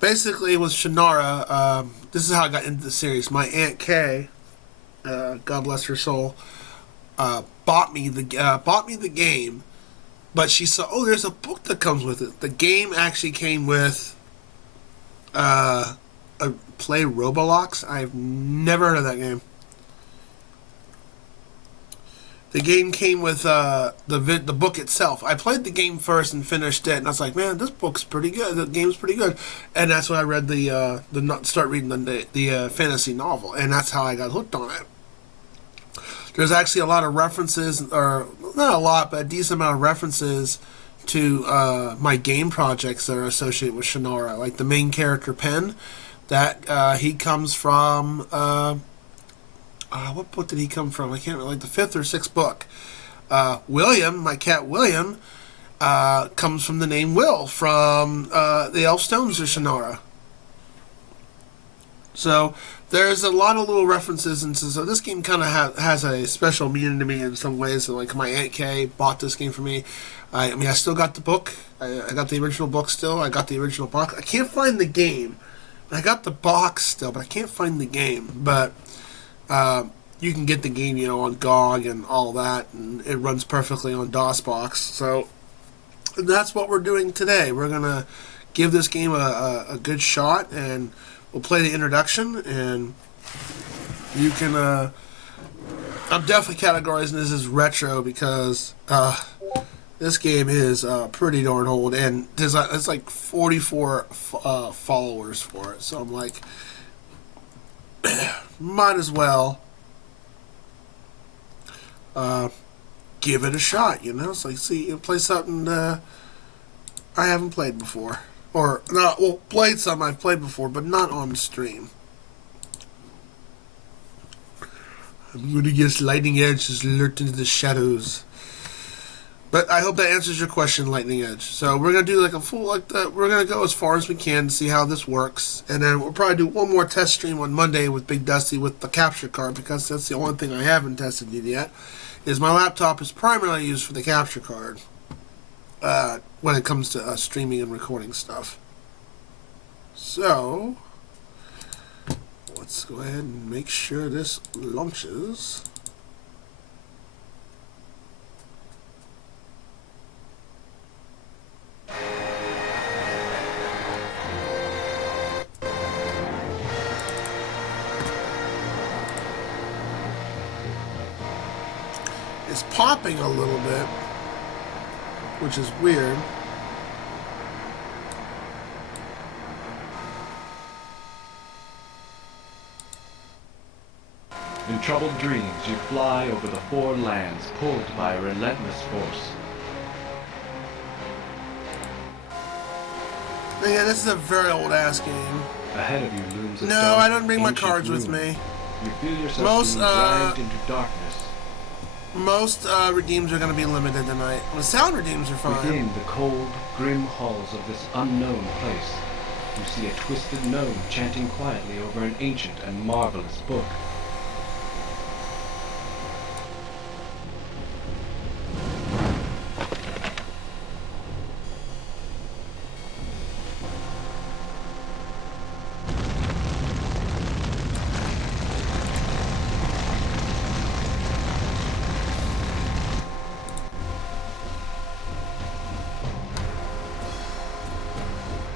basically with Shannara, this is how I got into the series. My Aunt Kay, God bless her soul, bought me the game, but she saw, oh, there's a book that comes with it. The game actually came with a play Roblox. I've never heard of that game. The game came with the book itself. I played the game first and finished it, and I was like, man, this book's pretty good. The game's pretty good, and that's when I read start reading the fantasy novel, and that's how I got hooked on it. There's actually a lot of references, or not a lot, but a decent amount of references to my game projects that are associated with Shannara, like the main character Penn. That he comes from. What book did he come from? I can't remember, like the 5th or 6th book. William, my cat William, comes from the name Will from the Elf Stones of Shannara. So there's a lot of little references, and so this game kind of has a special meaning to me in some ways. So, like, my Aunt Kay bought this game for me. I mean, I still got the book. I got the original book still. I got the original box. I can't find the game. I got the box still, but I can't find the game. But you can get the game, on GOG and all that, and it runs perfectly on DOSBox. So that's what we're doing today. We're gonna give this game a good shot, and we'll play the introduction. And you can, I'm definitely categorizing this as retro because this game is pretty darn old, and it's like 44 followers for it. So I'm like, might as well give it a shot, It's like, see, play something I haven't played before. Or, not, well, played some I've played before, but not on stream. I'm going to guess Lightning Edge has lurked into the shadows. But I hope that answers your question, Lightning Edge. So we're going to do like a full, we're going to go as far as we can to see how this works. And then we'll probably do one more test stream on Monday with Big Dusty with the capture card, because that's the only thing I haven't tested yet, is my laptop is primarily used for the capture card when it comes to streaming and recording stuff. So let's go ahead and make sure this launches. It's popping a little bit, which is weird. In troubled dreams, you fly over the four lands, pulled by a relentless force. Man, this is a very old-ass game. Ahead of you looms a No, dark, I don't bring my ancient cards with ruin. me. You feel yourself being dragged into darkness. Most redeems are going to be limited tonight. The sound redeems are fine. Within the cold, grim halls of this unknown place, you see a twisted gnome chanting quietly over an ancient and marvelous book.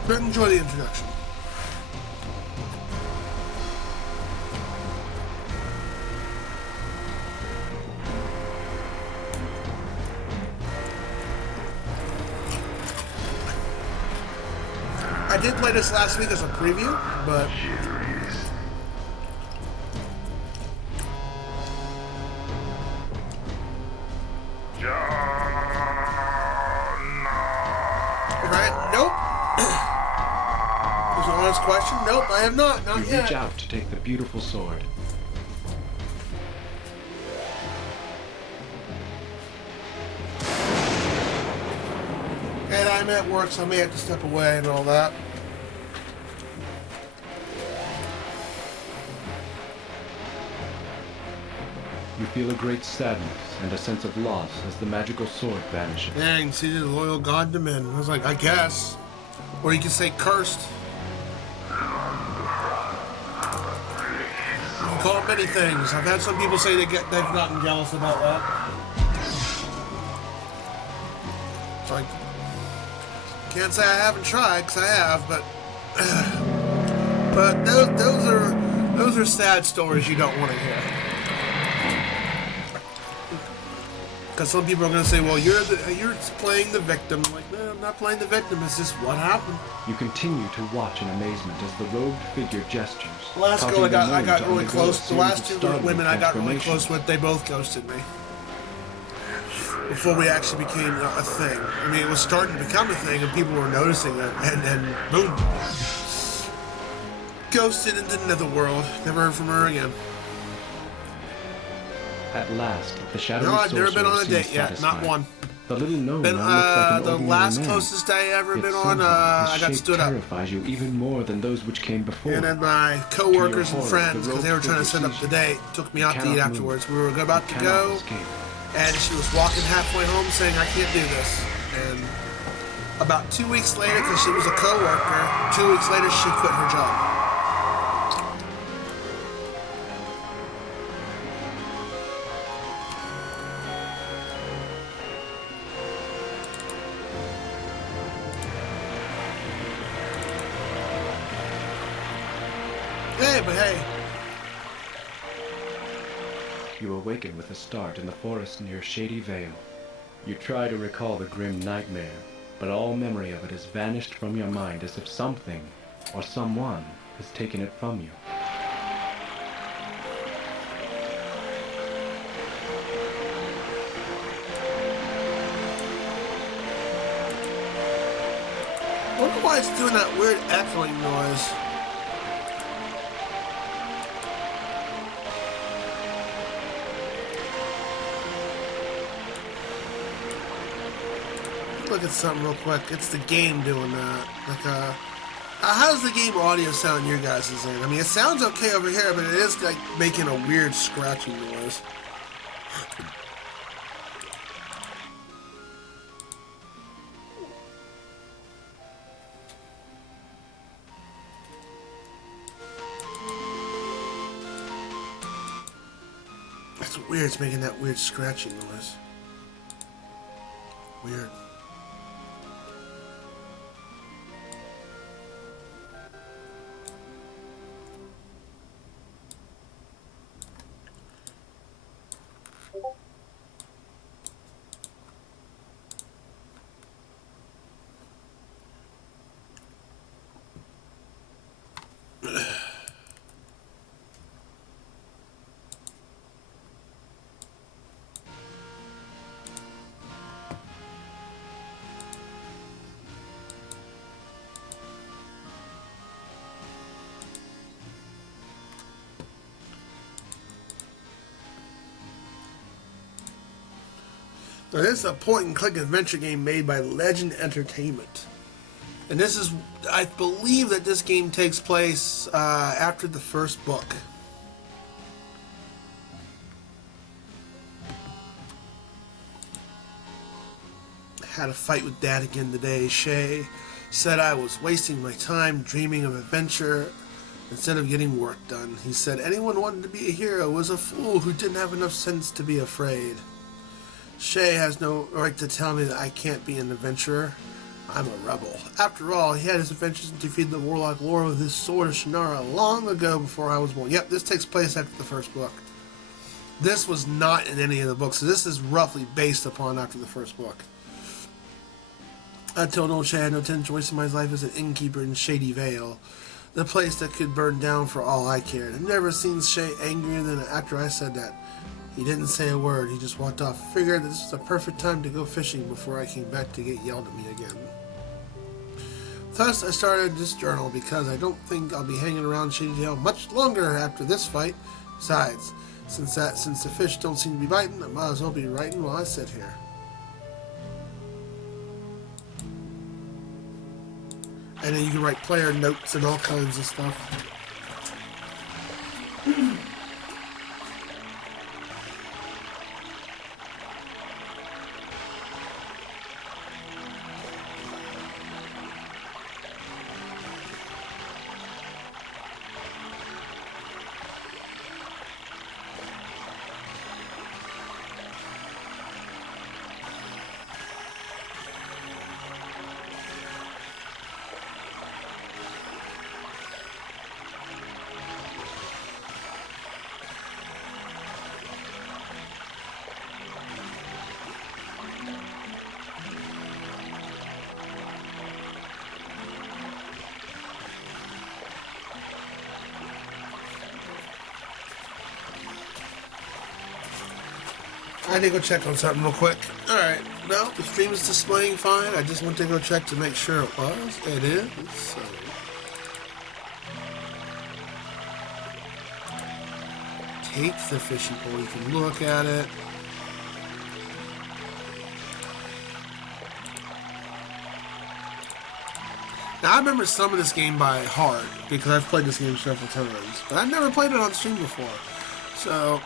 But enjoy the introduction. I did play this last week as a preview, but question? Nope, I have not. Not you yet. reach out to take the beautiful sword. And I'm at work, so I may have to step away and all that. You feel a great sadness and a sense of loss as the magical sword vanishes. Dang, see the loyal god to men. I was like, I guess. Or you could say cursed. call it many things. I've had some people say they've gotten jealous about that. So I can't say I haven't tried, because I have, but those are sad stories you don't want to hear. Because some people are going to say, well, you're playing the victim. I'm like, no, I'm not playing the victim. It's just what happened. You continue to watch in amazement as the robed figure gestures. The last girl I got really close. The last two women I got really close with, they both ghosted me. Before we actually became a thing. I mean, it was starting to become a thing, and people were noticing it, and boom. Ghosted into another world. Never heard from her again. At last, the shadowy No, I've never been on a sorcerer date seems yet. satisfied. Not one. The little gnome Been, now looks like an the ordinary last man. closest I ever Yet been on, somehow I his got shape stood up. terrifies you even more than those which came before. And then my co-workers To your and horror, friends, the because they were trying to set up the date, took me out to eat afterwards. We were about to go, and she was walking halfway home saying, I can't do this. And about 2 weeks later, because she was a co-worker, 2 weeks later she quit her job. Hey, but hey. You awaken with a start in the forest near Shady Vale. You try to recall the grim nightmare, but all memory of it has vanished from your mind as if something or someone has taken it from you. I wonder why it's doing that weird echoing noise. Look at something real quick. It's the game doing that. Like, how does the game audio sound in your guys' end? I mean, it sounds okay over here, but it is like making a weird scratching noise. It's weird. It's making that weird scratching noise. Weird. Now, this is a point-and-click adventure game made by Legend Entertainment. And this is, I believe that this game takes place after the first book. Had a fight with Dad again today. Shay said I was wasting my time dreaming of adventure instead of getting work done. He said anyone wanted to be a hero was a fool who didn't have enough sense to be afraid. Shay has no right to tell me that I can't be an adventurer. I'm a rebel. After all, he had his adventures and defeated the warlock Laura with his sword of Shannara long ago before I was born. Yep, this takes place after the first book. This was not in any of the books, so this is roughly based upon after the first book. I told old Shay I had no intention of wasting my life as an innkeeper in Shady Vale, the place that could burn down for all I cared. I've never seen Shay angrier than after I said that. He didn't say a word, he just walked off. Figured that this was the perfect time to go fishing before I came back to get yelled at me again. Thus, I started this journal because I don't think I'll be hanging around Shady Vale much longer after this fight. Besides, since the fish don't seem to be biting, I might as well be writing while I sit here. And then you can write player notes and all kinds of stuff. I need to go check on something real quick. Alright, no, the stream is displaying fine. I just went to go check to make sure it was. It is, so... Take the fishing pole, you can look at it. Now, I remember some of this game by heart, because I've played this game several times, but I've never played it on stream before. So...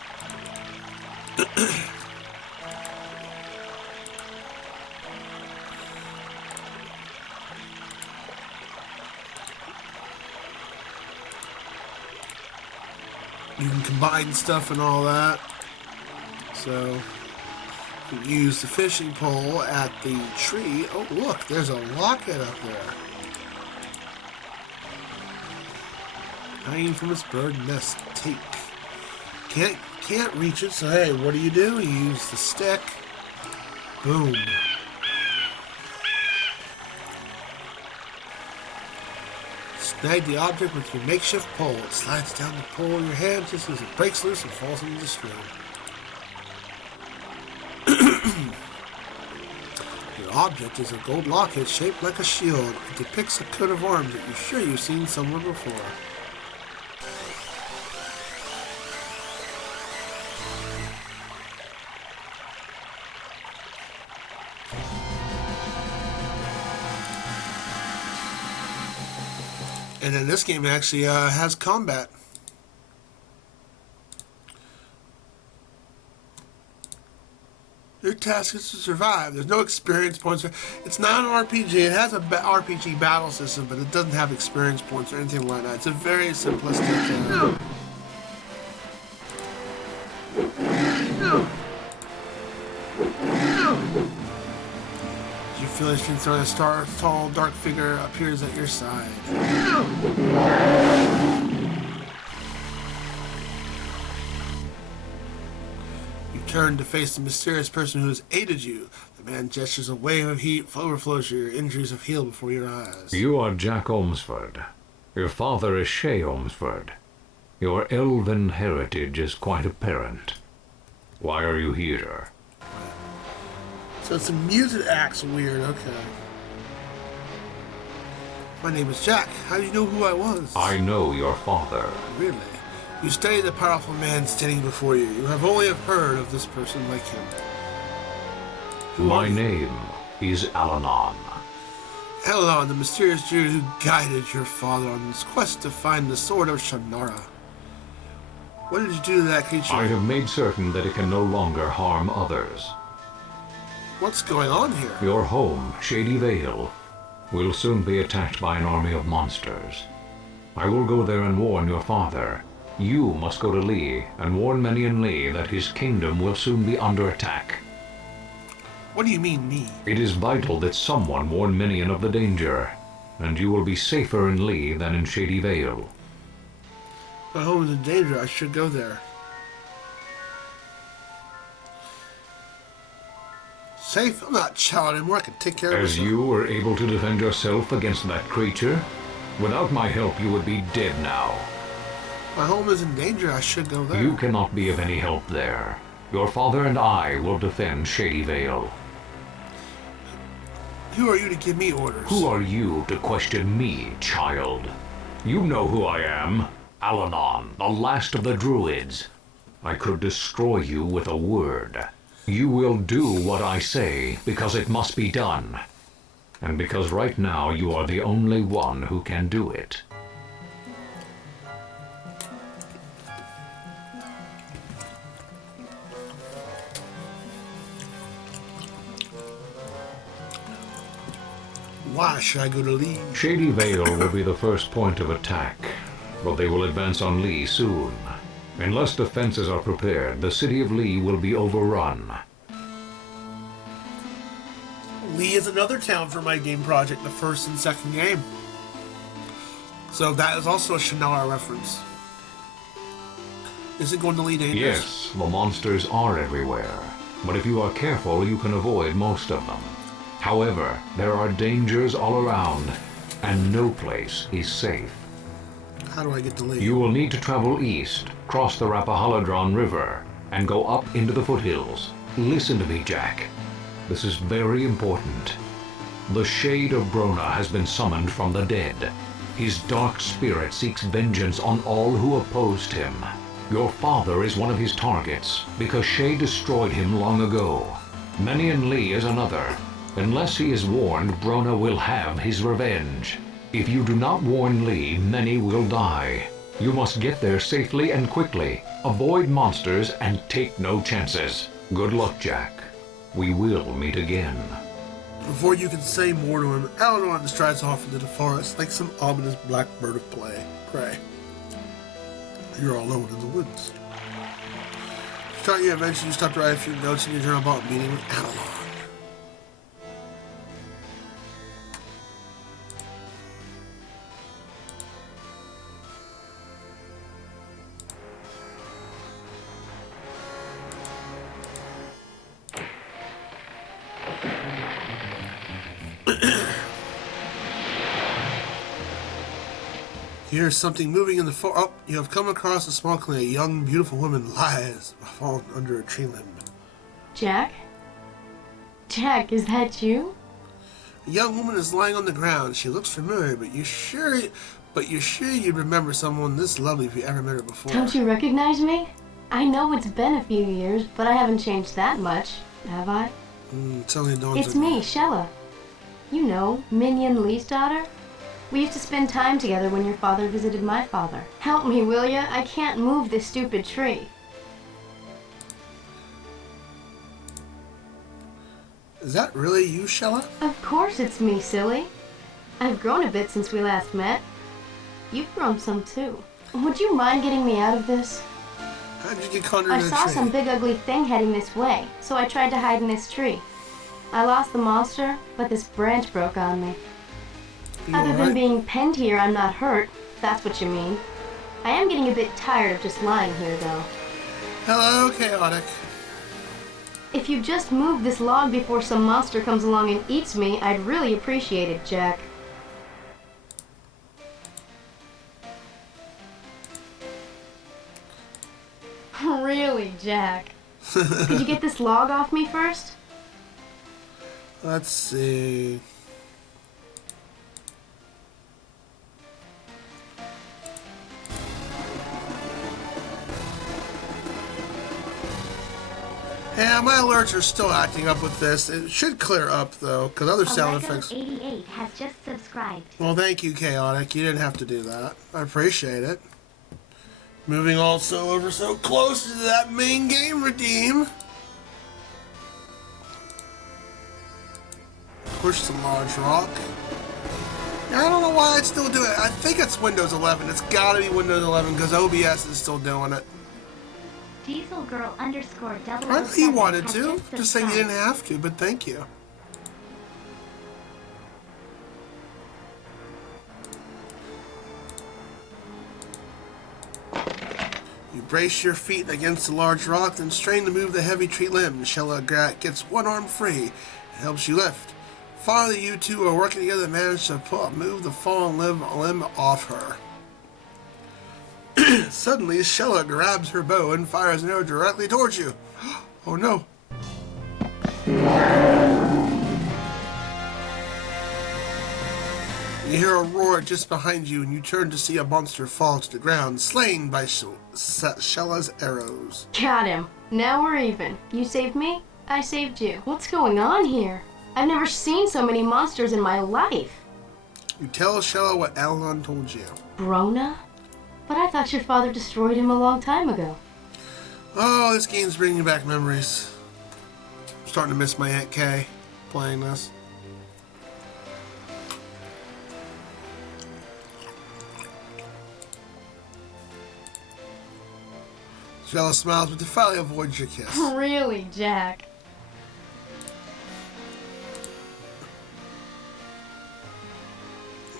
you can combine stuff and all that. So, you can use the fishing pole at the tree. Oh, look, there's a locket up there. Hanging from its bird nest. Take. Can't reach it, so hey, what do? You use the stick. Boom. Snag the object with your makeshift pole. It slides down the pole in your hand just as it breaks loose and falls into the stream. Your object is a gold locket shaped like a shield. It depicts a coat of arms that you're sure you've seen somewhere before. And then this game actually has combat. Your task is to survive. There's no experience points. It's not an RPG. It has a RPG battle system, but it doesn't have experience points or anything like that. It's a very simplistic... You feel as you throw a tall, dark figure appears at your side. You turn to face the mysterious person who has aided you. The man gestures. A wave of heat overflows you. Your injuries have healed before your eyes. You are Jack Olmsford. Your father is Shay Olmsford. Your elven heritage is quite apparent. Why are you here? So the music act's weird, okay. My name is Jack. How do you know who I was? I know your father. Really? You study the powerful man standing before you. You have only heard of this person like him. My name is Alanon. Alanon, the mysterious Jew who guided your father on his quest to find the sword of Shannara. What did you do to that creature? I have made certain that it can no longer harm others. What's going on here? Your home, Shady Vale, will soon be attacked by an army of monsters. I will go there and warn your father. You must go to Lee and warn Menion Lee that his kingdom will soon be under attack. What do you mean, me? It is vital that someone warn Menion of the danger, and you will be safer in Lee than in Shady Vale. My home is in danger. I should go there. Safe? I'm not a child anymore. I can take care of myself. As you were able to defend yourself against that creature, without my help you would be dead now. My home is in danger. I should go there. You cannot be of any help there. Your father and I will defend Shady Vale. Who are you to give me orders? Who are you to question me, child? You know who I am. Alanon, the last of the Druids. I could destroy you with a word. You will do what I say, because it must be done. And because right now you are the only one who can do it. Why should I go to Lee? Shady Vale will be the first point of attack, but they will advance on Lee soon. Unless defenses are prepared, the city of Lee will be overrun. Lee is another town for my game project, the first and second game. So that is also a Shannara reference. Is it going to Lee dangerous? Yes, the monsters are everywhere, but if you are careful, you can avoid most of them. However, there are dangers all around, and no place is safe. How do I get to Lee? You will need to travel east, cross the Rappahalladron River, and go up into the foothills. Listen to me, Jack. This is very important. The Shade of Brona has been summoned from the dead. His dark spirit seeks vengeance on all who opposed him. Your father is one of his targets, because Shade destroyed him long ago. Menian Lee is another. Unless he is warned, Brona will have his revenge. If you do not warn Lee, many will die. You must get there safely and quickly. Avoid monsters and take no chances. Good luck, Jack. We will meet again. Before you can say more to him, Eleanor strides off into the forest like some ominous black bird of prey. You're all alone in the woods. Start your adventure, you stop to write a few notes in your journal about meeting with Eleanor. Here's something moving in the forest. Oh, you have come across a small clearing. A young, beautiful woman lies fallen under a tree limb. Jack? Jack, is that you? A young woman is lying on the ground. She looks familiar, but you're sure you'd remember someone this lovely if you ever met her before. Don't you recognize me? I know it's been a few years, but I haven't changed that much, have I? It's me, Shella. You know, Minion Lee's daughter. We used to spend time together when your father visited my father. Help me, will ya? I can't move this stupid tree. Is that really you, Shella? Of course it's me, silly. I've grown a bit since we last met. You've grown some too. Would you mind getting me out of this? How'd you get caught under the tree? I saw some big ugly thing heading this way, so I tried to hide in this tree. I lost the monster, but this branch broke on me. Other than being penned here, I'm not hurt, if that's what you mean. I am getting a bit tired of just lying here, though. Hello, Chaotic. If you just move this log before some monster comes along and eats me, I'd really appreciate it, Jack. Really, Jack? Could you get this log off me first? Let's see. Yeah, my alerts are still acting up with this. It should clear up, though, because other sound effects... 88 has just subscribed. Well, thank you, Chaotic. You didn't have to do that. I appreciate it. Moving also over so close to that main game redeem. Push the large rock. I don't know why I'd still do it. I think it's Windows 11. It's gotta be Windows 11 because OBS is still doing it. Diesel Girl _ 007 I know you wanted has to. Just saying you didn't have to, but thank you. You brace your feet against the large rock, then strain to move the heavy tree limb. Shella gets one arm free and helps you lift. Finally, you two are working together to manage to move the fallen limb off her. Suddenly, Shella grabs her bow and fires an arrow directly towards you. Oh no. You hear a roar just behind you and you turn to see a monster fall to the ground, slain by Shella's arrows. Got him. Now we're even. You saved me, I saved you. What's going on here? I've never seen so many monsters in my life. You tell Shella what Alon told you. Brona? But I thought your father destroyed him a long time ago. Oh, this game's bringing back memories. I'm starting to miss my Aunt Kay playing this. Shella smiles, but finally avoids your kiss. Really, Jack?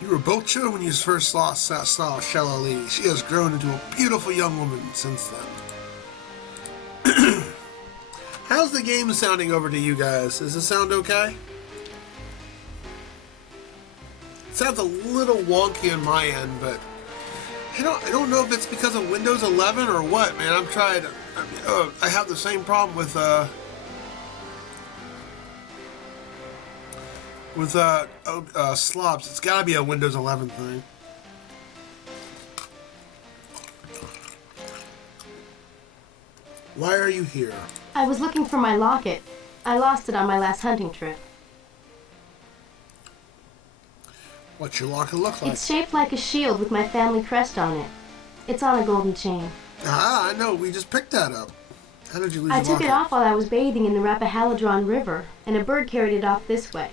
You were both children when you first saw Shella Lee. She has grown into a beautiful young woman since then. How's the game sounding over to you guys? Does it sound okay? It sounds a little wonky on my end, but I don't know if it's because of Windows 11 or what, man. I'm trying to... I have the same problem with With slobs, it's gotta be a Windows 11 thing. Why are you here? I was looking for my locket. I lost it on my last hunting trip. What's your locket look like? It's shaped like a shield with my family crest on it. It's on a golden chain. Ah, I know. We just picked that up. How did you lose I your took locket? it off while I was bathing in the Rappahalladron River, and a bird carried it off this way.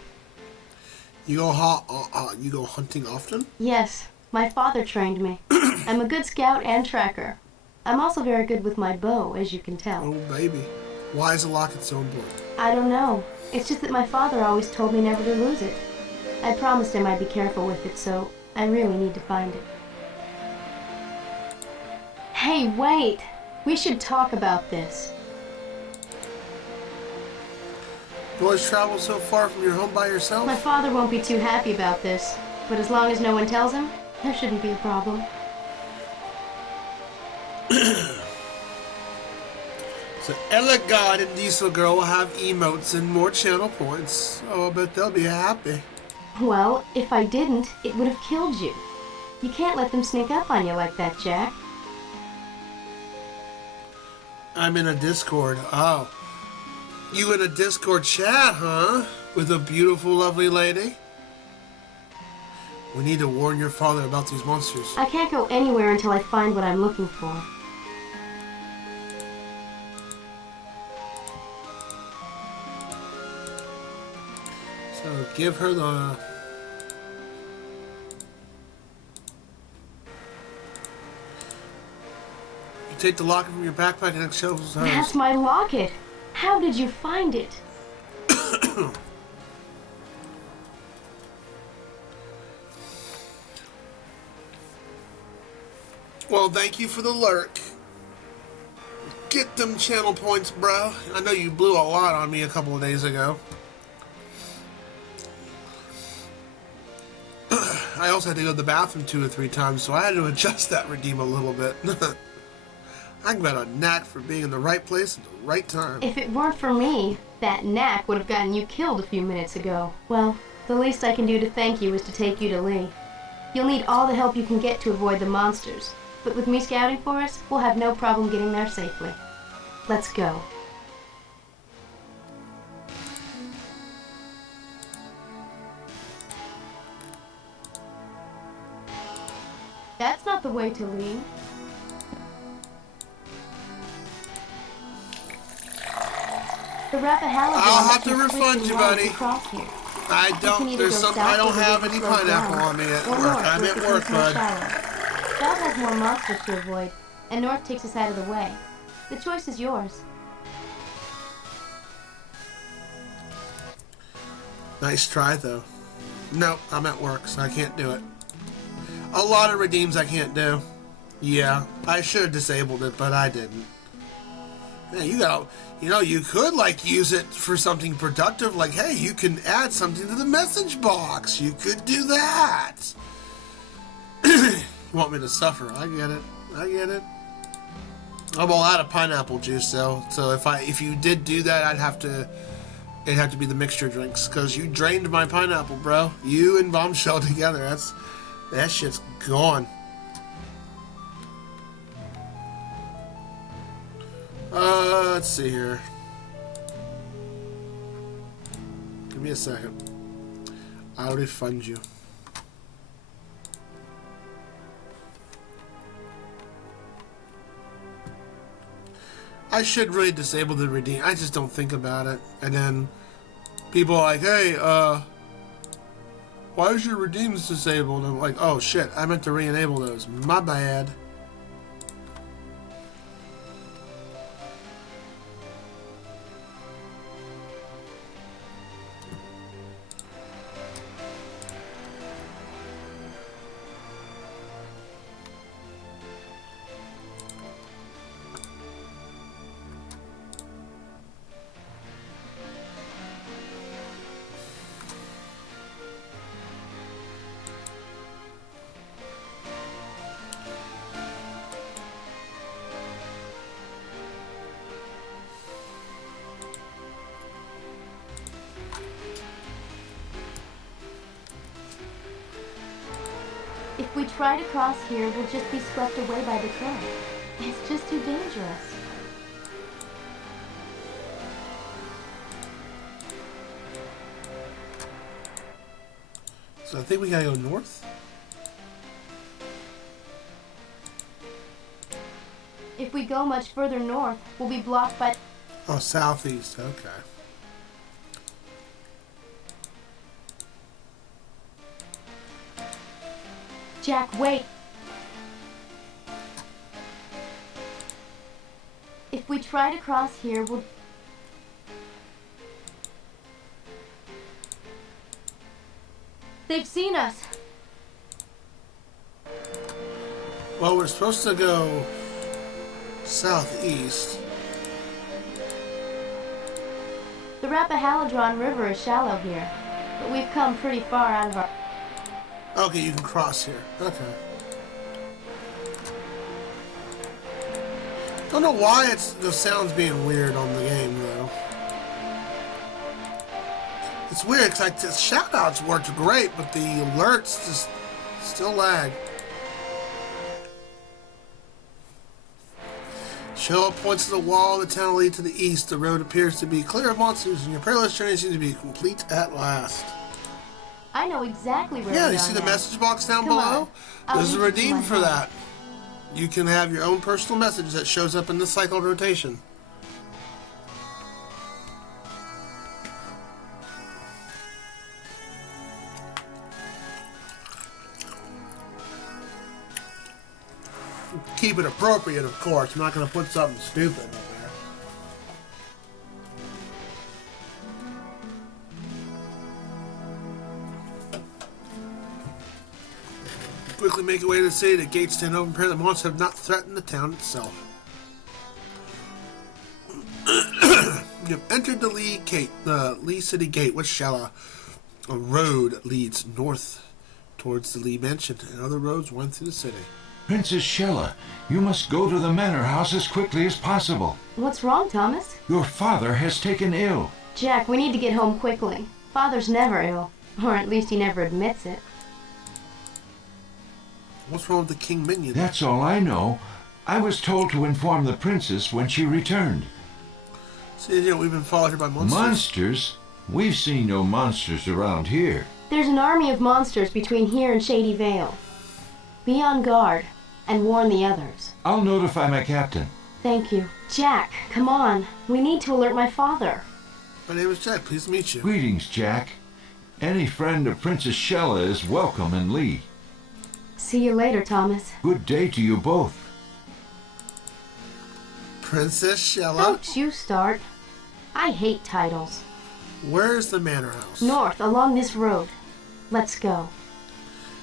You go hunting often? Yes, my father trained me. I'm a good scout and tracker. I'm also very good with my bow, as you can tell. Oh, baby. Why is the locket so important? I don't know. It's just that my father always told me never to lose it. I promised him I'd be careful with it, so I really need to find it. Hey, wait! We should talk about this. You always travel so far from your home by yourself? My father won't be too happy about this, but as long as no one tells him, there shouldn't be a problem. So Elegard and Diesel Girl will have emotes and more channel points. Oh, I bet they'll be happy. Well, if I didn't, it would have killed you. You can't let them sneak up on you like that, Jack. I'm in a Discord. Oh. You in a Discord chat, huh? With a beautiful, lovely lady? We need to warn your father about these monsters. I can't go anywhere until I find what I'm looking for. So give her the... You take the locket from your backpack and it shows hers. That's my locket! How did you find it? Well, thank you for the lurk. Get them channel points, bro. I know you blew a lot on me a couple of days ago. I also had to go to the bathroom 2 or 3 times, so I had to adjust that redeem a little bit. I've got a knack for being in the right place at the right time. If it weren't for me, that knack would have gotten you killed a few minutes ago. Well, the least I can do to thank you is to take you to Lee. You'll need all the help you can get to avoid the monsters, but with me scouting for us, we'll have no problem getting there safely. Let's go. That's not the way to Lee. The Rappahalladron I'll have to keeps refund twisting you, roads buddy. across here. I You can don't. either There's go some. south I don't where the have river any flows pineapple down, on me at or work. north I'm where at it work, becomes more bud. shallow. South has more monsters to avoid, and north takes us out of the way. The choice is yours. Nice try, though. Nope, I'm at work, so I can't do it. A lot of redeems I can't do. Yeah, I should have disabled it, but I didn't. Yeah, you could, like, use it for something productive, like, hey, you can add something to the message box. You could do that. You want me to suffer. I get it. I get it. I'm all out of pineapple juice, though, so if you did do that, it'd have to be the mixture drinks, because you drained my pineapple, bro. You and Bombshell together, that shit's gone. Let's see here. Give me a second. I'll refund you. I should really disable the redeem. I just don't think about it. And then people are like, hey, why is your redeems disabled? And I'm like, oh shit, I meant to re-enable those. My bad. try to cross here, we'll just be swept away by the current. It's just too dangerous. So I think we gotta go north. If we go much further north, we'll be blocked by... Oh, southeast. Okay. Jack, wait. If we try to cross here, we'll... They've seen us. Well, we're supposed to go southeast. The Rappahalladron River is shallow here, but we've come pretty far out of our... Okay, you can cross here. Okay. Don't know why the sound's being weird on the game though. It's weird because like the shoutouts worked great, but the alerts just still lag. Show points to the wall of the town lead to the east. The road appears to be clear of monsters, and your perilous journey seems to be complete at last. I know exactly where Yeah, we you are see the now. message box down Come below? on. I'll There's a lead you to redeem my for home. that. You can have your own personal message that shows up in the cycle rotation. Keep it appropriate, of course. I'm not going to put something stupid in there. Quickly make your way to the city. The gates stand open. Apparently, the monsters have not threatened the town itself. You have entered the Lee City Gate, which shall a road leads north towards the Lee Mansion, and other roads run through the city. Princess Shella, you must go to the manor house as quickly as possible. What's wrong, Thomas? Your father has taken ill. Jack, we need to get home quickly. Father's never ill, or at least he never admits it. What's wrong with the King Minion? That's all I know. I was told to inform the princess when she returned. See, you know, we've been followed here by monsters. Monsters? We've seen no monsters around here. There's an army of monsters between here and Shady Vale. Be on guard, and warn the others. I'll notify my captain. Thank you. Jack, come on. We need to alert my father. My name is Jack. Pleased to meet you. Greetings, Jack. Any friend of Princess Shella is welcome in Lee. See you later, Thomas. Good day to you both. Princess Shella. Don't you start. I hate titles. Where's the manor house? North, along this road. Let's go.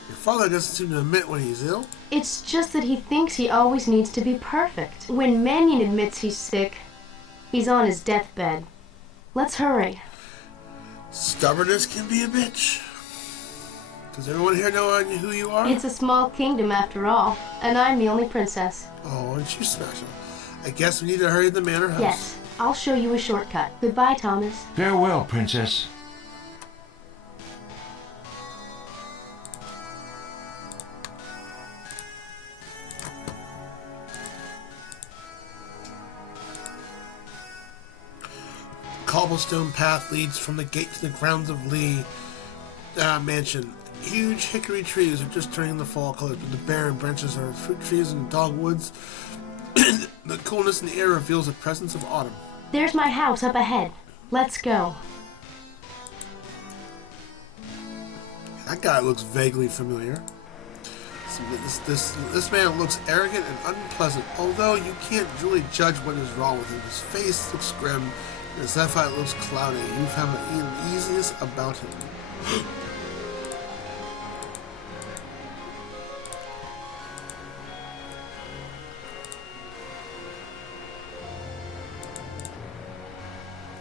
Your father doesn't seem to admit when he's ill. It's just that he thinks he always needs to be perfect. When Mannion admits he's sick, he's on his deathbed. Let's hurry. Stubbornness can be a bitch. Does everyone here know who you are? It's a small kingdom after all, and I'm the only princess. Oh, aren't you special? I guess we need to hurry to the manor house. Yes, I'll show you a shortcut. Goodbye, Thomas. Farewell, Princess. Cobblestone path leads from the gate to the grounds of Lee Mansion. Huge hickory trees are just turning the fall colors, but the barren branches are fruit trees and dogwoods. The coolness in the air reveals the presence of autumn. There's my house up ahead. Let's go. That guy looks vaguely familiar. This man looks arrogant and unpleasant, although you can't really judge what is wrong with him. His face looks grim, and his sapphire looks cloudy. You found an uneasiness about him.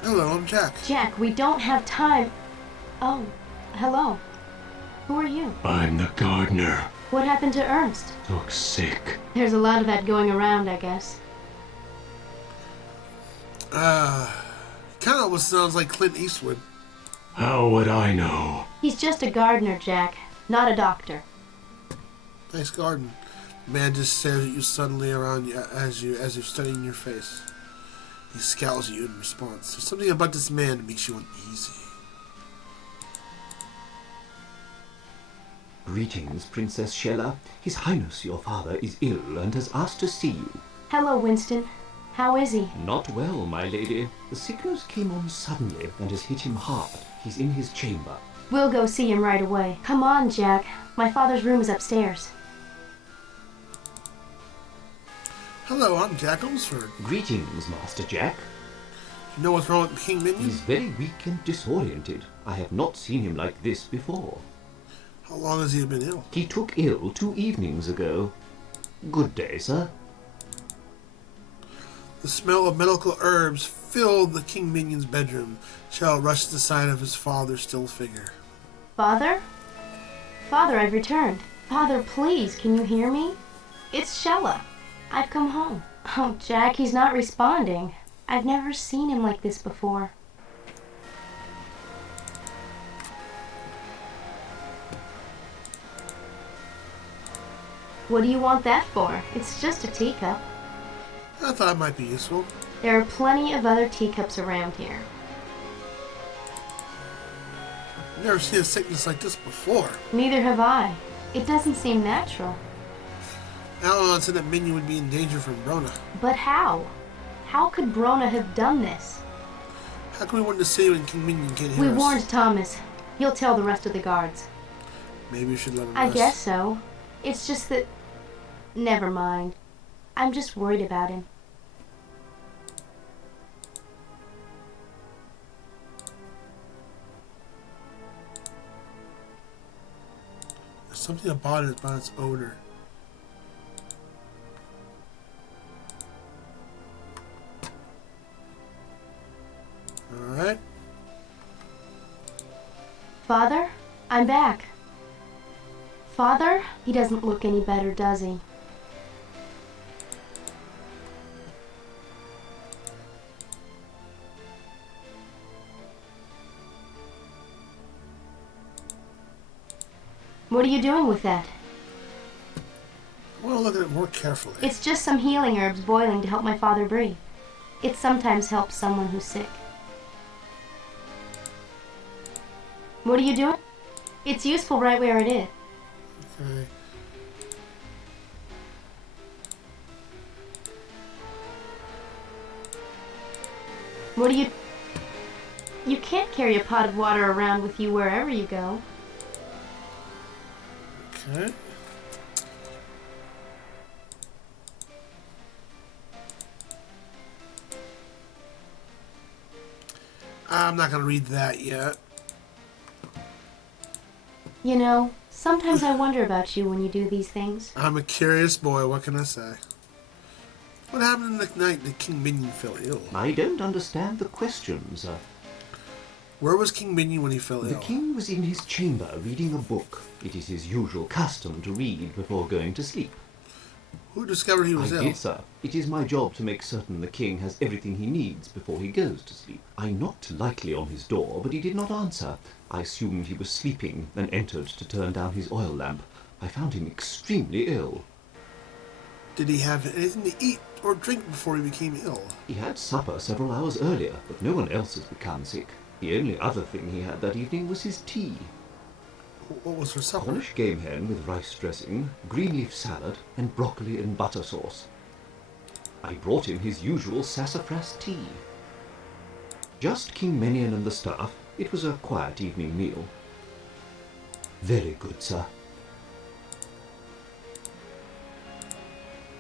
Hello, I'm Jack. Jack, we don't have time. Oh, hello. Who are you? I'm the gardener. What happened to Ernst? Looks sick. There's a lot of that going around, I guess. Kind of sounds like Clint Eastwood. How would I know? He's just a gardener, Jack, not a doctor. Nice garden. The man just stares at you suddenly around you as you're studying your face. He scowls at you in response. There's something about this man that makes you uneasy. Greetings, Princess Shella. His Highness, your father, is ill and has asked to see you. Hello, Winston. How is he? Not well, my lady. The sickness came on suddenly and has hit him hard. He's in his chamber. We'll go see him right away. Come on, Jack. My father's room is upstairs. Hello, I'm Jack Olmsford. Greetings, Master Jack. You know what's wrong with King Minion? He's very weak and disoriented. I have not seen him like this before. How long has he been ill? He took ill 2 evenings ago. Good day, sir. The smell of medical herbs filled the King Minion's bedroom. Shell rushed to the side of his father's still figure. Father? Father, I've returned. Father, please, can you hear me? It's Shella. I've come home. Oh, Jack, he's not responding. I've never seen him like this before. What do you want that for? It's just a teacup. I thought it might be useful. There are plenty of other teacups around here. I've never seen a sickness like this before. Neither have I. It doesn't seem natural. Alan said that Minion would be in danger from Brona. But how? How could Brona have done this? How can we warn the city when King Minion can't hear We us? warned Thomas. He'll tell the rest of the guards. Maybe we should let him I rest. guess so. It's just that... Never mind. I'm just worried about him. There's something about its odor. Alright. Father? I'm back. Father? He doesn't look any better, does he? What are you doing with that? I want to look at it more carefully. It's just some healing herbs boiling to help my father breathe. It sometimes helps someone who's sick. What are you doing? It's useful right where it is. Okay. What do you... You can't carry a pot of water around with you wherever you go. Okay. I'm not going to read that yet. You know, sometimes I wonder about you when you do these things. I'm a curious boy, what can I say? What happened the night that King Minion fell ill? I don't understand the question, sir. Where was King Minion when he fell The ill? king was in his chamber reading a book. It is his usual custom to read before going to sleep. Who discovered he was I ill? did, sir. It is my job to make certain the king has everything he needs before he goes to sleep. I knocked lightly on his door, but he did not answer. I assumed he was sleeping and entered to turn down his oil lamp. I found him extremely ill. Did he have anything to eat or drink before he became ill? He had supper several hours earlier, but no one else has become sick. The only other thing he had that evening was his tea. What was for supper? Cornish game hen with rice dressing, green leaf salad, and broccoli and butter sauce. I brought him his usual sassafras tea. Just King Menion and the staff. It was a quiet evening meal. Very good, sir.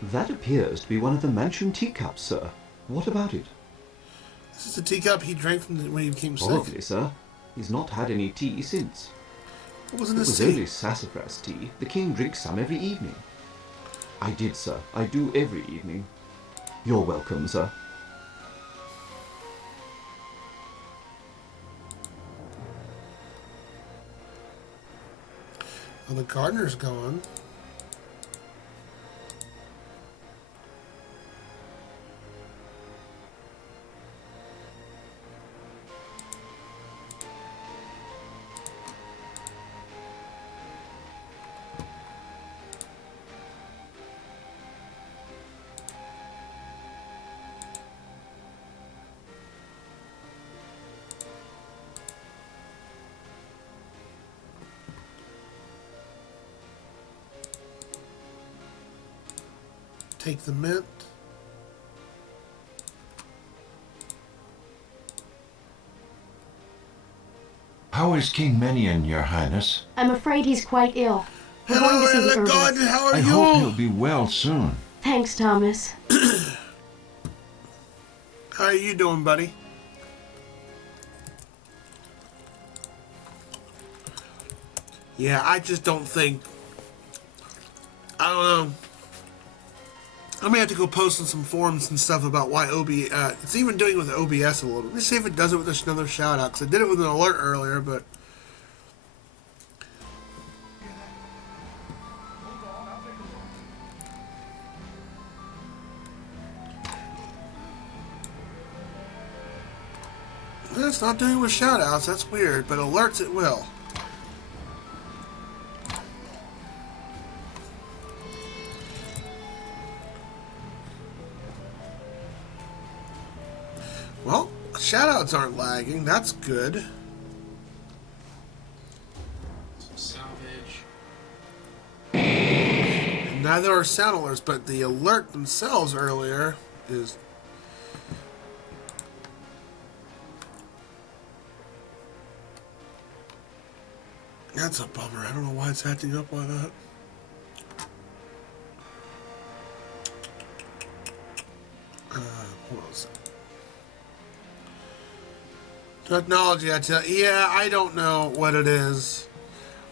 That appears to be one of the mansion teacups, sir. What about it? This is the teacup he drank from when he became sick. Probably, sir. He's not had any tea since. What was in It this was tea? only sassafras tea. The king drinks some every evening. I did, sir. I do every evening. You're welcome, sir. Well, the gardener's gone. Take the mint. How is King Menion, Your Highness? I'm afraid he's quite ill. We're going Hello, to see the Elagod. herbalist. How are I you? hope he'll be well soon. Thanks, Thomas. How are you doing, buddy? Yeah, I just don't think... I don't know. I'm gonna have to go post on some forums and stuff about why it's even doing it with OBS a little. Let me see if it does it with another shout out, because I did it with an alert earlier, but... It's not doing it with shout outs, that's weird, but alerts it will. Well, shoutouts aren't lagging. That's good. Some salvage. And neither are sound alerts, but the alert themselves earlier is... That's a bummer. I don't know why it's acting up like that. Hold on a second. Technology, I tell you. Yeah, I don't know what it is.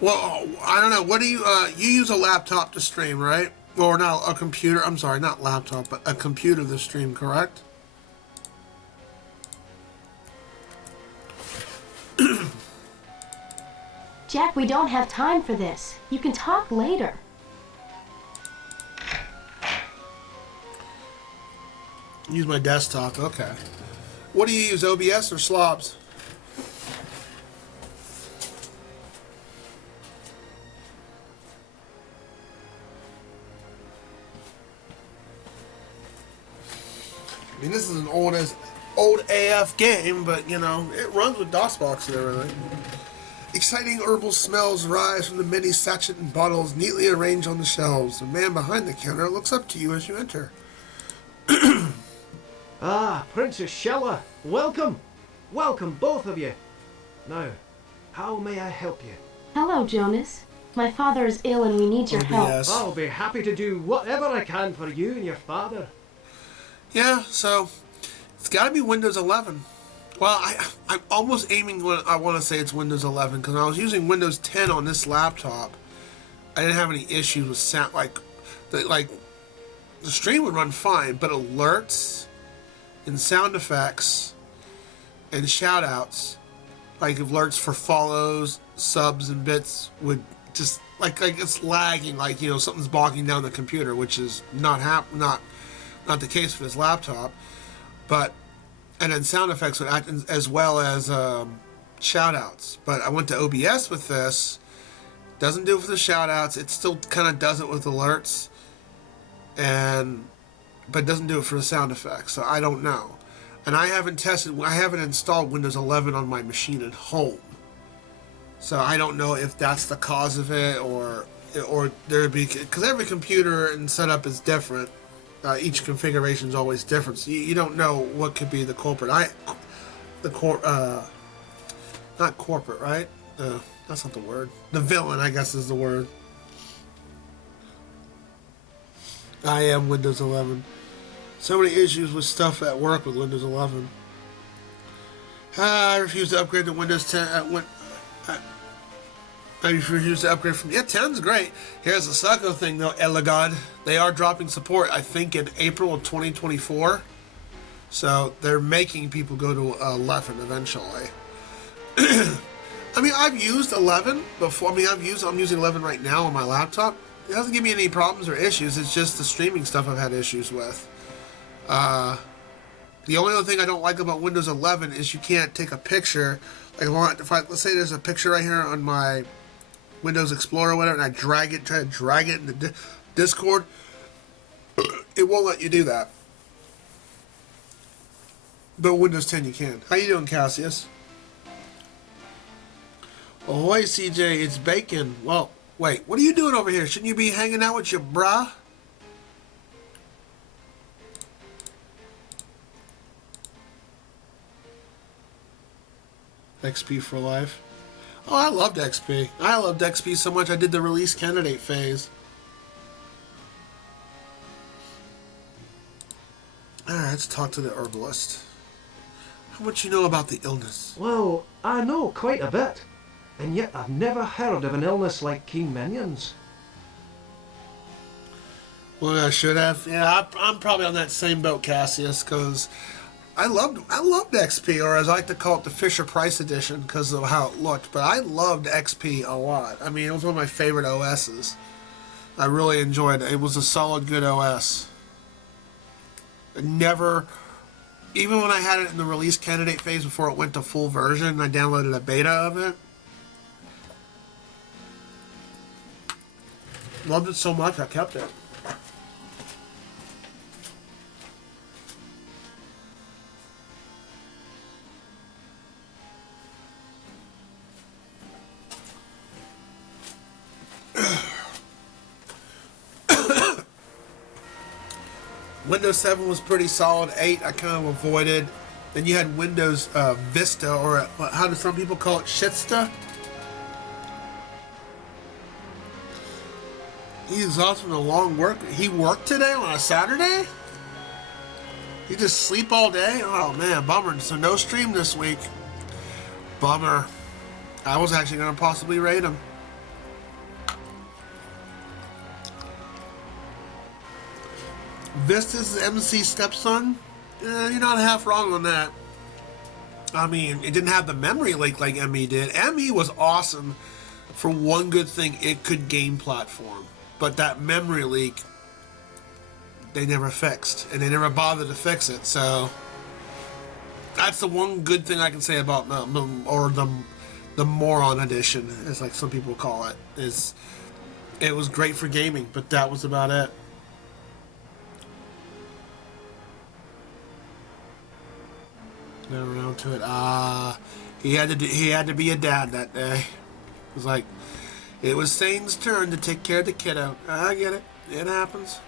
Well, I don't know. What do you use a laptop to stream, right? Or not a computer. I'm sorry, not laptop, but a computer to stream, correct? Jack, we don't have time for this. You can talk later. Use my desktop, okay. What do you use, OBS or slobs? I mean, this is an old AF game, but you know, it runs with DOSBox and everything. Exciting herbal smells rise from the many sachet and bottles neatly arranged on the shelves. The man behind the counter looks up to you as you enter. Ah, Princess Shella, welcome! Welcome, both of you. Now, how may I help you? Hello, Jonas. My father is ill and we need your help. OBS. I'll be happy to do whatever I can for you and your father. Yeah, so it's got to be Windows 11. Well, I'm almost aiming when I want to say it's Windows 11 because I was using Windows 10 on this laptop. I didn't have any issues with sound. The stream would run fine, but alerts and sound effects and shoutouts, like alerts for follows, subs, and bits, would just like it's lagging, like you know something's bogging down the computer, which is not the case for this laptop, but. And then sound effects would act as well as shoutouts. But I went to OBS with this. Doesn't do it for the shoutouts. It still kind of does it with alerts, but doesn't do it for the sound effects. So I don't know. And I haven't installed Windows 11 on my machine at home. So I don't know if that's the cause of it, or there'd be, because every computer and setup is different. Each configuration is always different, so you don't know what could be the culprit. Not corporate, right? That's not the word. The villain, I guess, is the word. I am Windows 11. So many issues with stuff at work with Windows 11. I refuse to upgrade to Windows 10. I refuse to upgrade from... Yeah, 10's great. Here's the sucko thing, though, Elagod. They are dropping support, I think, in April of 2024. So they're making people go to 11 eventually. I mean, I've used 11 before. I mean, I'm using 11 right now on my laptop. It doesn't give me any problems or issues. It's just the streaming stuff I've had issues with. The only other thing I don't like about Windows 11 is you can't take a picture. Like, let's say there's a picture right here on my Windows Explorer or whatever, and I try to drag it into Discord, it won't let you do that. But Windows 10 you can. How you doing, Cassius? Ahoy, CJ, it's bacon. Well, wait, what are you doing over here? Shouldn't you be hanging out with your brah? XP for life. Oh, I loved XP. I loved XP so much I did the release candidate phase. Alright, let's talk to the herbalist. How much you know about the illness? Well, I know quite a bit, and yet I've never heard of an illness like King Minion's. Well, I should have. Yeah, I'm probably on that same boat, Cassius, because I loved XP, or as I like to call it, the Fisher Price edition, because of how it looked. But I loved XP a lot. I mean, it was one of my favorite OSs. I really enjoyed it. It was a solid, good OS. Never, even when I had it in the release candidate phase before it went to full version, I downloaded a beta of it. Loved it so much, I kept it. Windows 7 was pretty solid. 8 I kind of avoided. Then you had Windows Vista, or how do some people call it, Shitsta? He's exhausted from a long work. He worked today on a Saturday? He just sleep all day? Oh man, bummer. So no stream this week. Bummer. I was actually going to possibly raid him. Vista's MC stepson? You're not half wrong on that. I mean, it didn't have the memory leak like ME did. ME was awesome for one good thing. It could game platform. But that memory leak, they never fixed. And they never bothered to fix it. So, that's the one good thing I can say about the Moron Edition, as like some people call it. Is it was great for gaming, but that was about it. Never around to it. He had to be a dad that day. It was like, it was Satan's turn to take care of the kiddo. I get it. It happens.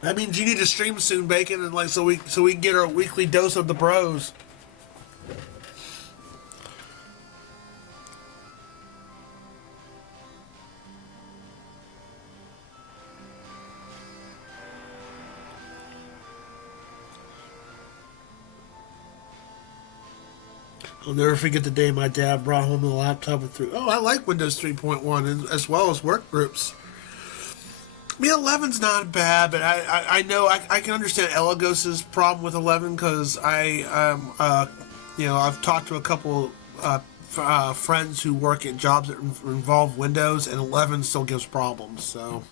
That means you need to stream soon, Bacon, and like so we can get our weekly dose of the bros. I'll never forget the day my dad brought home the laptop and threw. Oh, I like Windows 3.1 as well as work groups. I mean, 11's not bad, but I know I can understand Elagos's problem with 11 because I've talked to a couple friends who work at jobs that involve Windows, and 11 still gives problems. So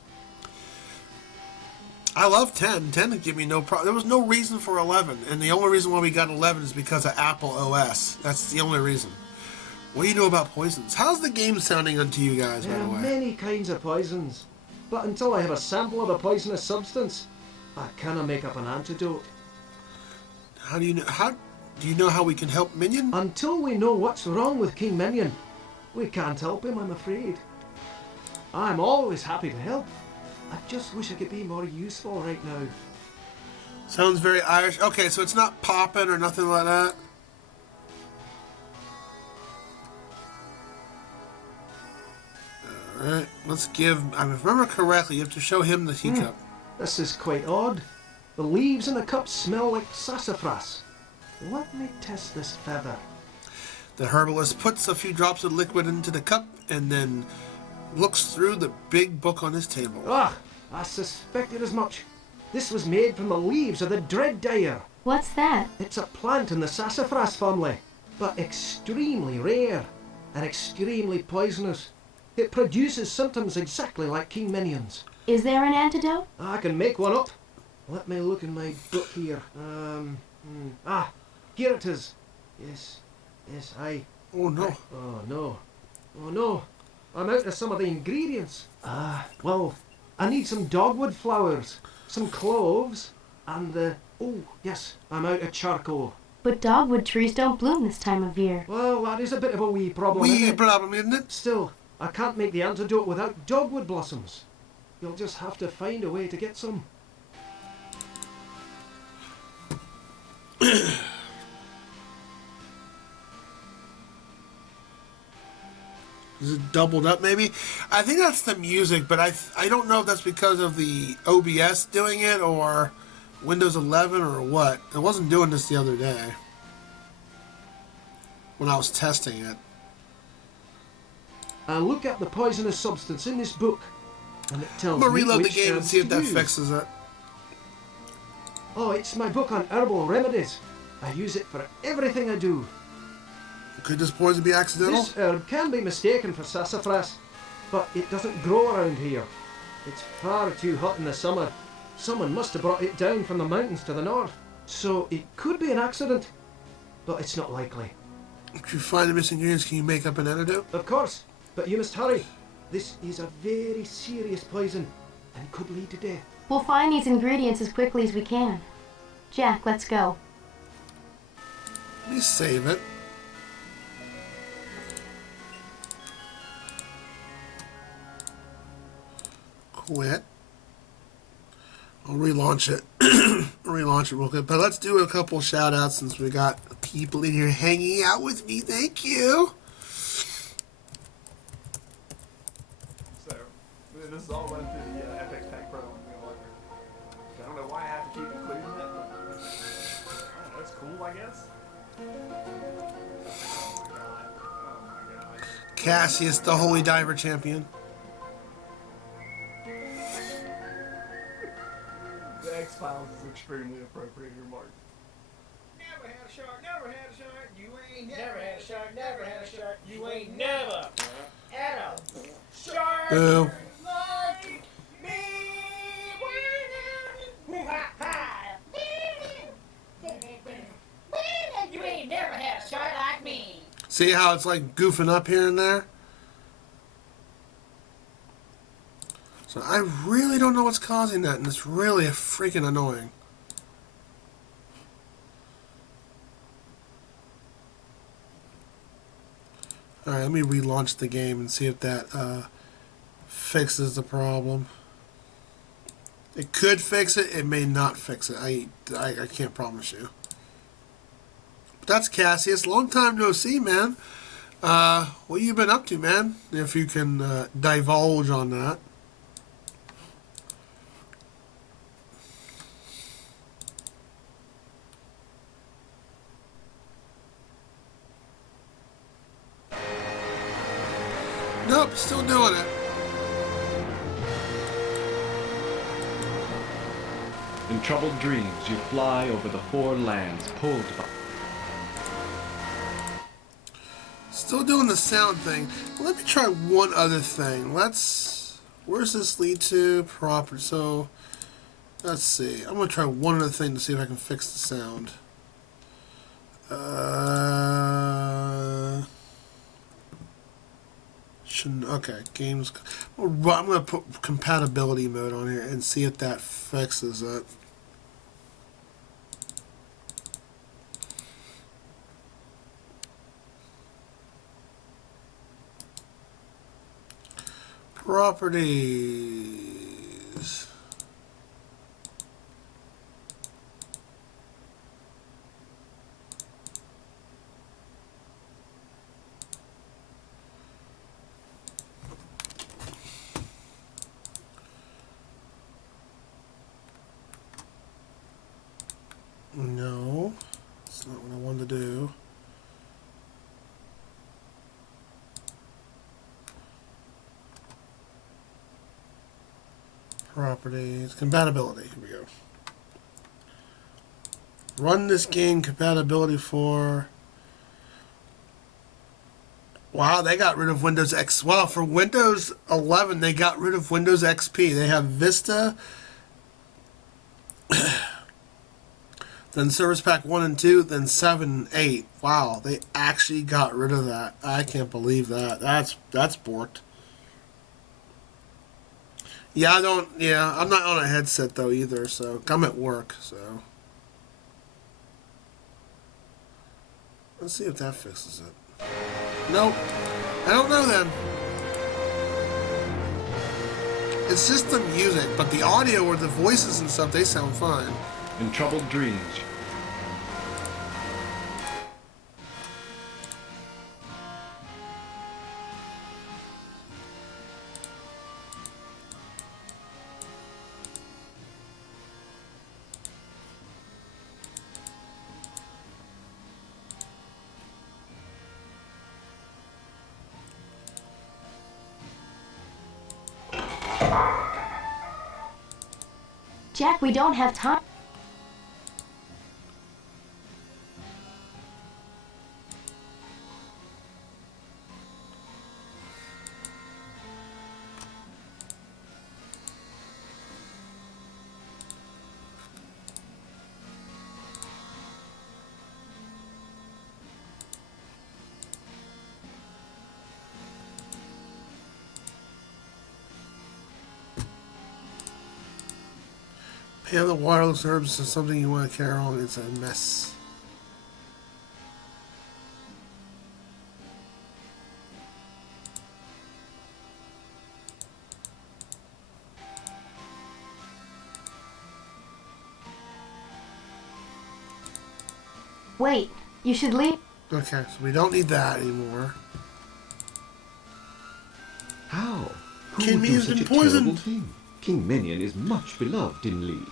I love 10. 10 didn't give me no problem. There was no reason for 11, and the only reason why we got 11 is because of Apple OS. That's the only reason. What do you know about poisons? How's the game sounding unto you guys, by There the are way? many kinds of poisons, but until I have a sample of the poisonous substance, I cannot make up an antidote. How do you know how we can help Minion? Until we know what's wrong with King Minion, we can't help him, I'm afraid. I'm always happy to help. I just wish I could be more useful right now. Sounds very Irish. Okay, so it's not popping or nothing like that. Alright, let's give... I remember correctly, you have to show him the teacup. This is quite odd. The leaves in the cup smell like sassafras. Let me test this feather. The herbalist puts a few drops of liquid into the cup and then looks through the big book on his table. Ah, I suspected as much. This was made from the leaves of the dread dyer. What's that? It's a plant in the sassafras family, but extremely rare and extremely poisonous. It produces symptoms exactly like King Minion's. Is there an antidote? I can make one up. Let me look in my book here. Here it is. Yes, Oh no. Oh no. I'm out of some of the ingredients. Well, I need some dogwood flowers, some cloves, and oh yes, I'm out of charcoal. But dogwood trees don't bloom this time of year. Well, that is a bit of a wee problem, isn't Wee it? problem, isn't it? Still, I can't make the antidote without dogwood blossoms. You'll just have to find a way to get some. Is it doubled up maybe? I think that's the music, but I don't know if that's because of the OBS doing it or Windows 11 or what. It wasn't doing this the other day when I was testing it. Look at the poisonous substance in this book, and it tells I'm going to me reload the which game and herbs see if to that use. fixes it. Oh, it's my book on herbal remedies. I use it for everything I do. Could this poison be accidental? This herb can be mistaken for sassafras, but it doesn't grow around here. It's far too hot in the summer. Someone must have brought it down from the mountains to the north. So it could be an accident, but it's not likely. If you find the missing ingredients, can you make up an antidote? Of course, but you must hurry. This is a very serious poison and could lead to death. We'll find these ingredients as quickly as we can. Jack, let's go. Let me save it. Quit. I'll relaunch it. Relaunch it real quick. But let's do a couple shout outs since we got people in here hanging out with me. Thank you. So, this is all run through the Epic Tech Pro. I don't know why I have to keep including that, but that's cool, I guess. Oh my god. Oh my god. Cassius, the Holy Diver Champion. The X-Files is extremely appropriate remark. Never had a shark, never had a shark, you ain't never had a shark, never had a shark, you ain't never had a shark Boo. like me. You ain't never had a shark like me. See how it's like goofing up here and there? So I really don't know what's causing that, and it's really freaking annoying. Alright, let me relaunch the game and see if that fixes the problem. It could fix it, it may not fix it. I can't promise you. But that's Cassius. Long time no see, man. What you been up to, man? If you can divulge on that. Nope, still doing it. In troubled dreams, you fly over the four lands, pulled by... Still doing the sound thing. Let me try one other thing. Where's this lead to? Proper. So, let's see. I'm going to try one other thing to see if I can fix the sound. Okay, games. I'm going to put compatibility mode on here and see if that fixes it. Properties. No, that's not what I wanted to do. Properties, compatibility, here we go. Run this game, compatibility for... Wow, they got rid of Windows X. Wow, for Windows 11, they got rid of Windows XP. They have Vista, then Service Pack 1 and 2, then 7 and 8. Wow, they actually got rid of that. I can't believe that. That's borked. Yeah, I'm not on a headset though either, so I'm at work, so. Let's see if that fixes it. Nope. I don't know then. It's just the music, but the audio or the voices and stuff, they sound fine. In troubled dreams. Jack, we don't have time. Yeah, the wireless herbs is something you want to carry on. It's a mess. Wait, you should leave. Okay, so we don't need that anymore. How? Who King would do Me's such been a terrible poisoned. thing? King Minion is much beloved in Lee.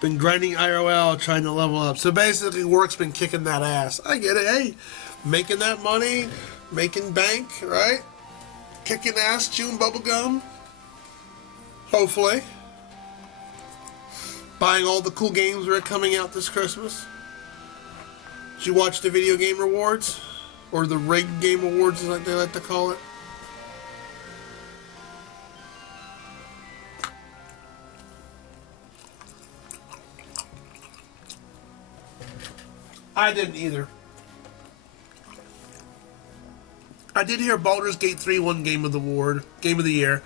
Been grinding IRL, trying to level up. So basically, work's been kicking that ass. I get it. Hey, making that money, making bank, right? Kicking ass, chewing bubblegum. Hopefully. Buying all the cool games that are coming out this Christmas. Did you watch the video game rewards? Or the rigged game awards, as they like to call it? I didn't either. I did hear Baldur's Gate 3 won Game of the Year,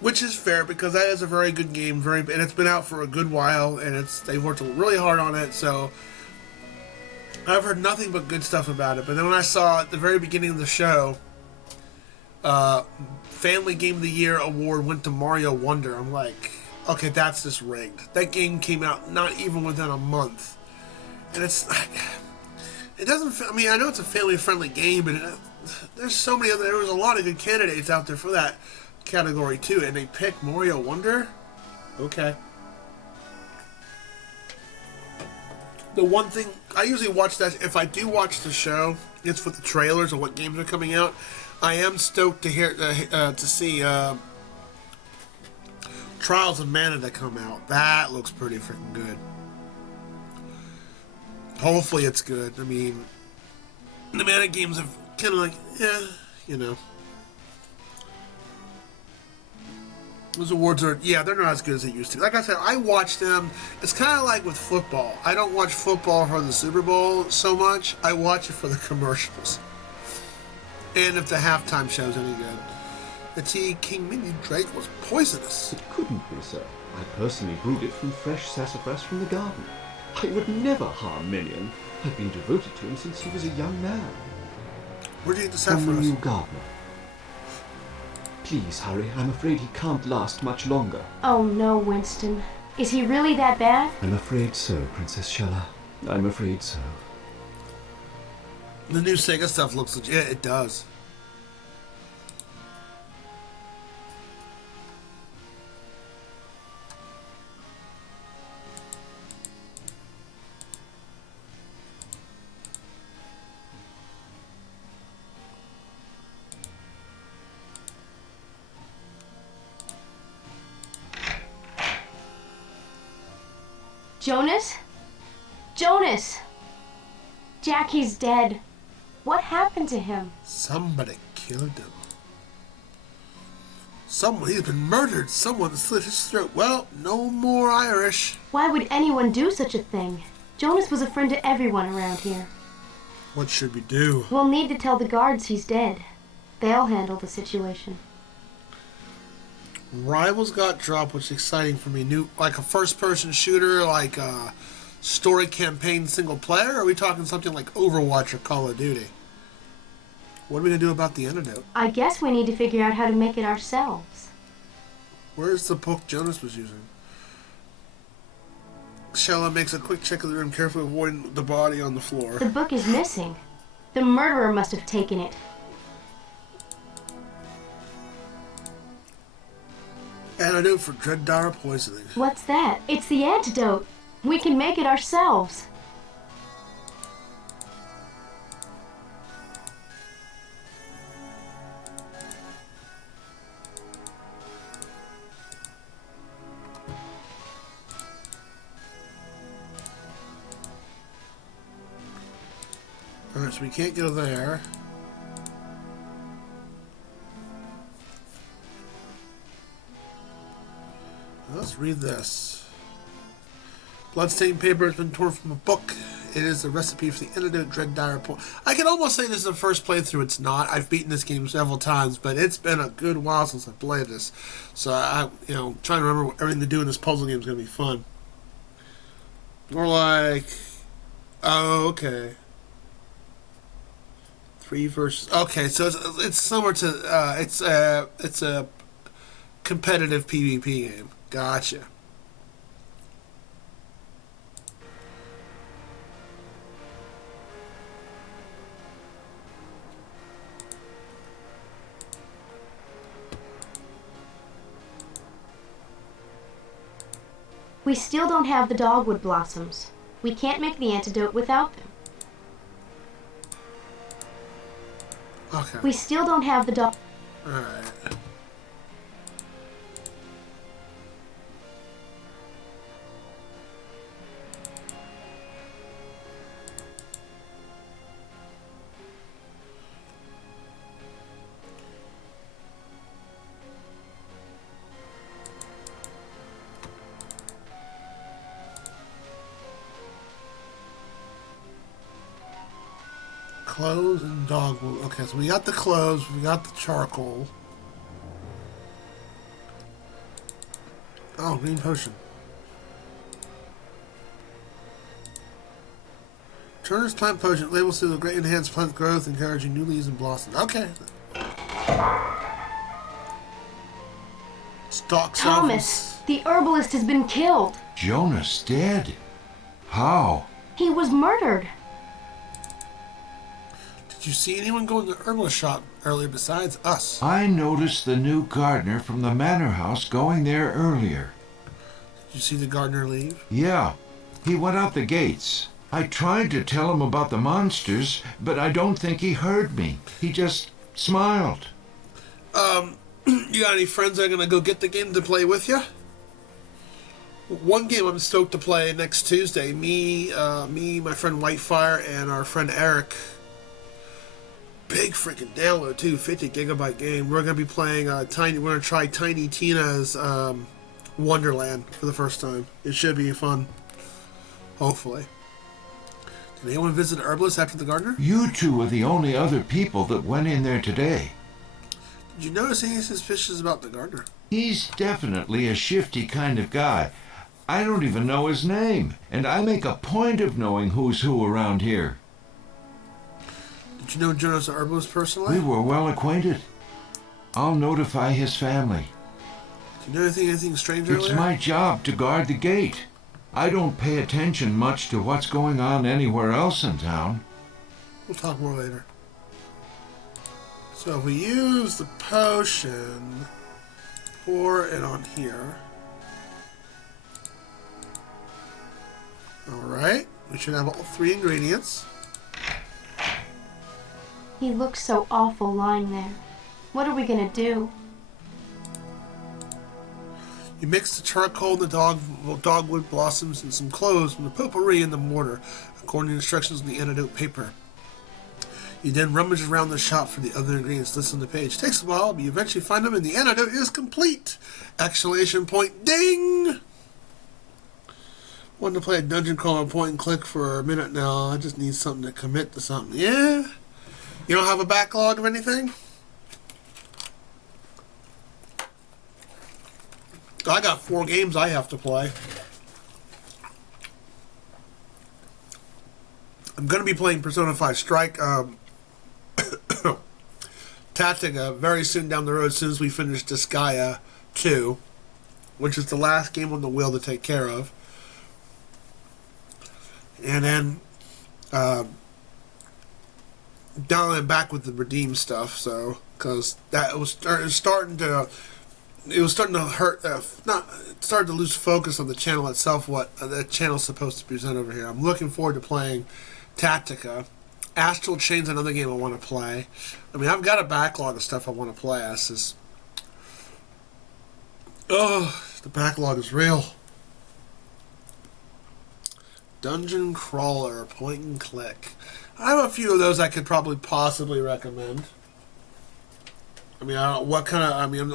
which is fair because that is a very good game, and it's been out for a good while, and they've worked really hard on it. So I've heard nothing but good stuff about it. But then when I saw at the very beginning of the show, Family Game of the Year award went to Mario Wonder, I'm like, okay, that's just rigged. That game came out not even within a month. And it's like, it doesn't, I mean, I know it's a family-friendly game, but there's so many other, there was a lot of good candidates out there for that category too, and they picked Mario Wonder? Okay. The one thing, I usually watch that, if I do watch the show, it's for the trailers of what games are coming out. I am stoked to see Trials of Mana that come out. That looks pretty freaking good. Hopefully it's good. I mean, the Mana games have kind of like, you know. Those awards are, they're not as good as they used to be. Like I said, I watch them. It's kind of like with football. I don't watch football for the Super Bowl so much. I watch it for the commercials. And if the halftime show's any good. The tea King Minion Drake was poisonous. It couldn't be, sir. I personally brewed it from fresh sassafras from the garden. I would never harm Minion. I've been devoted to him since he was a young man. Where do you get the From the sassafras? new gardener. Please hurry. I'm afraid he can't last much longer. Oh no, Winston. Is he really that bad? I'm afraid so, Princess Shella. I'm afraid so. The new Sega stuff looks legit. It does. Jonas? Jonas! Jackie's dead. What happened to him? Somebody killed him. He's been murdered. Someone slit his throat. Well, no more Irish. Why would anyone do such a thing? Jonas was a friend to everyone around here. What should we do? We'll need to tell the guards he's dead. They'll handle the situation. Rivals got dropped, which is exciting for me. New, like a first-person shooter, like story campaign single player, or are we talking something like Overwatch or Call of Duty? What are we going to do about the antidote? I guess we need to figure out how to make it ourselves. Where's the book Jonas was using? Shella makes a quick check of the room, carefully avoiding the body on the floor. The book is missing. The murderer must have taken it. Antidote for Dread Dire poisoning. What's that? It's the antidote. We can make it ourselves. Alright, so we can't go there. Let's read this. Bloodstained paper has been torn from a book. It is the recipe for the antidote Dread Dire point. I can almost say this is the first playthrough. It's not. I've beaten this game several times, but it's been a good while since I played this. So trying to remember everything to do in this puzzle game is going to be fun. More like, oh, okay. 3 versus. Okay, so it's similar to it's a competitive PvP game. Gotcha. We still don't have the dogwood blossoms. We can't make the antidote without them. Okay. We still don't have the dog. Alright. Cloves and dogwood. Okay, so we got the cloves, we got the charcoal. Oh, green potion. Turner's plant potion. Labels to great enhanced plant growth, encouraging new leaves and blossoms. Okay. Stock Thomas, the herbalist has been killed. Jonas dead? How? He was murdered. Did you see anyone go in the herbalist shop earlier besides us? I noticed the new gardener from the manor house going there earlier. Did you see the gardener leave? Yeah, he went out the gates. I tried to tell him about the monsters, but I don't think he heard me. He just smiled. You got any friends that are going to go get the game to play with you? One game I'm stoked to play next Tuesday. Me, my friend Whitefire, and our friend Eric. Big freaking download too, 50 gigabyte game. We're gonna be playing We're gonna try Tiny Tina's Wonderland for the first time. It should be fun. Hopefully. Did anyone visit the herbalist after the gardener? You two were the only other people that went in there today. Did you notice anything suspicious about the gardener? He's definitely a shifty kind of guy. I don't even know his name, and I make a point of knowing who's who around here. Did you know Jonas the herbalist personally? We were well acquainted. I'll notify his family. Did you know anything strange earlier? It's my job to guard the gate. I don't pay attention much to what's going on anywhere else in town. We'll talk more later. So if we use the potion, pour it on here. Alright, we should have all 3 ingredients. He looks so awful lying there. What are we gonna do? You mix the charcoal and the dogwood blossoms and some cloves from the potpourri in the mortar, according to instructions in the antidote paper. You then rummage around the shop for the other ingredients listed on the page. Takes a while, but you eventually find them and the antidote is complete! Exclamation point, ding! Wanted to play a dungeon crawler point and click for a minute now. I just need something to commit to something. Yeah? You don't have a backlog of anything? I got 4 games I have to play. I'm going to be playing Persona 5 Strike Tactica very soon down the road, as soon as we finish Disgaea 2, which is the last game on the wheel to take care of. And then down and back with the redeem stuff, so because that was starting to hurt. It started to lose focus on the channel itself. What the channel's supposed to present over here. I'm looking forward to playing Tactica. Astral Chain's another game I want to play. I mean, I've got a backlog of stuff I want to play. The backlog is real. Dungeon Crawler, point and click. I have a few of those I could probably possibly recommend. I mean, I'm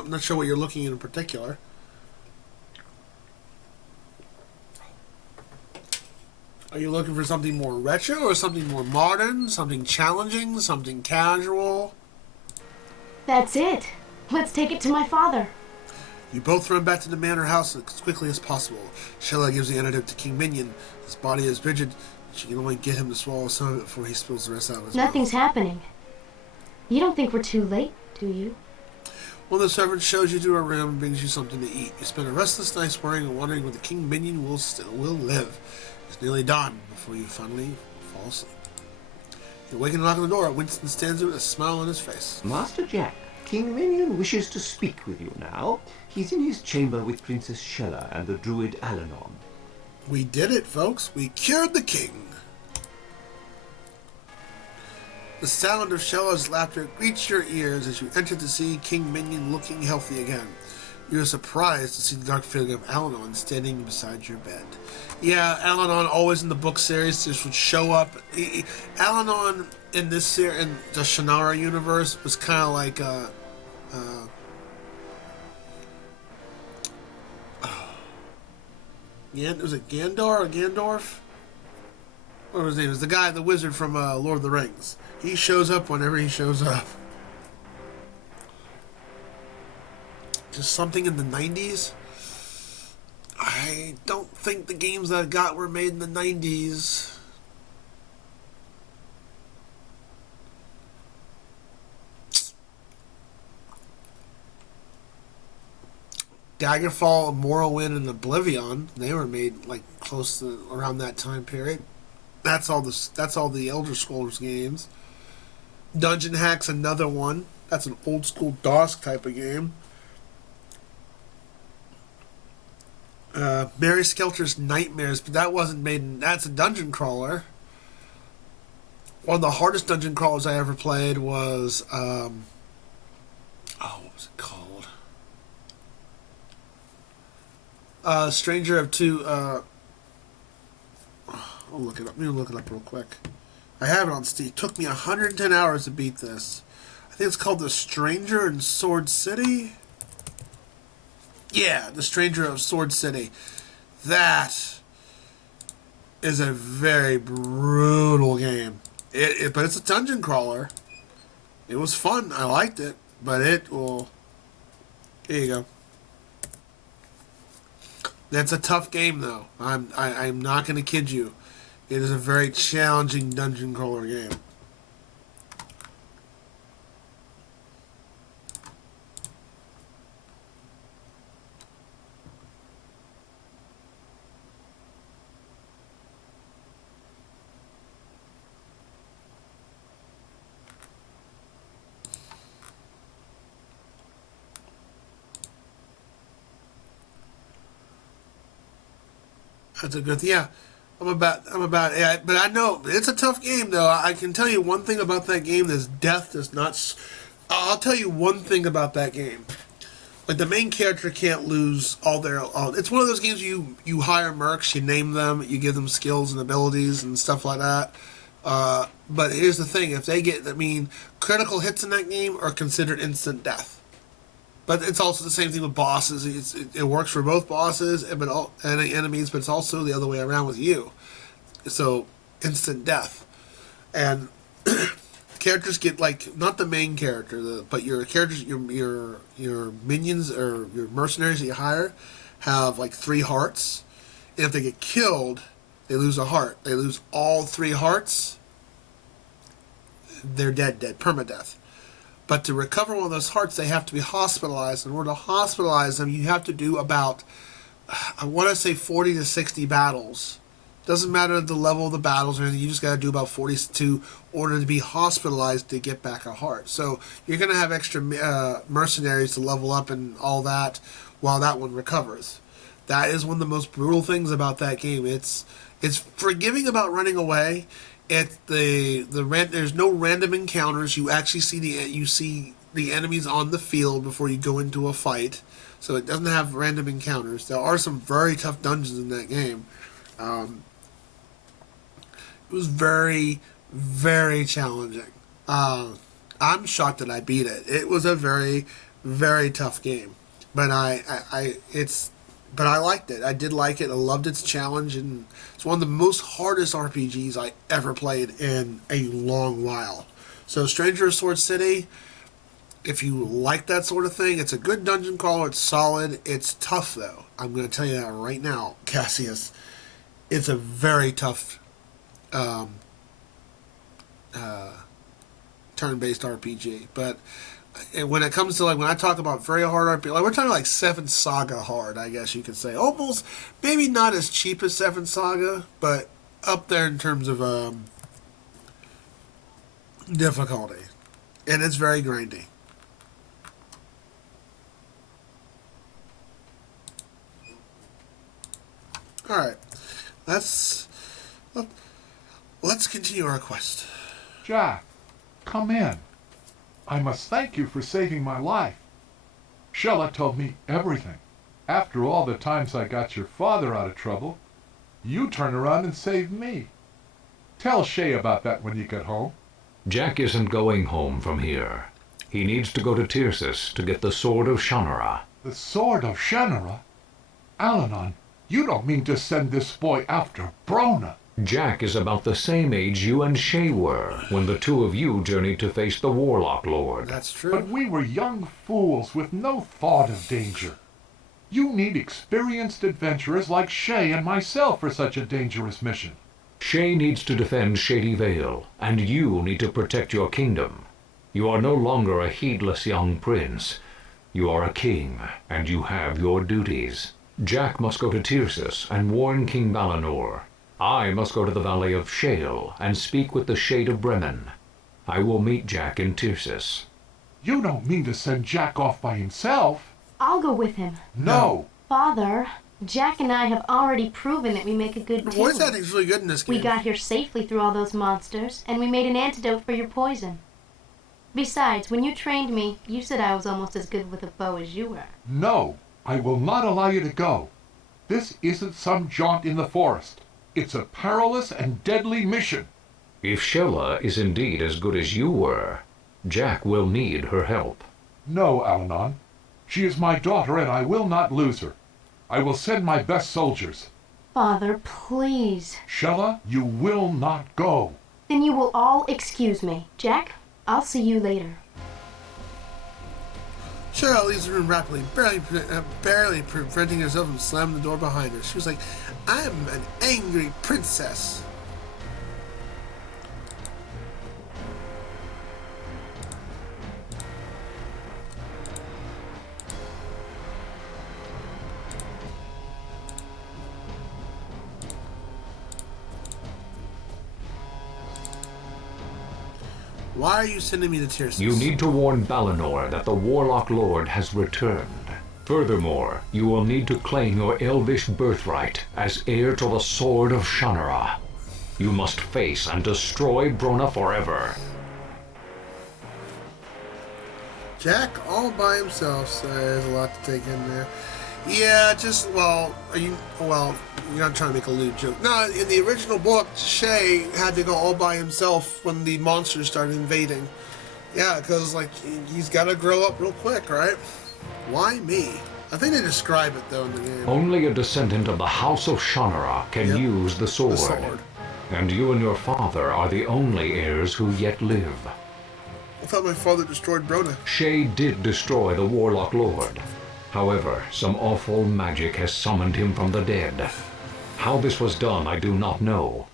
not sure what you're looking in particular. Are you looking for something more retro or something more modern, something challenging, something casual? That's it. Let's take it to my father. You both run back to the manor house as quickly as possible. Shella gives the antidote to King Minion. His body is rigid. She can only get him to swallow some of it before he spills the rest out of his Nothing's mouth. happening. You don't think we're too late, do you? One of the servants shows you to a room and brings you something to eat. You spend a restless night worrying and wondering whether King Minion will live. It's nearly dawn before you finally fall asleep. You awaken and knock on the door. Winston stands there with a smile on his face. Master Jack, King Minion wishes to speak with you now. He's in his chamber with Princess Shella and the druid Alanon. We did it, folks. We cured the king. The sound of Shella's laughter greets your ears as you enter to see King Minion looking healthy again. You're surprised to see the dark figure of Alanon standing beside your bed. Yeah, Alanon, always in the book series, just would show up. Alanon in this series, in the Shannara universe, was kind of like was it Gandor or Gandorf? What was his name? It was the guy, the wizard from Lord of the Rings. He shows up whenever he shows up. Just something in the 90s? I don't think the games that I got were made in the 90s. Daggerfall, Morrowind, and Oblivion, they were made like close to around that time period. That's all the Elder Scrolls games. Dungeon Hack's another one. That's an old school DOS type of game. Mary Skelter's Nightmares, but that wasn't made. That's a dungeon crawler. One of the hardest dungeon crawlers I ever played was what was it called? Stranger of Two. I'll look it up. Let me look it up real quick. I have it on Steam. It took me 110 hours to beat this. I think it's called The Stranger in Sword City. Yeah, The Stranger of Sword City. That is a very brutal game. But it's a dungeon crawler. It was fun. I liked it. But it will... Here you go. That's a tough game, though. I'm not going to kid you. It is a very challenging dungeon crawler game. That's a good, yeah. Yeah, but I know it's a tough game, though. I can tell you one thing about that game: is death does not. I'll tell you one thing about that game. Like, the main character can't lose all their. It's one of those games you hire mercs, you name them, you give them skills and abilities and stuff like that. But here's the thing: if they get, critical hits in that game are considered instant death. But it's also the same thing with bosses. It works for both bosses and enemies, but it's also the other way around with you. So, instant death. And characters get, like, not the main character, but your characters, your minions or your mercenaries that you hire have, like, 3 hearts. And if they get killed, They lose a heart. They lose all 3 hearts. They're dead, permadeath. But to recover one of those hearts, they have to be hospitalized. In order to hospitalize them, you have to do about, I want to say 40 to 60 battles. Doesn't matter the level of the battles or anything. You just got to do about 42 in order to be hospitalized to get back a heart. So you're going to have extra mercenaries to level up and all that while that one recovers. That is one of the most brutal things about that game. It's forgiving about running away. There's no random encounters. You actually see the enemies on the field before you go into a fight. So it doesn't have random encounters. There are some very tough dungeons in that game. It was very, very challenging. I'm shocked that I beat it. It was a very, very tough game, but I liked it. I did like it. I loved its challenge, and it's one of the most hardest RPGs I ever played in a long while. So, Stranger of Sword City, if you like that sort of thing, it's a good dungeon crawler. It's solid. It's tough, though. I'm going to tell you that right now, Cassius. It's a very tough turn-based RPG, but when it comes to, like, when I talk about very hard RPG, like, we're talking like Seven Saga hard, I guess you could say. Almost, maybe not as cheap as Seven Saga, but up there in terms of difficulty. And it's very grindy. Alright, let's continue our quest. Jack, come in. I must thank you for saving my life. Shella told me everything. After all the times I got your father out of trouble, you turn around and save me. Tell Shay about that when you get home. Jack isn't going home from here. He needs to go to Tircis to get the Sword of Shannara. The Sword of Shannara? Alanon, you don't mean to send this boy after Brona? Jack is about the same age you and Shay were when the two of you journeyed to face the Warlock Lord. That's true. But we were young fools with no thought of danger. You need experienced adventurers like Shay and myself for such a dangerous mission. Shay needs to defend Shady Vale, and you need to protect your kingdom. You are no longer a heedless young prince. You are a king, and you have your duties. Jack must go to Tircis and warn King Balinor. I must go to the Valley of Shale and speak with the Shade of Bremen. I will meet Jack in Tircis. You don't mean to send Jack off by himself? I'll go with him. No. Father, Jack and I have already proven that we make a good team. Voice acting's really good in this game. We got here safely through all those monsters, and we made an antidote for your poison. Besides, when you trained me, you said I was almost as good with a bow as you were. No, I will not allow you to go. This isn't some jaunt in the forest. It's a perilous and deadly mission. If Shella is indeed as good as you were, Jack will need her help. No, Alanon. She is my daughter, and I will not lose her. I will send my best soldiers. Father, please. Shella, you will not go. Then you will all excuse me. Jack, I'll see you later. Cheryl leaves the room rapidly, barely preventing herself from slamming the door behind her. She was like, I'm an angry princess. Why are you sending me to Tircis? You need to warn Balinor that the Warlock Lord has returned. Furthermore, you will need to claim your elvish birthright as heir to the Sword of Shannara. You must face and destroy Brona forever. Jack all by himself, so there's a lot to take in there. Yeah, you're not trying to make a lewd joke. No, in the original book, Shay had to go all by himself when the monsters started invading. Yeah, because, like, he's got to grow up real quick, right? Why me? I think they describe it, though, in the game. Only a descendant of the House of Shannara can use the sword. The sword. And you and your father are the only heirs who yet live. I thought my father destroyed Brona. Shay did destroy the Warlock Lord. However, some awful magic has summoned him from the dead. How this was done, I do not know,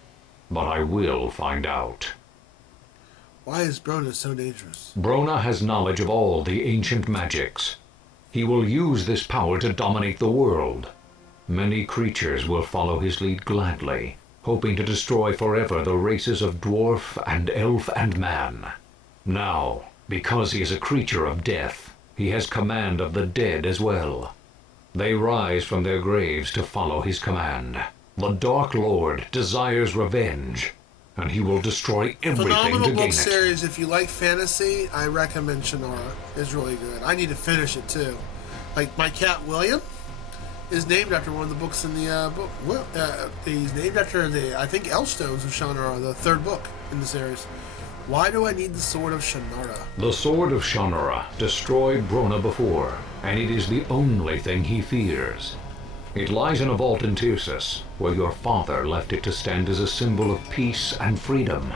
but I will find out. Why is Brona so dangerous? Brona has knowledge of all the ancient magics. He will use this power to dominate the world. Many creatures will follow his lead gladly, hoping to destroy forever the races of dwarf and elf and man. Now, because he is a creature of death, he has command of the dead as well. They rise from their graves to follow his command. The Dark Lord desires revenge, and he will destroy everything Phenomenal to gain book it. series. If you like fantasy, I recommend Shannara. It's really good. I need to finish it too. Like my cat William is named after one of the books in the book. Well, he's named after the, I think, Elfstones of Shannara, the third book in the series. Why do I need the Sword of Shannara? The Sword of Shannara destroyed Brona before, and it is the only thing he fears. It lies in a vault in Tirsus, where your father left it to stand as a symbol of peace and freedom.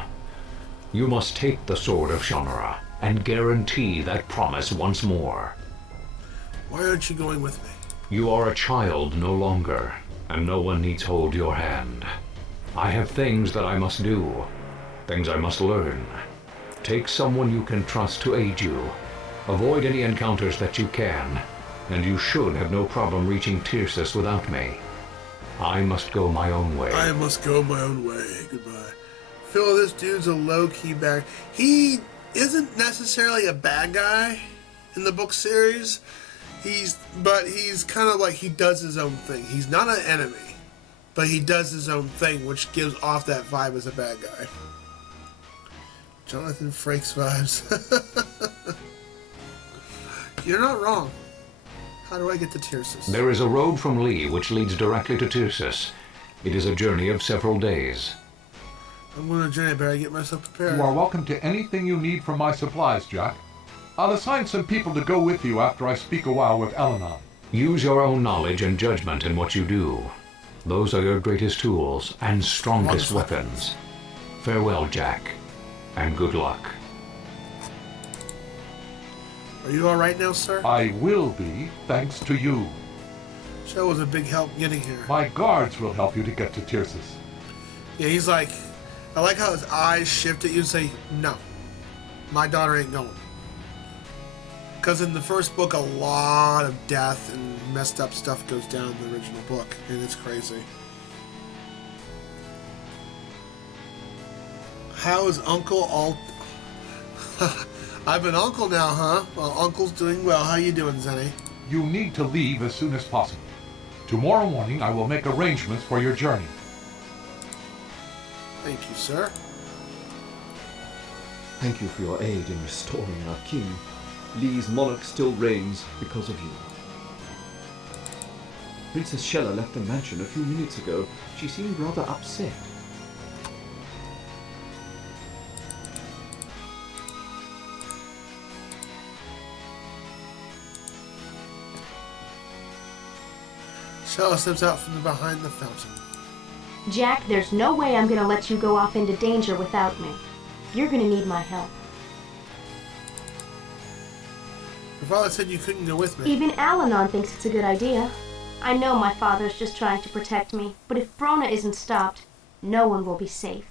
You must take the Sword of Shannara and guarantee that promise once more. Why aren't you going with me? You are a child no longer, and no one needs hold your hand. I have things that I must do, things I must learn. Take someone you can trust to aid you. Avoid any encounters that you can, and you should have no problem reaching Tirsus without me. I must go my own way. I must go my own way. Goodbye. Phil, this dude's a low-key bad. He isn't necessarily a bad guy in the book series. But he's kind of like, he does his own thing. He's not an enemy, but he does his own thing, which gives off that vibe as a bad guy. Jonathan Frakes vibes. You're not wrong. How do I get to Tirsus? There is a road from Lee which leads directly to Tirsus. It is a journey of several days. I'm going on a journey. I better get myself prepared. You are welcome to anything you need from my supplies, Jack. I'll assign some people to go with you after I speak a while with Eleanor. Use your own knowledge and judgment in what you do. Those are your greatest tools and strongest weapons. Farewell, Jack, and good luck. Are you alright now, sir? I will be, thanks to you. Joe was a big help getting here. My guards will help you to get to Tirsus. Yeah, he's like, I like how his eyes shift at you and say, no, my daughter ain't going. Because in the first book, a lot of death and messed up stuff goes down in the original book, and it's crazy. How is Uncle all... I've an uncle now, huh? Well, Uncle's doing well. How you doing, Zenny? You need to leave as soon as possible. Tomorrow morning, I will make arrangements for your journey. Thank you, sir. Thank you for your aid in restoring our king. Lee's monarch still reigns because of you. Princess Shella left the mansion a few minutes ago. She seemed rather upset. Shella steps out from behind the fountain. Jack, there's no way I'm gonna let you go off into danger without me. You're gonna need my help. Your father said you couldn't go with me. Even Al-Anon thinks it's a good idea. I know my father's just trying to protect me, but if Brona isn't stopped, no one will be safe.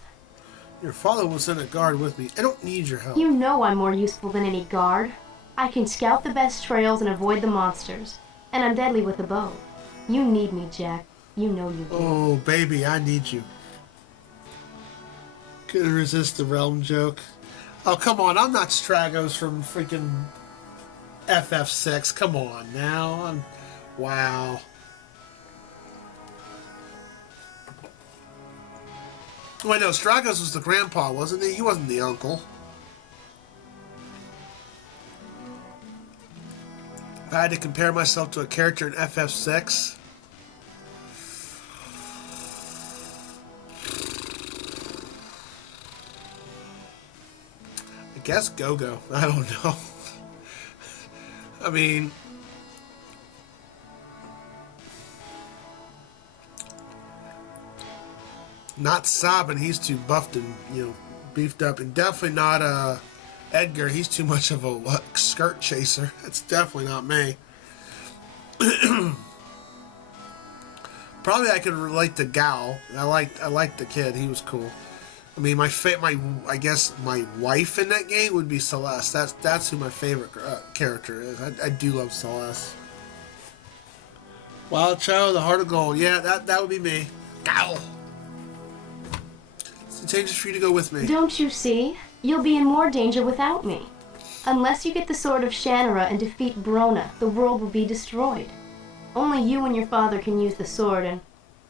Your father will send a guard with me. I don't need your help. You know I'm more useful than any guard. I can scout the best trails and avoid the monsters. And I'm deadly with a bow. You need me, Jack. You know you do. Oh, baby, I need you. Couldn't resist the realm joke. Oh, come on. I'm not Stragos from freaking FF6. Come on now. Wow. Wait, no, Stragos was the grandpa, wasn't he? He wasn't the uncle. If I had to compare myself to a character in FF6, I guess Go-Go. I don't know. I mean, not Sabin. He's too buffed and, beefed up. And definitely not Edgar. He's too much of a skirt chaser. That's definitely not me. Probably I could relate to Gal. I liked the kid. He was cool. I mean, I guess my wife in that game would be Celeste. That's who my favorite character is. I do love Celeste. Wild Child, the Heart of Gold. Yeah, that would be me. Gal. It's dangerous for you to go with me. Don't you see? You'll be in more danger without me. Unless you get the sword of Shannara and defeat Brona, the world will be destroyed. Only you and your father can use the sword, and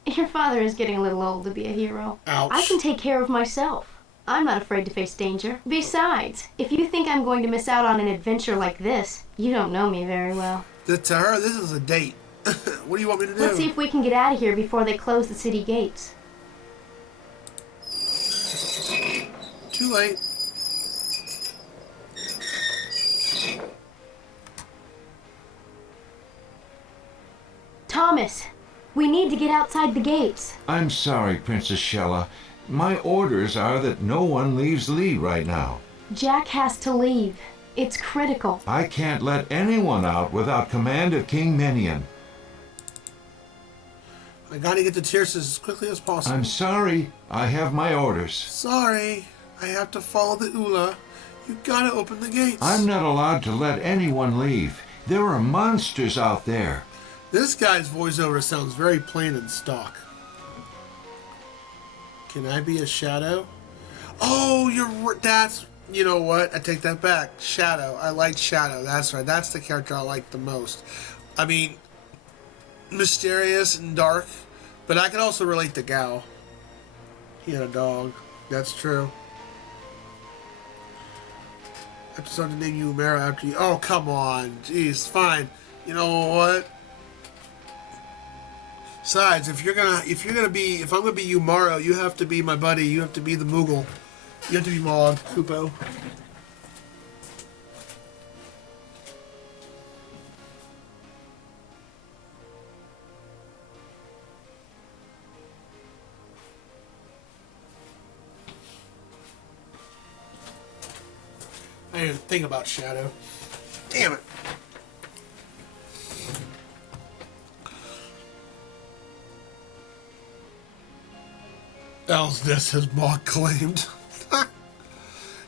your father is getting a little old to be a hero. Ouch. I can take care of myself. I'm not afraid to face danger. Besides, if you think I'm going to miss out on an adventure like this, you don't know me very well. To her, this is a date. What do you want me to do? Let's see if we can get out of here before they close the city gates. Too late. Thomas, we need to get outside the gates. I'm sorry, Princess Shella. My orders are that no one leaves Lee right now. Jack has to leave. It's critical. I can't let anyone out without command of King Menion. I gotta get to Tierces as quickly as possible. I'm sorry. I have my orders. Sorry. I have to follow the Ula. You gotta open the gates. I'm not allowed to let anyone leave. There are monsters out there. This guy's voiceover sounds very plain and stock. Can I be a shadow? Oh, that's... You know what? I take that back. Shadow. I like Shadow. That's right. That's the character I like the most. I mean, mysterious and dark, but I can also relate to Gao. He had a dog. That's true. I have to start to name you Umera after you. Oh, come on. Jeez, fine. You know what? Besides, if I'm gonna be Umaro, you have to be my buddy. You have to be the Moogle. You have to be Maud, Kupo. I didn't even think about Shadow. Damn it. Elsness has Maud claimed.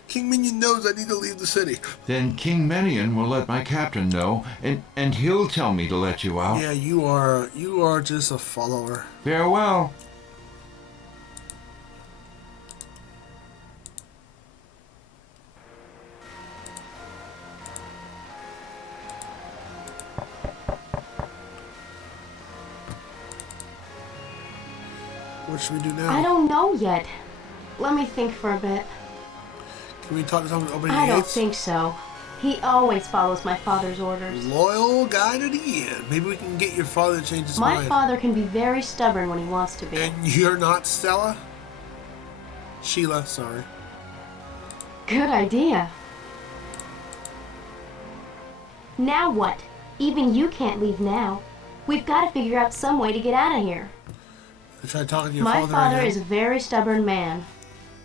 King Minion knows I need to leave the city. Then King Menion will let my captain know, and he'll tell me to let you out. Yeah, you are just a follower. Farewell. What should we do now? I don't know yet. Let me think for a bit. Can we talk to someone opening the I don't gates? think so. He always follows my father's orders. Loyal guy to the end. Maybe we can get your father to change his mind. My father can be very stubborn when he wants to be. And you're not Stella? Sheila, sorry. Good idea. Now what? Even you can't leave now. We've got to figure out some way to get out of here. I tried talking to your My father. father is a very stubborn man.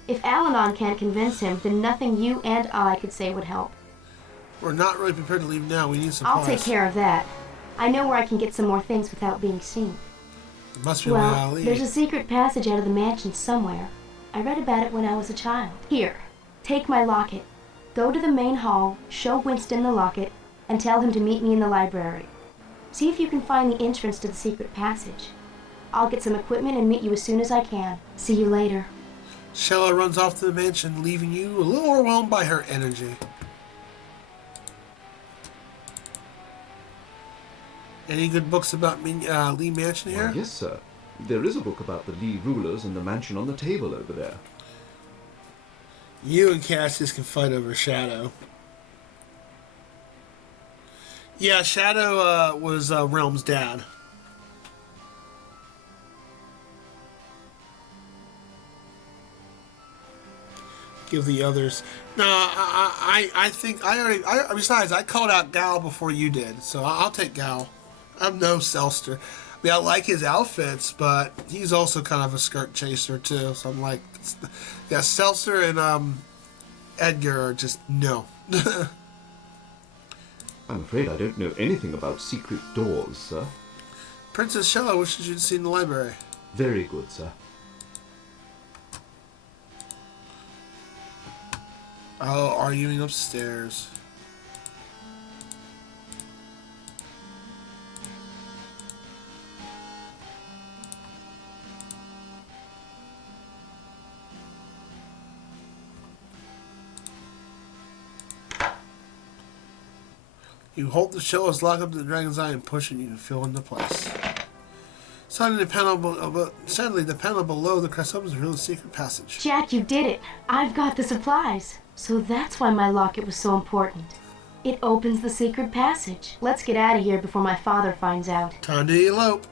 If Alanon can't convince him, then nothing you and I could say would help. We're not really prepared to leave now. We need supplies. I'll take care of that. I know where I can get some more things without being seen. There must be a way to Well, leave. there's a secret passage out of the mansion somewhere. I read about it when I was a child. Here, take my locket. Go to the main hall, show Winston the locket, and tell him to meet me in the library. See if you can find the entrance to the secret passage. I'll get some equipment and meet you as soon as I can. See you later. Shella runs off to the mansion, leaving you a little overwhelmed by her energy. Any good books about Lee Mansion here? Why, yes, sir. There is a book about the Lee rulers and the mansion on the table over there. You and Cassius can fight over Shadow. Yeah, Shadow was Realm's dad. Give the others. No, I think I already. Besides, I called out Gal before you did, so I'll take Gal. I'm no Selster. I mean, I like his outfits, but he's also kind of a skirt chaser too. So I'm like, yeah, Selster and Edgar are just no. I'm afraid I don't know anything about secret doors, sir. Princess Shella wishes you'd seen the library. Very good, sir. Oh, arguing upstairs. You hold the shell as lock up to the dragon's eye and push, and you can fill into place. Sadly, the panel below the crest opens to reveal the secret passage. Jack, you did it. I've got the supplies. So that's why my locket was so important. It opens the secret passage. Let's get out of here before my father finds out. Time to elope.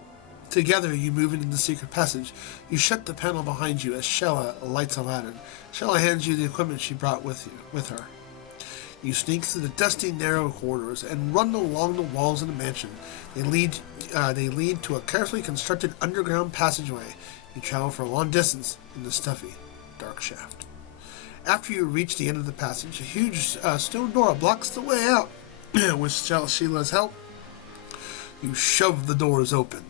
Together, you move into the secret passage. You shut the panel behind you as Shella lights a lantern. Shella hands you the equipment she brought with her. You sneak through the dusty, narrow corridors and run along the walls of the mansion. They lead to a carefully constructed underground passageway. You travel for a long distance in the stuffy, dark shaft. After you reach the end of the passage, a huge stone door blocks the way out. With Sheila's help, you shove the doors open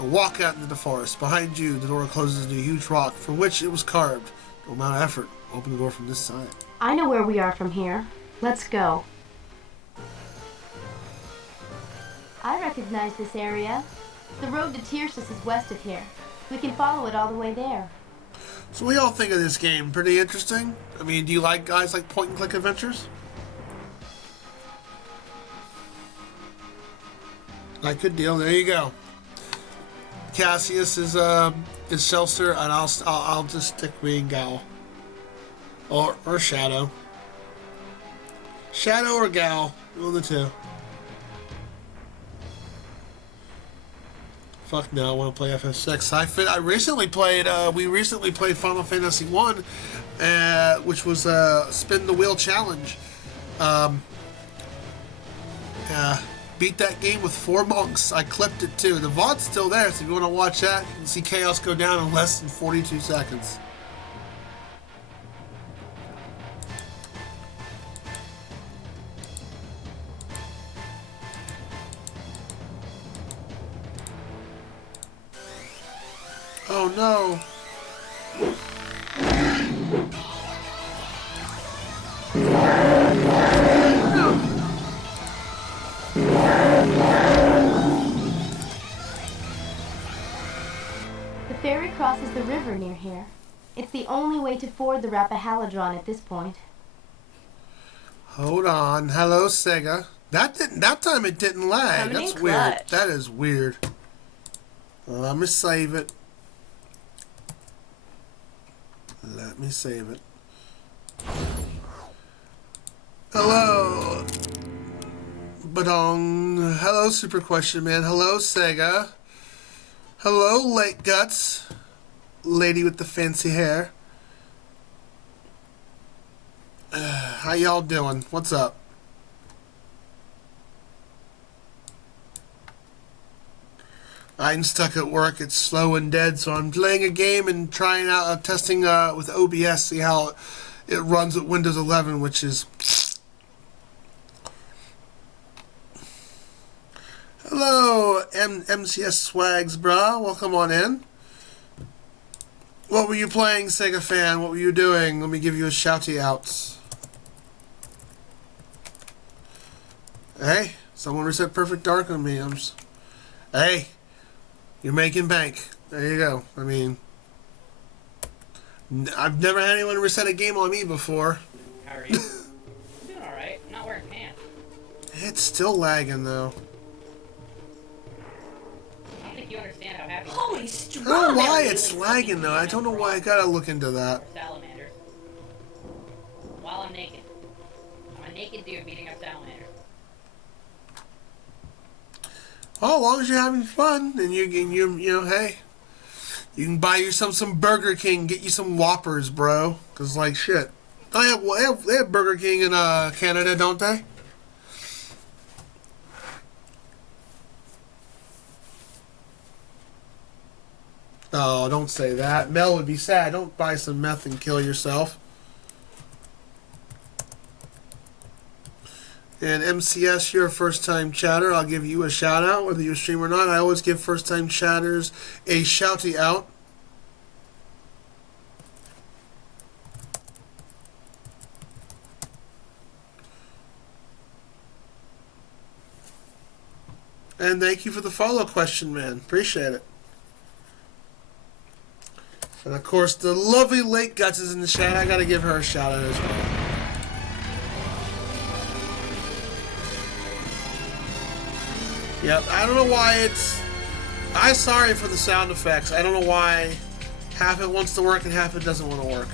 and walk out into the forest. Behind you, the door closes into a huge rock from which it was carved. No amount of effort, open the door from this side. I know where we are from here. Let's go. I recognize this area. The road to Tyrsis is west of here. We can follow it all the way there. So we all think of this game pretty interesting. I mean, do you like guys like point and click adventures? Like, good deal. There you go. Cassius is Seltzer, and I'll just stick me and Gal. Or Shadow. Shadow or Gal. One of the two. Fuck no, I want to play FF6. I recently played, we recently played Final Fantasy 1, which was a Spin the Wheel Challenge. Beat that game with 4 monks. I clipped it too. The VOD's still there, so if you want to watch that, you can see Chaos go down in less than 42 seconds. Oh no! The ferry crosses the river near here. It's the only way to ford the Rappahalladron at this point. Hold on. Hello, Sega. That time it didn't lag. Coming That's in weird. clutch. That is weird. Let me save it. Let me save it. Hello. Badong. Hello, Super Question Man. Hello, Sega. Hello, Late Guts. Lady with the fancy hair. How y'all doing? What's up? I'm stuck at work. It's slow and dead, so I'm playing a game and trying out testing with OBS, see how it runs with Windows 11, which is. Hello, MCS Swags, brah. Welcome on in. What were you playing, Sega fan? What were you doing? Let me give you a shouty outs. Hey, someone reset Perfect Dark on me. Hey. You're making bank. There you go. I mean, I've never had anyone reset a game on me before. How are you? I'm doing alright. I'm not wearing pants. It's still lagging, though. I don't think you understand how happy Holy I strong! don't know why it's lagging, though. I don't know why. I gotta look into that. salamanders. While I'm naked. I'm a naked dude beating up salamanders. Well, as long as you're having fun, and you know, hey, you can buy yourself some Burger King, get you some Whoppers, bro. Cause like shit, they have Burger King in Canada, don't they? Oh, don't say that. Mel would be sad. Don't buy some meth and kill yourself. And MCS, you're a first-time chatter. I'll give you a shout-out, whether you stream or not. I always give first-time chatters a shouty out. And thank you for the follow question, man. Appreciate it. And of course, the lovely Lake Guts is in the chat. I gotta give her a shout out as well. Yep, I don't know why it's... I'm sorry for the sound effects. I don't know why half it wants to work and half it doesn't want to work.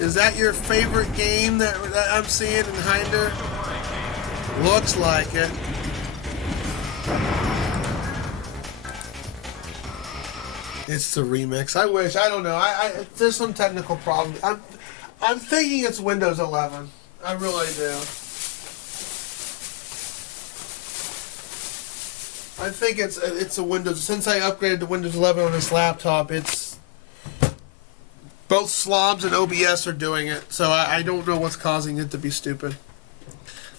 Is that your favorite game that I'm seeing in Hinder? Looks like it. It's the remix. I wish. I don't know. There's some technical problem. I'm thinking it's Windows 11. I really do. I think it's a Windows. Since I upgraded to Windows 11 on this laptop, it's both slobs and OBS are doing it. So I don't know what's causing it to be stupid.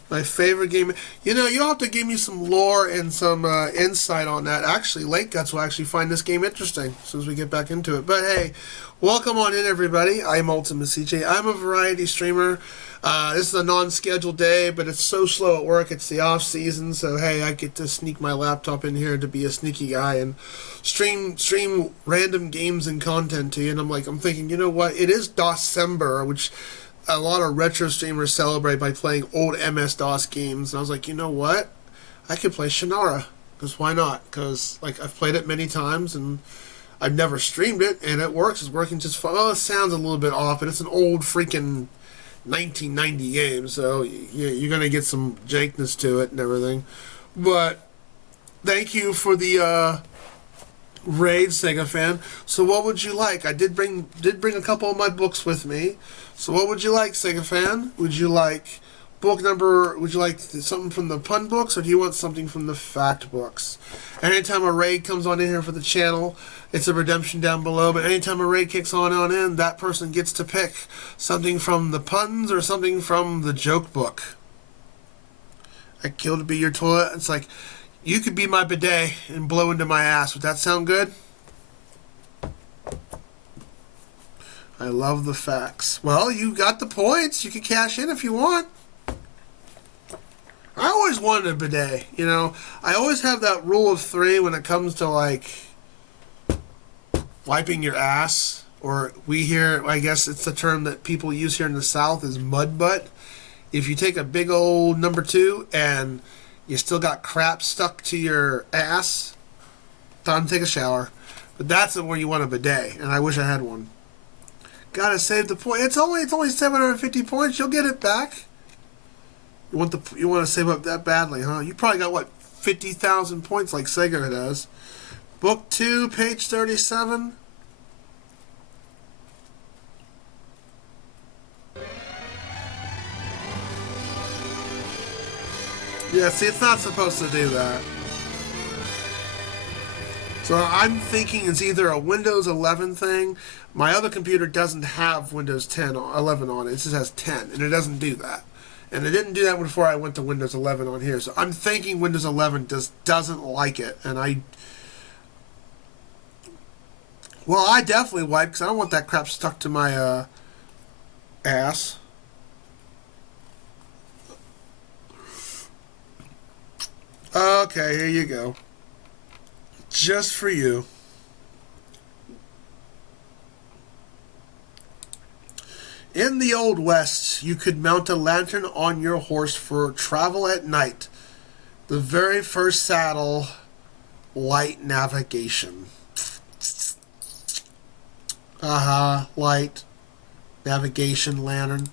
My favorite game. You know, you'll have to give me some lore and some insight on that. Actually, Late Guts will actually find this game interesting as soon as we get back into it. But hey, welcome on in, everybody. I'm ultimacj. I'm a variety streamer. This is a non-scheduled day, but it's so slow at work. It's the off season, so hey, I get to sneak my laptop in here to be a sneaky guy and stream random games and content to you. And I'm thinking, you know what? It is December, which a lot of retro streamers celebrate by playing old MS-DOS games. And I was like, you know what? I could play Shannara. Because why not? Because I've played it many times and I've never streamed it, and it works. It's working just fine. Well, it sounds a little bit off, but it's an old freaking 1990 game, so you're going to get some jankness to it and everything. But thank you for the raid, Sega fan. So what would you like? I did bring a couple of my books with me. So what would you like, Sega fan? Would you like book number? Would you like something from the pun books, or do you want something from the fact books? Anytime a raid comes on in here for the channel, it's a redemption down below. But anytime a raid kicks on in, that person gets to pick something from the puns or something from the joke book. I killed to be your toilet. It's like, you could be my bidet and blow into my ass. Would that sound good? I love the facts. Well, you got the points. You can cash in if you want. I always wanted a bidet, you know. I always have that rule of 3 when it comes to, wiping your ass. Or we here, I guess it's the term that people use here in the South, is mud butt. If you take a big old number 2 and you still got crap stuck to your ass, time to take a shower. But that's where you want a bidet, and I wish I had one. Gotta save the point. It's only 750 points. You'll get it back. You want to save up that badly, huh? You probably got what, 50,000 points like Sega does. Book 2, page 37. Yeah, see, it's not supposed to do that. So I'm thinking it's either a Windows 11 thing. My other computer doesn't have Windows 10 or 11 on it. It just has 10, and it doesn't do that. And it didn't do that before I went to Windows 11 on here. So I'm thinking Windows 11 doesn't like it. And I definitely wipe, because I don't want that crap stuck to my ass. Okay, here you go. Just for you. In the Old West, you could mount a lantern on your horse for travel at night. The very first saddle, light navigation. Light navigation lantern.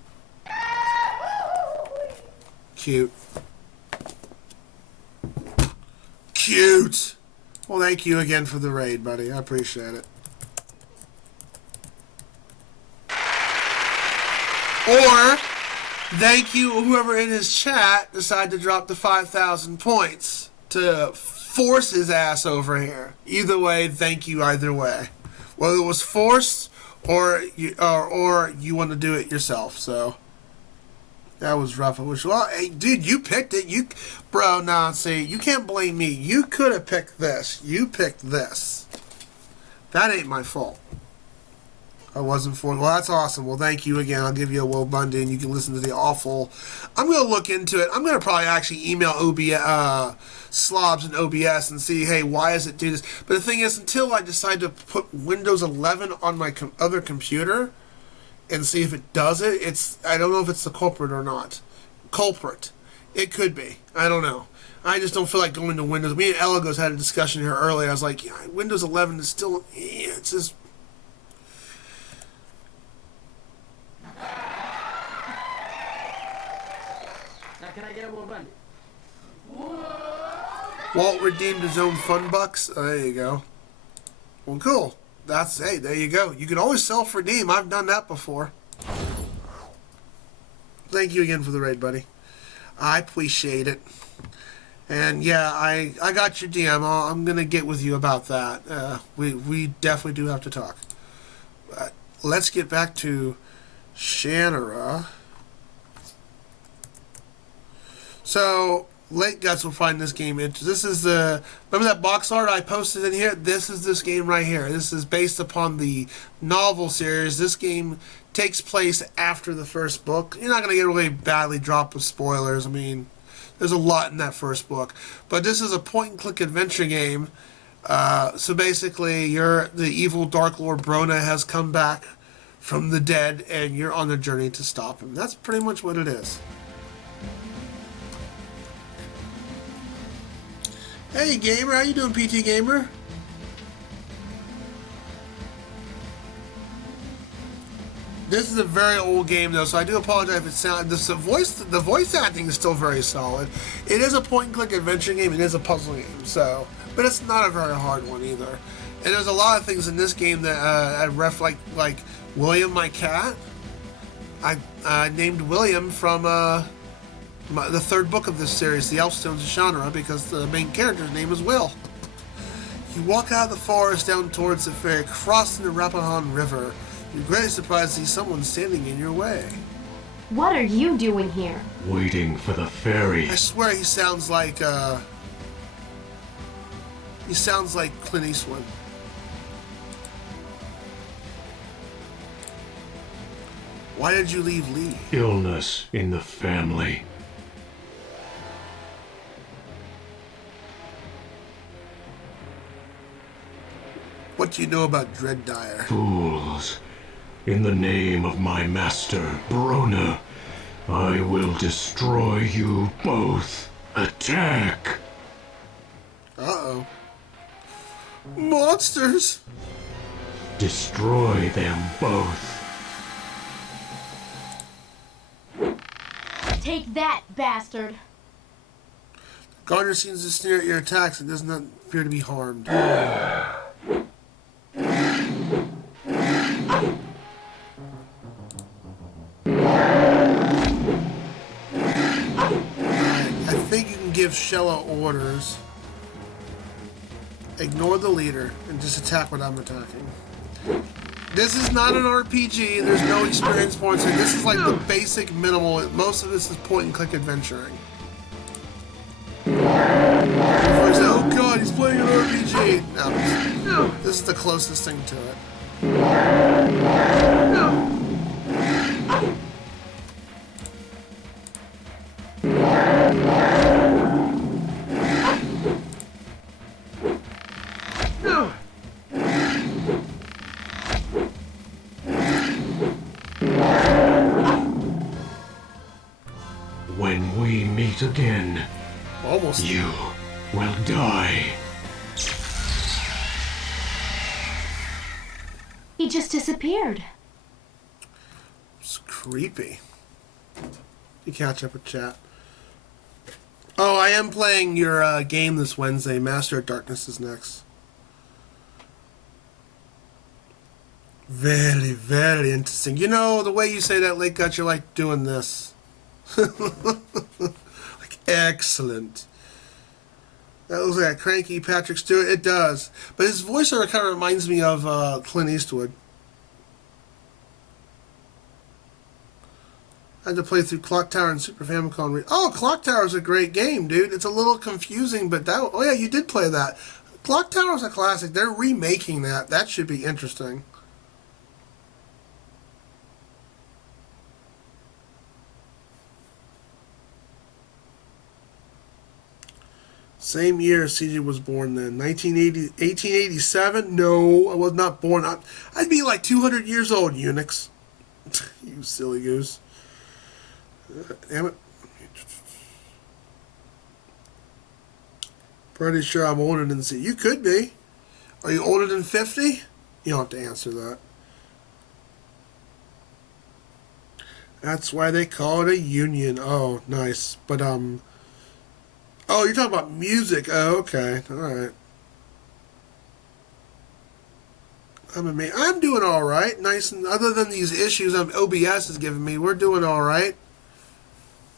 Cute. Cute! Well, thank you again for the raid, buddy. I appreciate it. Or, thank you, whoever in his chat decided to drop the 5,000 points to force his ass over here. Either way, thank you either way. Whether it was forced or you want to do it yourself. So that was rough. Well, hey, dude, you picked it. Bro, nah, see, you can't blame me. You could have picked this. You picked this. That ain't my fault. I wasn't for. Well, that's awesome. Well, thank you again. I'll give you a Will Bundy, and you can listen to the awful. I'm gonna look into it. I'm gonna probably actually email Slobs and OBS and see, hey, why does it do this? But the thing is, until I decide to put Windows 11 on my other computer and see if it does it, I don't know if it's the culprit or not. Culprit. It could be. I don't know. I just don't feel like going to Windows. Me and Elegos had a discussion here earlier. I was like, yeah, Windows 11 is still. It's just. Now can I get a more Bundy? Walt redeemed his own fun bucks. Oh, there you go. Well, cool. Hey, there you go. You can always self-redeem. I've done that before. Thank you again for the raid, buddy. I appreciate it. And yeah, I got your DM. I'm gonna get with you about that. We definitely do have to talk. But let's get back to Shannara. So late guts will find this game interesting. This is remember that box art I posted in here? This is this game right here. This is based upon the novel series. This game takes place after the first book. You're not going to get really badly dropped with spoilers. I mean, there's a lot in that first book. But this is a point-and-click adventure game. So basically, the evil Dark Lord Brona has come back from the dead, and you're on the journey to stop him. That's pretty much what it is. Hey gamer, how you doing, PT Gamer? This is a very old game though, so I do apologize if it sounds. The voice acting is still very solid. It is a point-and-click adventure game. It is a puzzle game, so, but it's not a very hard one either. And there's a lot of things in this game that I ref like William, my cat. I named William from the third book of this series, The Elfstones of Shannara, because the main character's name is Will. You walk out of the forest down towards the ferry, crossing the Rappahan River. You're greatly surprised to see someone standing in your way. What are you doing here? Waiting for the ferry. I swear he sounds like Clint Eastwood. Why did you leave Lee? Illness in the family. What do you know about Dreaddire? Fools. In the name of my master, Brona, I will destroy you both. Attack! Uh-oh. Monsters! Destroy them both. Take that, bastard! Gardner seems to sneer at your attacks and does not appear to be harmed. I think you can give Shella orders. Ignore the leader and just attack what I'm attacking. This is not an RPG. There's no experience points here. This is like the basic minimal. Most of this is point-and-click adventuring. Oh god, he's playing an RPG! No, this is the closest thing to it. When we meet again, almost, you will die. He just disappeared. It's creepy. You catch up with chat. Oh, I am playing your game this Wednesday. Master of Darkness is next. Very, very interesting. You know, the way you say that, Late Gut, you're like doing this. Like, excellent. That looks like a cranky Patrick Stewart. It does. But his voiceover kind of reminds me of Clint Eastwood. I had to play through Clock Tower and Super Famicom. Oh, Clock Tower is a great game, dude. It's a little confusing, but that... Oh, yeah, you did play that. Clock Tower is a classic. They're remaking that. That should be interesting. Same year CJ was born then. 1887? No, I was not born. I'd be like 200 years old, Unix. You silly goose. Damn it. Pretty sure I'm older than C. You could be. Are you older than 50? You don't have to answer that. That's why they call it a union. Oh, nice. But, oh, you're talking about music. Oh, okay. All right. I'm doing all right. Nice. And other than these issues OBS is giving me, we're doing all right.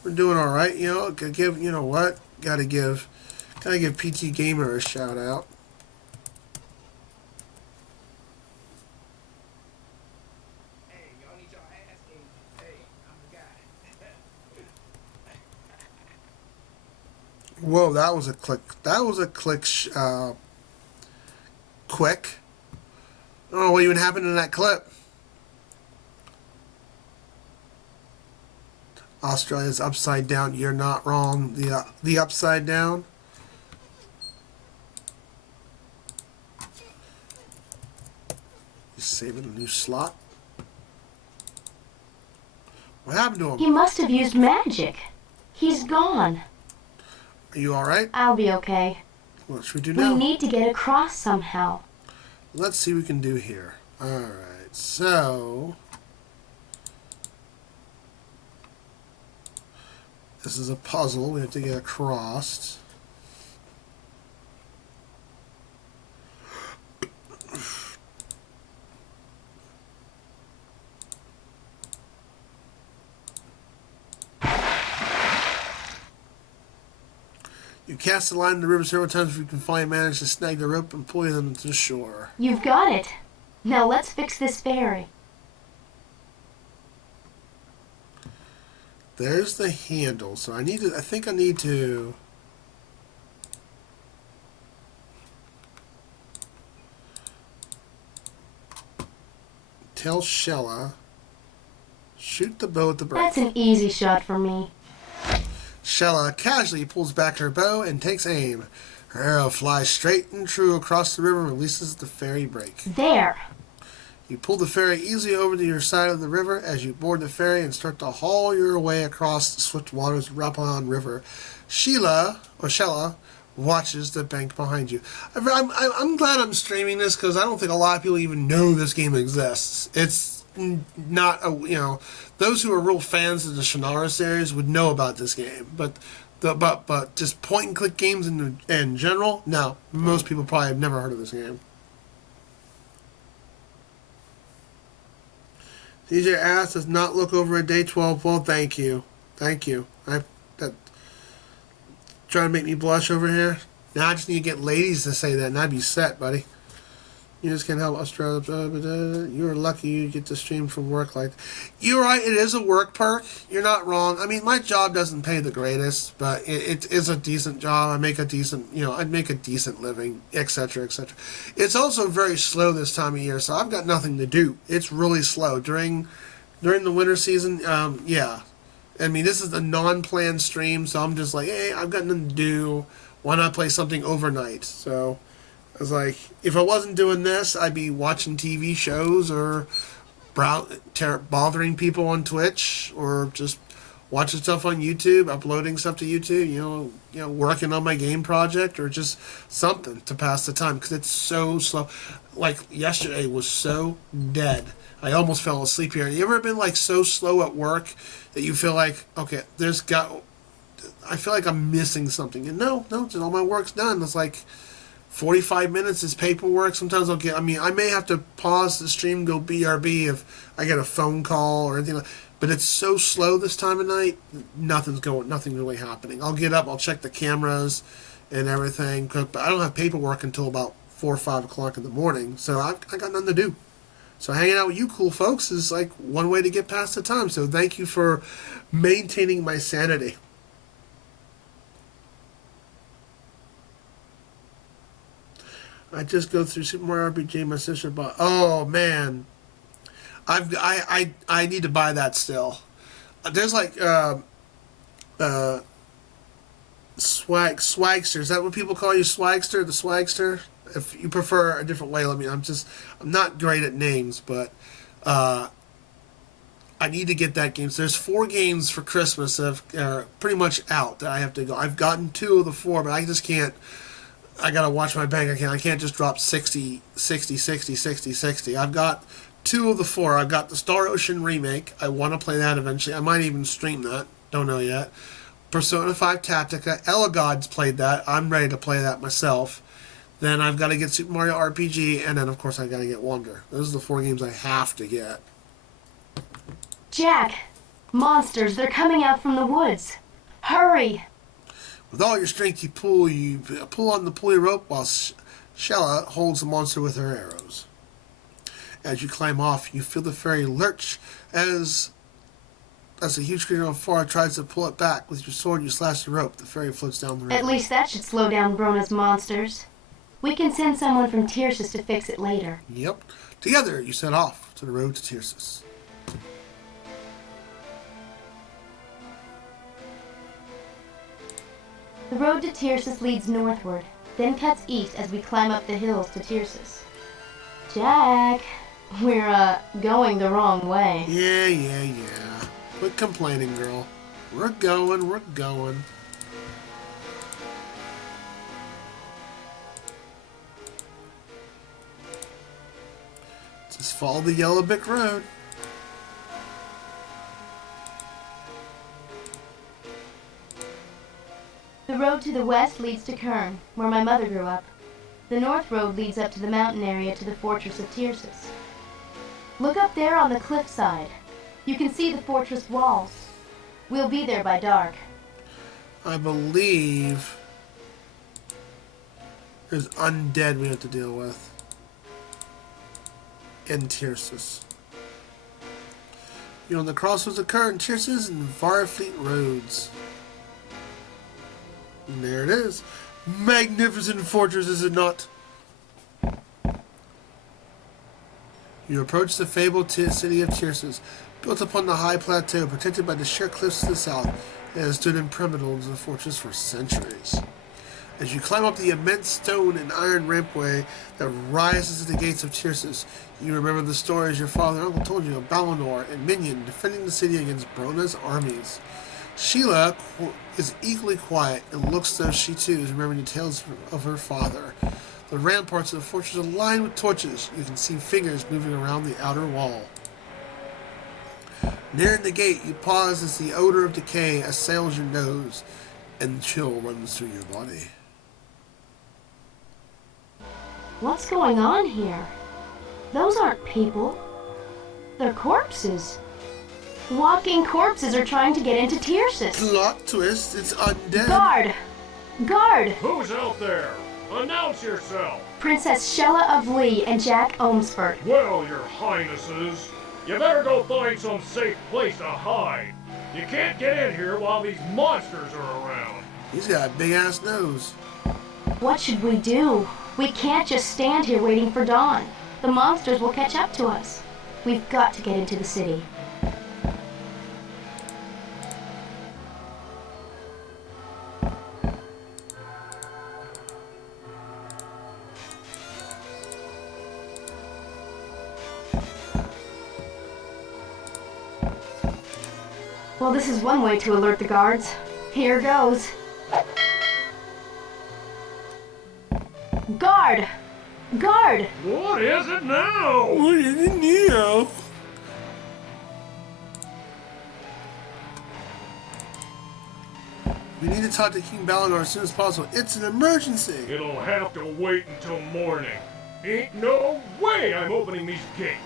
We're doing all right. You know, you know what? Gotta give PT Gamer a shout out. Hey, y'all need y'all ass ate. Hey, I'm the guy. Whoa, that was a click. That was a click. Quick. I don't know what even happened in that clip. Australia's upside down. You're not wrong. The upside down. He's saving a new slot. What happened to him? He must have used magic. He's gone. Are you alright? I'll be okay. What should we do now? We need to get across somehow. Let's see what we can do here. Alright, so... This is a puzzle. We have to get across. You cast the line in the river several times if you can finally manage to snag the rope and pull them to the shore. You've got it. Now let's fix this ferry. There's the handle. So I think I need to tell Shella, shoot the bow at the break. That's an easy shot for me. Shella casually pulls back her bow and takes aim. Her arrow flies straight and true across the river and releases the ferry brake. There. You pull the ferry easily over to your side of the river as you board the ferry and start to haul your way across the swift waters of Rappahan River. Shella watches the bank behind you. I'm glad I'm streaming this because I don't think a lot of people even know this game exists. It's not those who are real fans of the Shannara series would know about this game, but just point and click games in general, no, most people probably have never heard of this game. DJ asks, does not look over at day 12. Well, thank you. Thank you. That trying to make me blush over here. Now I just need to get ladies to say that, and I'd be set, buddy. You just can't help Australia. You're lucky you get to stream from work like that. You're right, it is a work perk. You're not wrong. I mean, my job doesn't pay the greatest, but it is a decent job. I make a decent, I'd make a decent living, etc., etc. It's also very slow this time of year, so I've got nothing to do. It's really slow. During the winter season, yeah. I mean, this is a non-planned stream, so I'm just like, hey, I've got nothing to do. Why not play something overnight? So... I was like, if I wasn't doing this, I'd be watching TV shows or bothering people on Twitch or just watching stuff on YouTube, uploading stuff to YouTube, working on my game project or just something to pass the time because it's so slow. Like yesterday was so dead. I almost fell asleep here. You ever been like so slow at work that you feel like, okay, I feel like I'm missing something. And no, just all my work's done. It's like 45 minutes is paperwork. Sometimes I may have to pause the stream, go BRB if I get a phone call or anything like that. But it's so slow this time of night, nothing's really happening. I'll get up, I'll check the cameras, and everything. But I don't have paperwork until about 4 or 5 o'clock in the morning, so I got nothing to do. So hanging out with you cool folks is like one way to get past the time. So thank you for maintaining my sanity. I just go through Super Mario RPG. My sister bought. Oh man, I need to buy that still. There's like swagster. Is that what people call you, swagster? The swagster. If you prefer a different way, let me. I'm not great at names, but I need to get that game. So there's 4 games for Christmas that are pretty much out that I have to go. I've gotten 2 of the 4, but I just can't. I gotta watch my bank account. I can't just drop 60. I've got 2 of the 4. I've got the Star Ocean remake. I want to play that eventually. I might even stream that. Don't know yet. Persona 5 Tactica. Elegod's played that. I'm ready to play that myself. Then I've got to get Super Mario RPG, and then of course I got to get Wonder. Those are the 4 games I have to get. Jack, monsters, they're coming out from the woods. Hurry! With all your strength, you pull on the pulley rope while Shella holds the monster with her arrows. As you climb off, you feel the fairy lurch as a huge creature on far tries to pull it back. With your sword, you slash the rope. The fairy floats down the river. At least that should slow down Brona's monsters. We can send someone from Tyrsis to fix it later. Yep. Together, you set off to the road to Tyrsis. The road to Tyrsis leads northward, then cuts east as we climb up the hills to Tyrsis. Jack, we're, going the wrong way. Yeah. Quit complaining, girl. We're going. Just follow the yellow brick road. The road to the west leads to Kern, where my mother grew up. The north road leads up to the mountain area to the fortress of Tyrsis. Look up there on the cliffside. You can see the fortress walls. We'll be there by dark. I believe there's undead we have to deal with in Tyrsis. You're on the crossroads of Kern, Tyrsis, and Varfleet roads. And there it is. Magnificent fortress, is it not? You approach the fabled city of Tyrsis, built upon the high plateau, protected by the sheer cliffs to the south. It has stood impregnable as a fortress for centuries. As you climb up the immense stone and iron rampway that rises to the gates of Tyrsis, you remember the stories your father and uncle told you of Balinor and Minion defending the city against Brona's armies. Sheila is equally quiet and looks as though she too is remembering the tales of her father. The ramparts of the fortress are lined with torches. You can see figures moving around the outer wall. Nearing the gate, you pause as the odor of decay assails your nose and chill runs through your body. What's going on here? Those aren't people. They're corpses. Walking corpses are trying to get into Tyrsis. Plot twist, it's undead. Guard! Guard! Who's out there? Announce yourself! Princess Shella of Lee and Jack Ohmsford. Well, your highnesses, you better go find some safe place to hide. You can't get in here while these monsters are around. He's got a big-ass nose. What should we do? We can't just stand here waiting for dawn. The monsters will catch up to us. We've got to get into the city. Well, this is one way to alert the guards. Here goes. Guard! Guard! What is it now? What is it now? We need to talk to King Balinor as soon as possible. It's an emergency. It'll have to wait until morning. Ain't no way I'm opening these gates.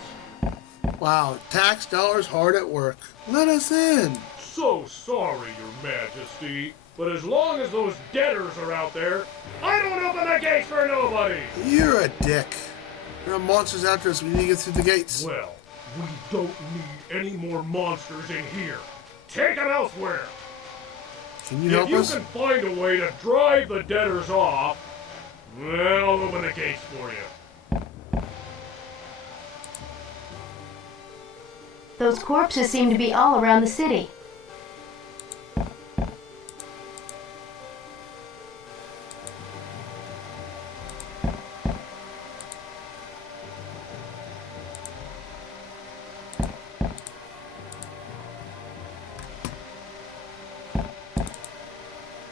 Wow, tax dollars hard at work. Let us in. so sorry, Your Majesty, but as long as those debtors are out there, I don't open the gates for nobody! You're a dick. There are monsters after us. We need to get through the gates. Well, we don't need any more monsters in here. Take them elsewhere. Can you help if you us? can find a way to drive the debtors off, I'll open the gates for you. Those corpses seem to be all around the city.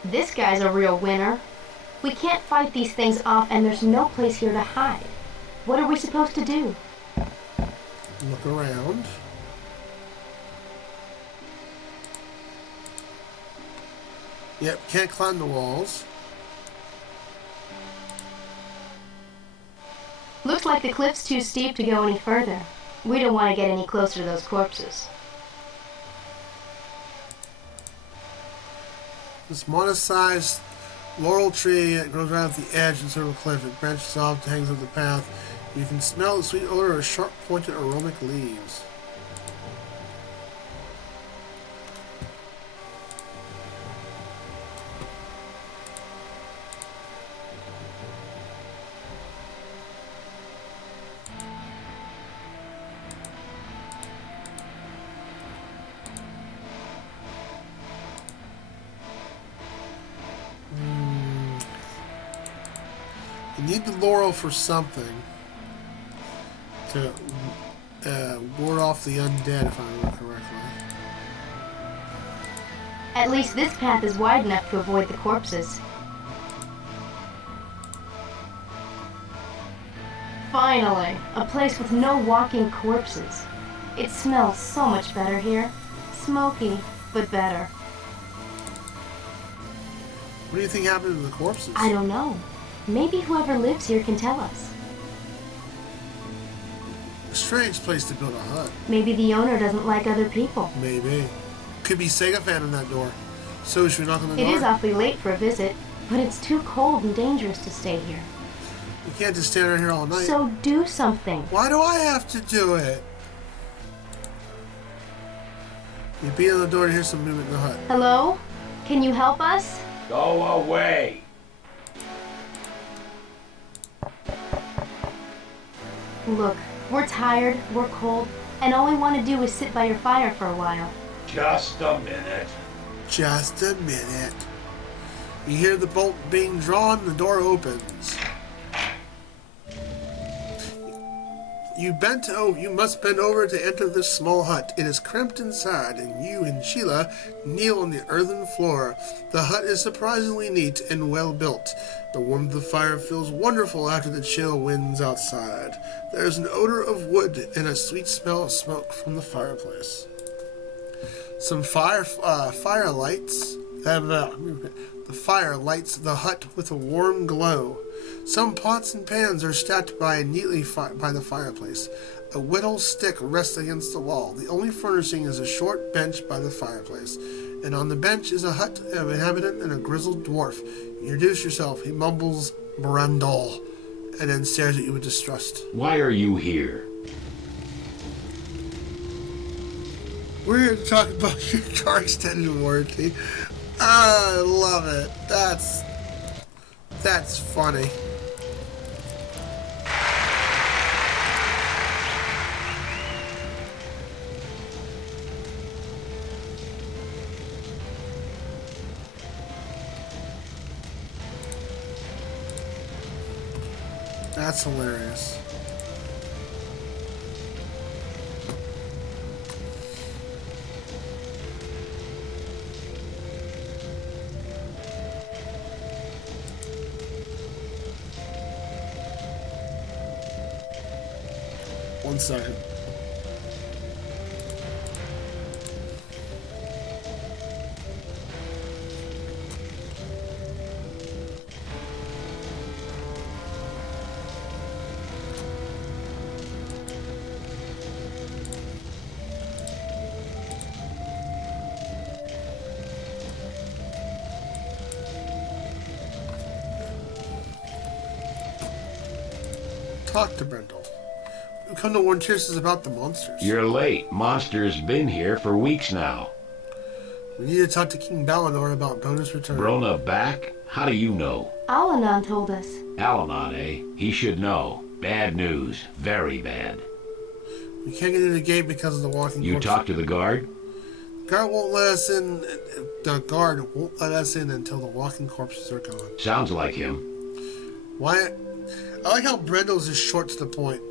This guy's a real winner. We can't fight these things off, and there's no place here to hide. What are we supposed to do? Look around. Yep, can't climb the walls. Looks like the cliff's too steep to go any further. We don't want to get any closer to those corpses. This modest-sized laurel tree that grows right at the edge of the cliff. It branches off and hangs up the path. You can smell the sweet odor of sharp-pointed aromatic leaves. You need the laurel for something to ward off the undead, if I remember correctly. At least this path is wide enough to avoid the corpses. Finally, a place with no walking corpses. It smells so much better here. Smoky, but better. What do you think happened to the corpses? I don't know. Maybe whoever lives here can tell us. A strange place to build a hut. Maybe the owner doesn't like other people. Maybe. Could be Sega fan on that door. So should we knock on the door? It is awfully late for a visit, but it's too cold and dangerous to stay here. You can't just stand around here all night. So do something. Why do I have to do it? You beat on the door to hear some movement in the hut. Hello? Can you help us? Go away! Look, we're tired, we're cold, and all we want to do is sit by your fire for a while. Just a minute. Just a minute. You hear the bolt being drawn, the door opens. You must bend over to enter this small hut. It is cramped inside, and you and Sheila kneel on the earthen floor. The hut is surprisingly neat and well built. The warmth of the fire feels wonderful after the chill winds outside. There is an odor of wood and a sweet smell of smoke from the fireplace. Some fire lights. The fire lights the hut with a warm glow. Some pots and pans are stacked neatly by the fireplace. A whittle stick rests against the wall. The only furnishing is a short bench by the fireplace, and on the bench is a hut of inhabitant and a grizzled dwarf. You introduce yourself. He mumbles Brandol, and then stares at you with distrust. Why are you here? We're here to talk about your car extended warranty. I love it. That's funny. That's hilarious. One second. Talk to Brendel. We come to warn Tirces about the monsters. You're late. Monster's been here for weeks now. We need to talk to King Balinor about Brona's return. Brona back? How do you know? Alanon told us. Alanon, eh? He should know. Bad news. Very bad. We can't get in the gate because of the walking You corpses. talked to the guard? Guard won't let us in. The guard won't let us in until the walking corpses are gone. Sounds like him. Why? I like how Brendel's is short to the point.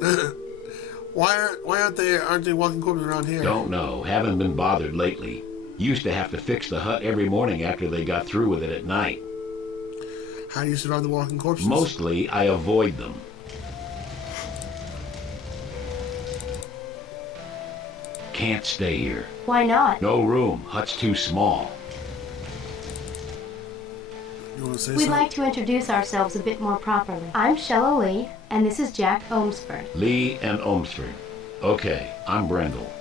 Why aren't they walking corpses around here? Don't know. Haven't been bothered lately. Used to have to fix the hut every morning after they got through with it at night. How do you survive the walking corpses? Mostly, I avoid them. Can't stay here. Why not? No room. Hut's too small. You want to say We'd something? like to introduce ourselves a bit more properly. I'm Shella Lee, and this is Jack Omsford. Lee and Omsford. Okay, I'm Brendel.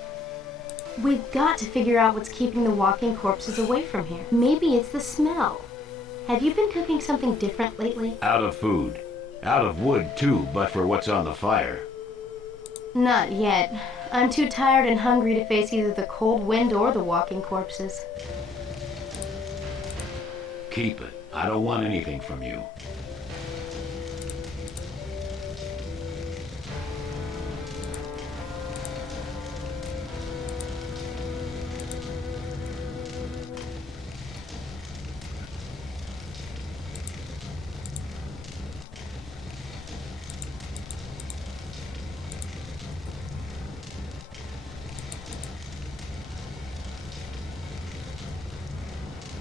We've got to figure out what's keeping the walking corpses away from here. Maybe it's the smell. Have you been cooking something different lately? Out of food. Out of wood, too, but for what's on the fire. Not yet. I'm too tired and hungry to face either the cold wind or the walking corpses. Keep it. I don't want anything from you.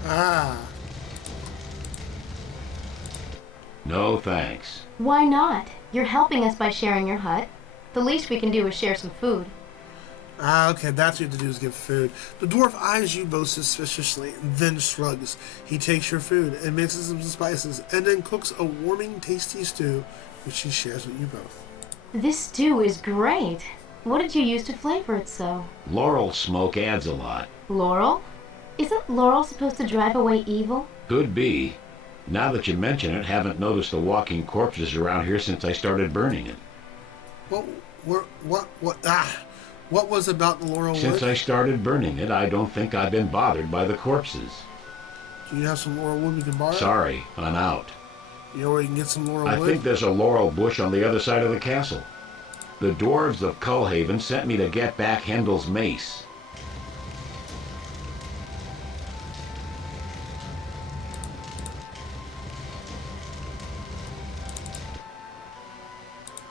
Ah. No thanks. Why not? You're helping us by sharing your hut. The least we can do is share some food. Ah, okay, that's what you have to do is give food. The dwarf eyes you both suspiciously, then shrugs. He takes your food and mixes some spices, and then cooks a warming, tasty stew, which he shares with you both. This stew is great. What did you use to flavor it so? Laurel smoke adds a lot. Laurel? Isn't laurel supposed to drive away evil? Could be. Now that you mention it, haven't noticed the walking corpses around here since I started burning it. What was about the laurel wood? Since I started burning it, I don't think I've been bothered by the corpses. Do you have some laurel wood we can borrow? Sorry, I'm out. You know where you can get some laurel I wood? think there's a laurel bush on the other side of the castle. The dwarves of Cullhaven sent me to get back Hendel's mace.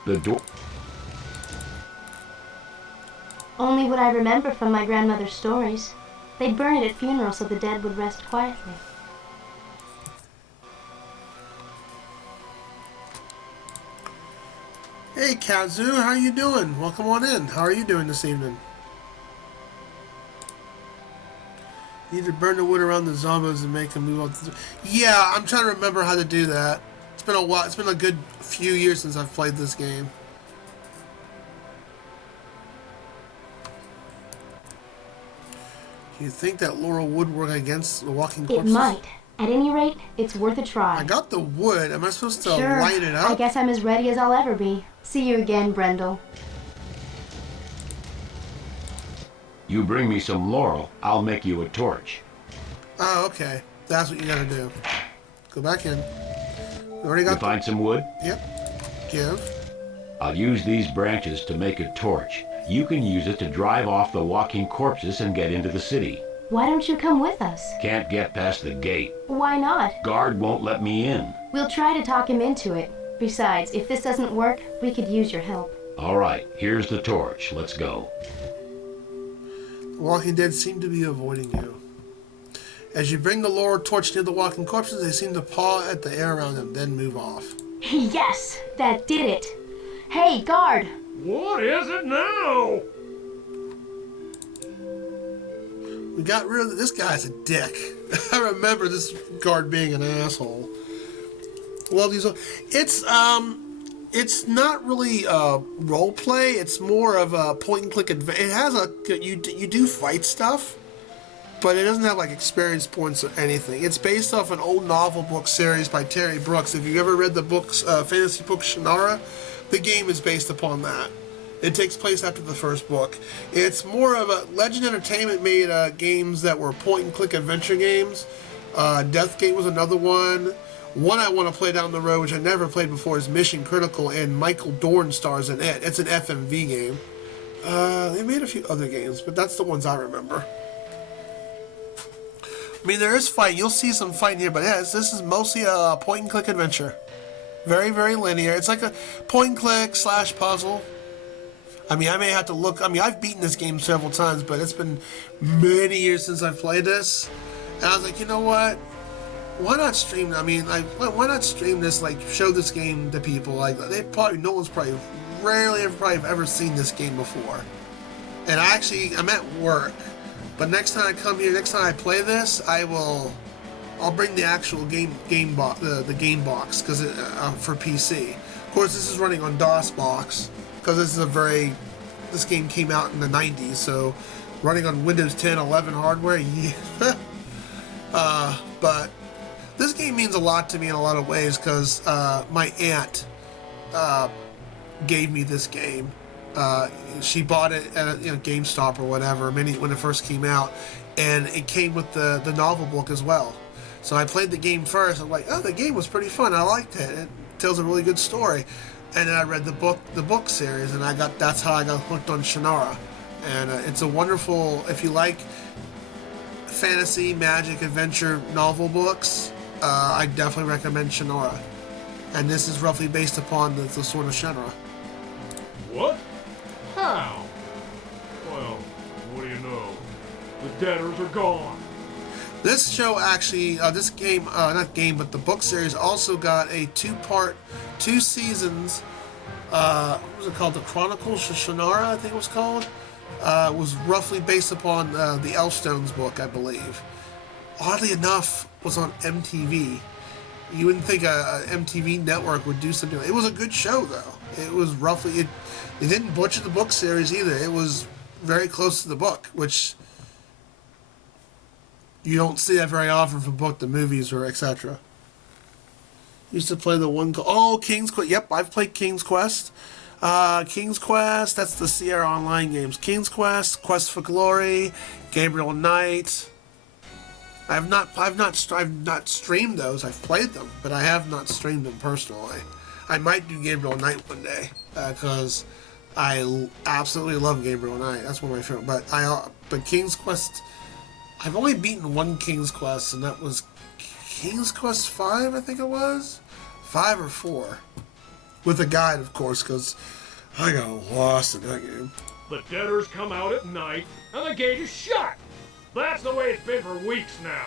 The door. Only what I remember from my grandmother's stories. They'd burn it at funerals so the dead would rest quietly. Hey, Kazu, how you doing? Welcome on in. How are you doing this evening? You need to burn the wood around the zombies and make them move up. Yeah, I'm trying to remember how to do that. It's been a while. It's been a good few years since I've played this game. Do you think that laurel would work against the walking It corpses? might. At any rate, it's worth a try. I got the wood. Am I supposed to Sure. light it up? I guess I'm as ready as I'll ever be. See you again, Brendel. You bring me some laurel, I'll make you a torch. Oh, okay. That's what you gotta do. Go back in. We already got. You find some wood? Yep. Give. I'll use these branches to make a torch. You can use it to drive off the walking corpses and get into the city. Why don't you come with us? Can't get past the gate. Why not? Guard won't let me in. We'll try to talk him into it. Besides, if this doesn't work, we could use your help. All right, here's the torch. Let's go. The walking dead seem to be avoiding you. As you bring the laurel torch near the walking corpses, they seem to paw at the air around them, then move off. Yes, that did it. Hey, guard! What is it now? We got rid of this guy's a dick. I remember this guard being an asshole. Well, it's not really role play. It's more of a point and click adventure. It has you do fight stuff, but it doesn't have like experience points or anything. It's based off an old novel book series by Terry Brooks. If you've ever read the books, fantasy book Shannara, the game is based upon that. It takes place after the first book. It's more of a Legend Entertainment made games that were point-and-click adventure games. Death Gate was another one. One I want to play down the road, which I never played before, is Mission Critical, and Michael Dorn stars in it. It's an FMV game. They made a few other games, but that's the ones I remember. I mean, there is fighting. You'll see some fighting here, but yeah, this is mostly a point-and-click adventure. Very, very linear. It's like a point-and-click / puzzle. I mean, I may have to look. I mean, I've beaten this game several times, but it's been many years since I've played this. And I was like, you know what? Why not stream? I mean, like, why not stream this? Like, show this game to people. Like, no one's probably rarely ever seen this game before. And I'm at work, but next time I come here, next time I play this, I'll bring the actual game box, the game box, because for PC. Of course, this is running on DOS box. Because this game came out in the 90s, so running on Windows 10, 11 hardware, yeah. But this game means a lot to me in a lot of ways, because my aunt gave me this game. She bought it at GameStop or whatever when it first came out, and it came with the novel book as well. So I played the game first. I'm like, oh, the game was pretty fun. I liked it. It tells a really good story. And then I read the book series, and that's how I got hooked on Shannara. And it's a wonderful, if you like fantasy, magic, adventure novel books, I definitely recommend Shannara. And this is roughly based upon the Sword of Shannara. What? How? Well, what do you know? The debtors are gone. This show actually, this game, not game, but the book series also got a 2 seasons, what was it called? The Chronicles of Shannara, I think it was called. It was roughly based upon the Elfstones book, I believe. Oddly enough, was on MTV. You wouldn't think a MTV network would do something like it. Was a good show, though. It was roughly, it didn't butcher the book series either. It was very close to the book, which you don't see that very often from book to movies or etc. Used to play the one King's Quest. Yep, I've played King's Quest. King's Quest, that's the Sierra Online games. King's Quest, Quest for Glory, Gabriel Knight. I've not streamed those. I've played them, but I have not streamed them personally. I might do Gabriel Knight one day because I absolutely love Gabriel Knight. That's one of my favorite. But King's Quest, I've only beaten one King's Quest, and that was King's Quest 5, I think it was 5 or 4, with a guide, of course, because I got lost in that game. The debtors come out at night, and the gate is shut. That's the way it's been for weeks now.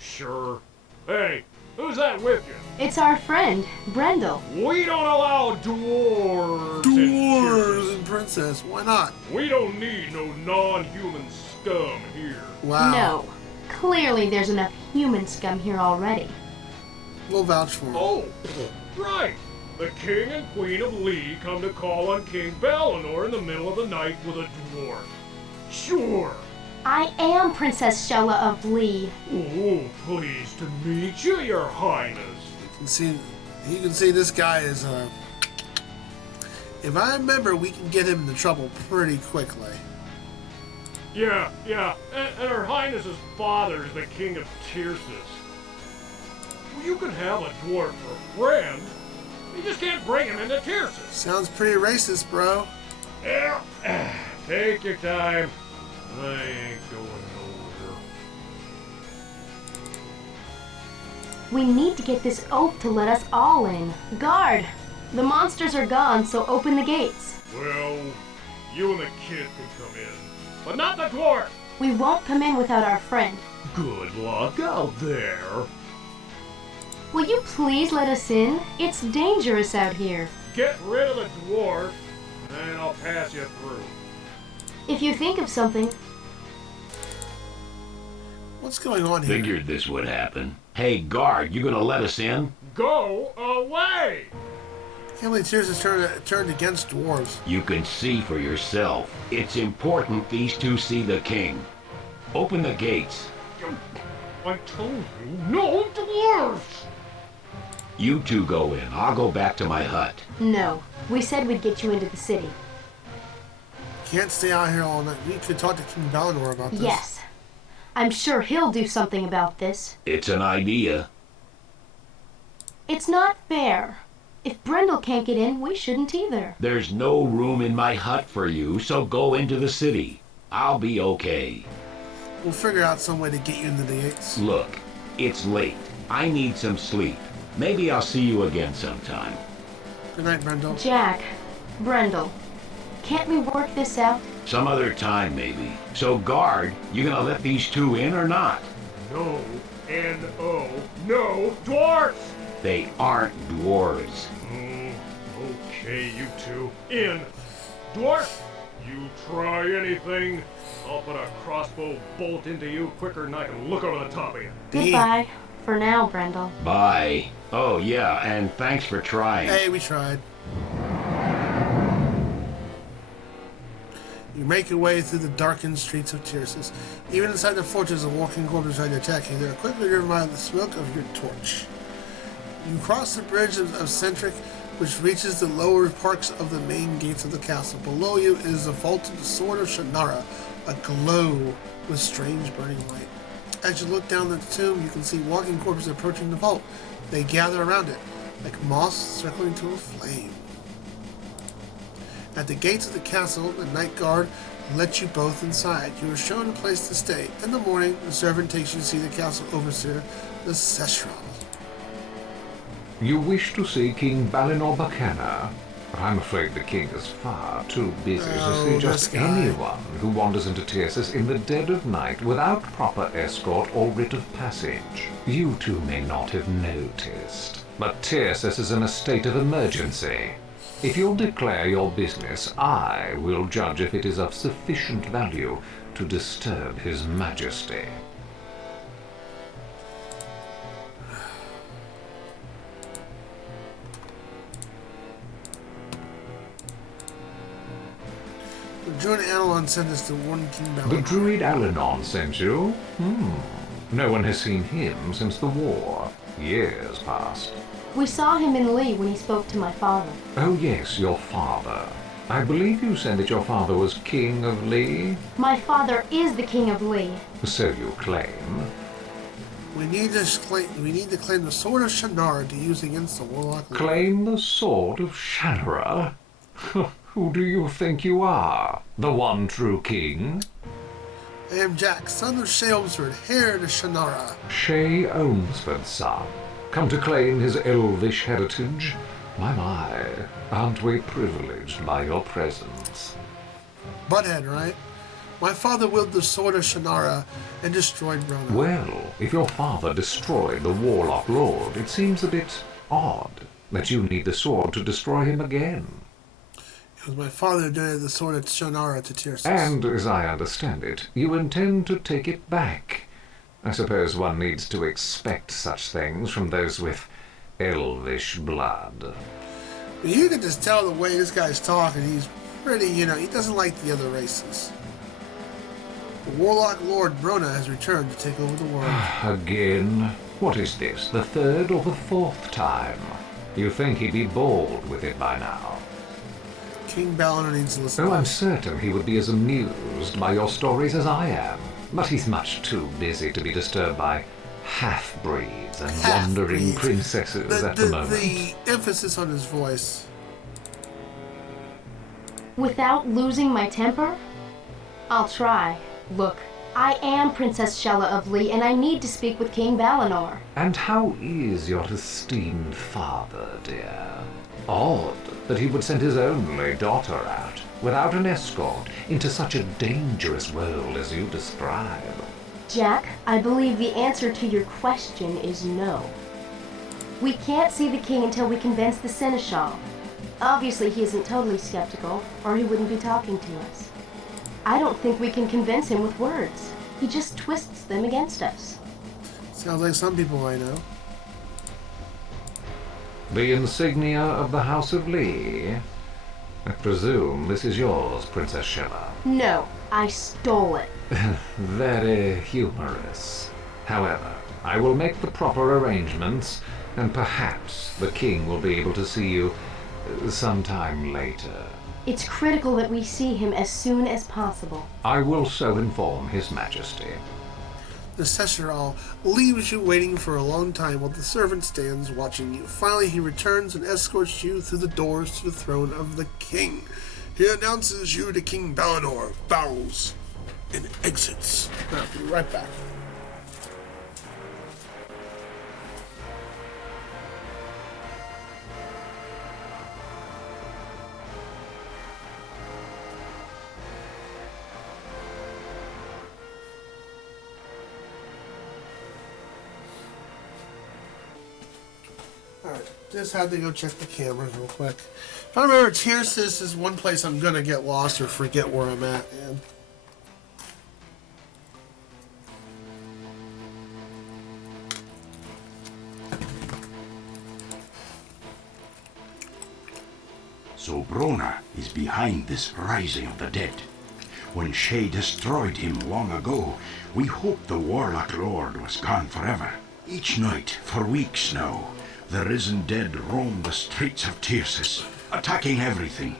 Sure. Hey, who's that with you? It's our friend, Brendel. We don't allow dwarves and princess. Why not? We don't need no non-human scum here. Wow. No. Clearly there's enough human scum here already. We'll vouch for him. Oh, right. The king and queen of Lee come to call on King Balinor in the middle of the night with a dwarf. Sure. I am Princess Shella of Lee. Oh, pleased to meet you, your highness. You can see this guy is, if I remember, we can get him into trouble pretty quickly. Yeah, and her highness's father is the king of Tyrsis. Well, you can have a dwarf for a friend. You just can't bring him into Tyrsis. Sounds pretty racist, bro. Yeah, take your time. I ain't going nowhere. We need to get this oath to let us all in. Guard! The monsters are gone, so open the gates. Well, you and the kid can come in, but not the dwarf! We won't come in without our friend. Good luck out there. Will you please let us in? It's dangerous out here. Get rid of the dwarf, and I'll pass you through. If you think of something. What's going on here? Figured this would happen. Hey, guard, you gonna let us in? Go away! I can't believe Tears has turned against dwarves. You can see for yourself. It's important these two see the king. Open the gates. I told you, no dwarves! You two go in. I'll go back to my hut. No. We said we'd get you into the city. Can't stay out here all night. We could talk to King Balinor about this. Yes. I'm sure he'll do something about this. It's an idea. It's not fair. If Brendel can't get in, we shouldn't either. There's no room in my hut for you, so go into the city. I'll be okay. We'll figure out some way to get you into the gates. Look, it's late. I need some sleep. Maybe I'll see you again sometime. Good night, Brendel. Jack, Brendel, can't we work this out? Some other time, maybe. So, guard, you gonna let these two in or not? No, N-O, no dwarfs! They aren't dwarves. Okay, you two, in. Dwarf, you try anything, I'll put a crossbow bolt into you quicker than I can look over the top of you. Goodbye. For now, Brendel. Bye. Oh, yeah, and thanks for trying. Hey, we tried. You make your way through the darkened streets of Tyrsis. Even inside the fortress, a walking corpse trying to attack you. They are quickly driven by the smoke of your torch. You cross the bridge of Centric, which reaches the lower parts of the main gates of the castle. Below you is the vault of the Sword of Shannara, aglow with strange burning light. As you look down the tomb, you can see walking corpses approaching the vault. They gather around it, like moths circling to a flame. At the gates of the castle, the night guard let you both inside. You are shown a place to stay. In the morning, the servant takes you to see the castle overseer, the Seshral. You wish to see King Balinor Bacana? I'm afraid the king is far too busy to see just anyone who wanders into Tyrsis in the dead of night without proper escort or writ of passage. You two may not have noticed, but Tyrsis is in a state of emergency. If you'll declare your business, I will judge if it is of sufficient value to disturb His Majesty. The druid Analon sent us to warn King Balinor. The druid Alanon sent you? No one has seen him since the war. Years past. We saw him in Lee when he spoke to my father. Oh yes, your father. I believe you said that your father was King of Lee? My father is the King of Lee. So you claim. We need to claim the Sword of Shannara to use against the Warlock. Claim the Sword of Shannara? Who do you think you are? The one true king? I am Jack, son of Shay Olmsford, heir to Shannara. Shay Olmsford's son. Come to claim his elvish heritage? My, aren't we privileged by your presence? Butthead, right? My father wielded the Sword of Shannara and destroyed Brona. Well, if your father destroyed the Warlock Lord, it seems a bit odd that you need the sword to destroy him again. It was my father who donated the Sword of Shannara to Tyrsis. And, as I understand it, you intend to take it back. I suppose one needs to expect such things from those with elvish blood. You can just tell the way this guy's talking. He's pretty, he doesn't like the other races. The Warlock Lord Brona has returned to take over the world. Again? What is this, the third or the fourth time? You think he'd be bored with it by now? King Balinor needs to listen. Oh, I'm certain he would be as amused by your stories as I am. But he's much too busy to be disturbed by half-breeds and wandering princesses at the moment. The emphasis on his voice. Without losing my temper? I'll try. Look, I am Princess Shella of Lee, and I need to speak with King Balinor. And how is your esteemed father, dear? Odd that he would send his only daughter out, without an escort, into such a dangerous world as you describe. Jack, I believe the answer to your question is no. We can't see the king until we convince the Seneschal. Obviously, he isn't totally skeptical, or he wouldn't be talking to us. I don't think we can convince him with words. He just twists them against us. Sounds like some people I know. The insignia of the House of Lee. I presume this is yours, Princess Shella. No, I stole it. Very humorous. However, I will make the proper arrangements, and perhaps the king will be able to see you Sometime later. It's critical that we see him as soon as possible. I will so inform His Majesty. The Sessional leaves you waiting for a long time while the servant stands watching you. Finally, he returns and escorts you through the doors to the throne of the king. He announces you to King Balinor, bows, and exits. I'll be right back. Alright, just had to go check the cameras real quick. If I remember, Tiersis is one place I'm gonna get lost or forget where I'm at, man. So Brona is behind this rising of the dead. When Shay destroyed him long ago, we hoped the Warlock Lord was gone forever. Each night, for weeks now, the risen dead roam the streets of Tiersis, attacking everything.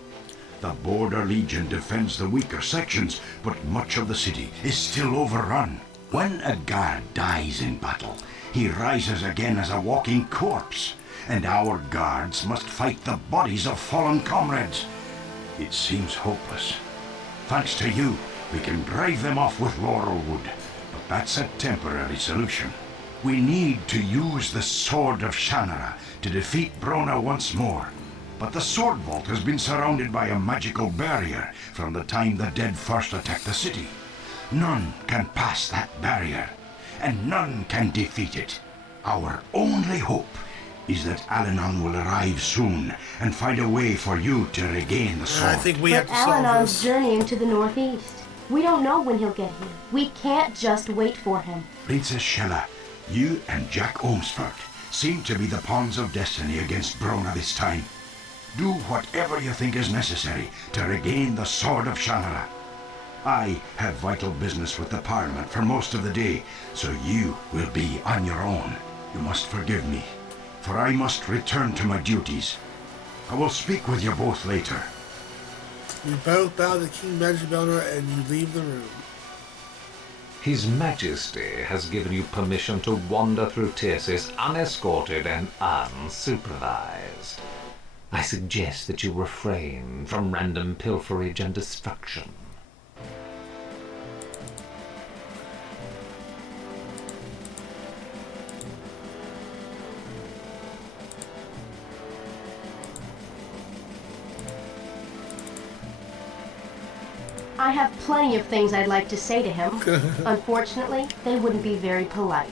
The Border Legion defends the weaker sections, but much of the city is still overrun. When a guard dies in battle, he rises again as a walking corpse, and our guards must fight the bodies of fallen comrades. It seems hopeless. Thanks to you, we can drive them off with Laurelwood, but that's a temporary solution. We need to use the Sword of Shannara to defeat Brona once more. But the Sword Vault has been surrounded by a magical barrier from the time the dead first attacked the city. None can pass that barrier, and none can defeat it. Our only hope is that Alanon will arrive soon and find a way for you to regain the sword. I think we have to solve Alanon's this. journeying to the northeast. We don't know when he'll get here. We can't just wait for him. Princess Shella, you and Jack Omsford seem to be the pawns of destiny against Brona this time. Do whatever you think is necessary to regain the Sword of Shannara. I have vital business with the Parliament for most of the day, so you will be on your own. You must forgive me, for I must return to my duties. I will speak with you both later. You both bow to King Magic Belner and you leave the room. His Majesty has given you permission to wander through Tiersis unescorted and unsupervised. I suggest that you refrain from random pilferage and destruction. I have plenty of things I'd like to say to him. Unfortunately, they wouldn't be very polite.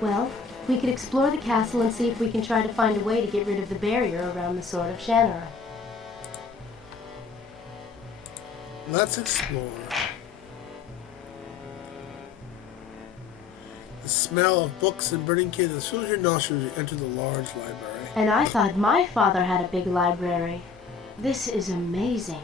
Well, we could explore the castle and see if we can try to find a way to get rid of the barrier around the Sword of Shannara. Let's explore. The smell of books and burning candles fills your nostrils as you enter the large library. And I thought my father had a big library. This is amazing.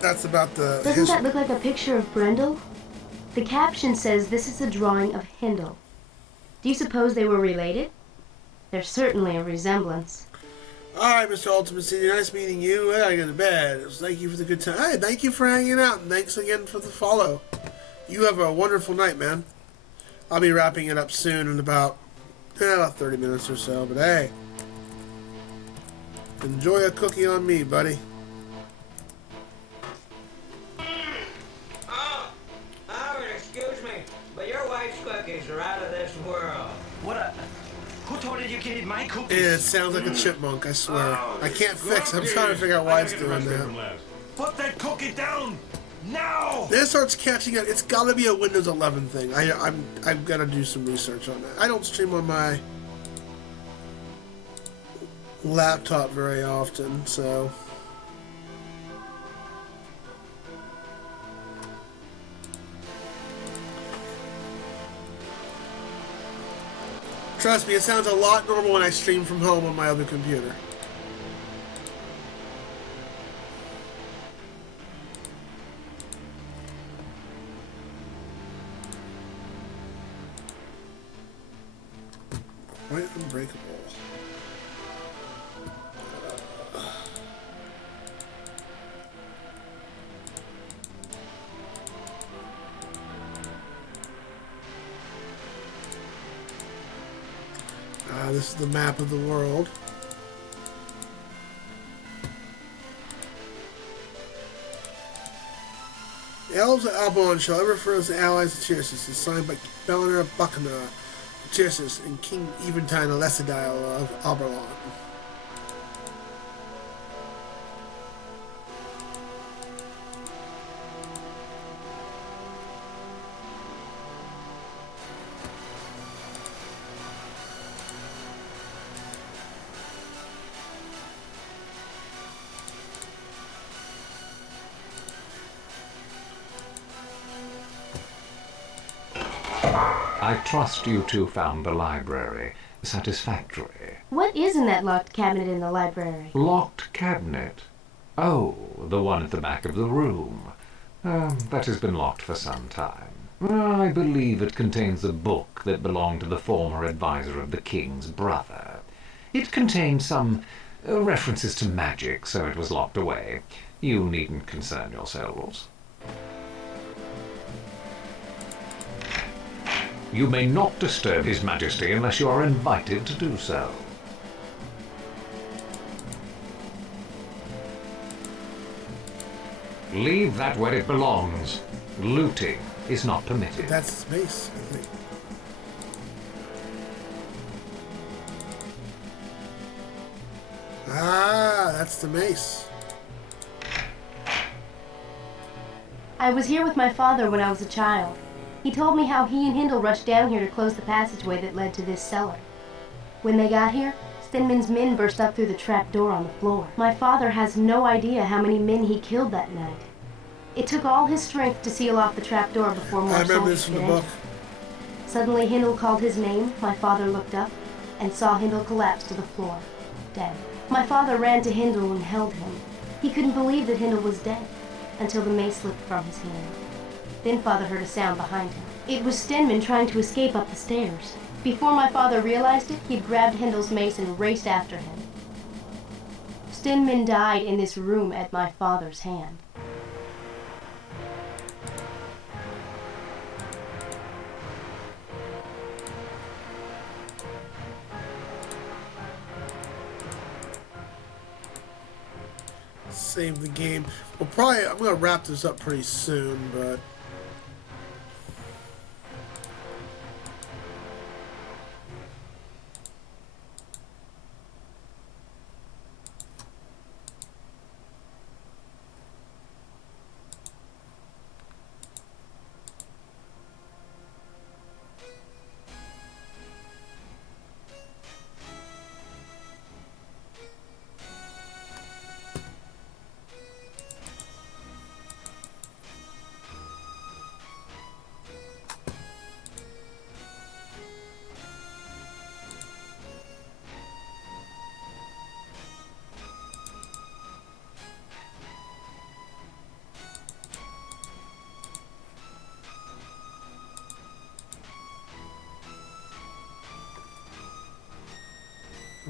That's about the... Doesn't that look like a picture of Brendel? The caption says this is a drawing of Hindle. Do you suppose they were related? There's certainly a resemblance. Alright, Mr. ultimacj, nice meeting you. I gotta go to bed. Thank you for the good time. Hey, thank you for hanging out, and thanks again for the follow. You have a wonderful night, man. I'll be wrapping it up soon in about 30 minutes or so, but hey. Enjoy a cookie on me, buddy. Excuse me, but your wife's cookies are out of this world. Who told you you can eat my cookies? It sounds like a chipmunk, I swear. I can't fix it. I'm trying to figure out why it's doing that. Put that cookie down! Now! Then it starts catching up. It's gotta be a Windows 11 thing. I've gotta do some research on that. I don't stream on my laptop very often, so... Trust me, it sounds a lot normal when I stream from home on my other computer. Quite unbreakable. This is the map of the world. The Elves of Albalon shall ever refer as the allies of Tircis, is signed by Bellinor Buckner of Tircis and King Eventine Alessidile of Albalon. I trust you two found the library satisfactory. What is in that locked cabinet in the library? Locked cabinet? Oh, the one at the back of the room. That has been locked for some time. I believe it contains a book that belonged to the former advisor of the king's brother. It contained some references to magic, so it was locked away. You needn't concern yourselves. You may not disturb His Majesty unless you are invited to do so. Leave that where it belongs. Looting is not permitted. That's space, I think. Ah, that's the mace. I was here with my father when I was a child. He told me how he and Hindle rushed down here to close the passageway that led to this cellar. When they got here, Stenman's men burst up through the trap door on the floor. My father has no idea how many men he killed that night. It took all his strength to seal off the trap door before more I remember soldiers this from could the enter. book. Suddenly Hindle called his name, my father looked up, and saw Hindle collapse to the floor, dead. My father ran to Hindle and held him. He couldn't believe that Hindle was dead, until the mace slipped from his hand. Then Father heard a sound behind him. It was Stenman trying to escape up the stairs. Before my father realized it, he'd grabbed Hindle's mace and raced after him. Stenman died in this room at my father's hand. Save the game. Well, probably I'm gonna wrap this up pretty soon, but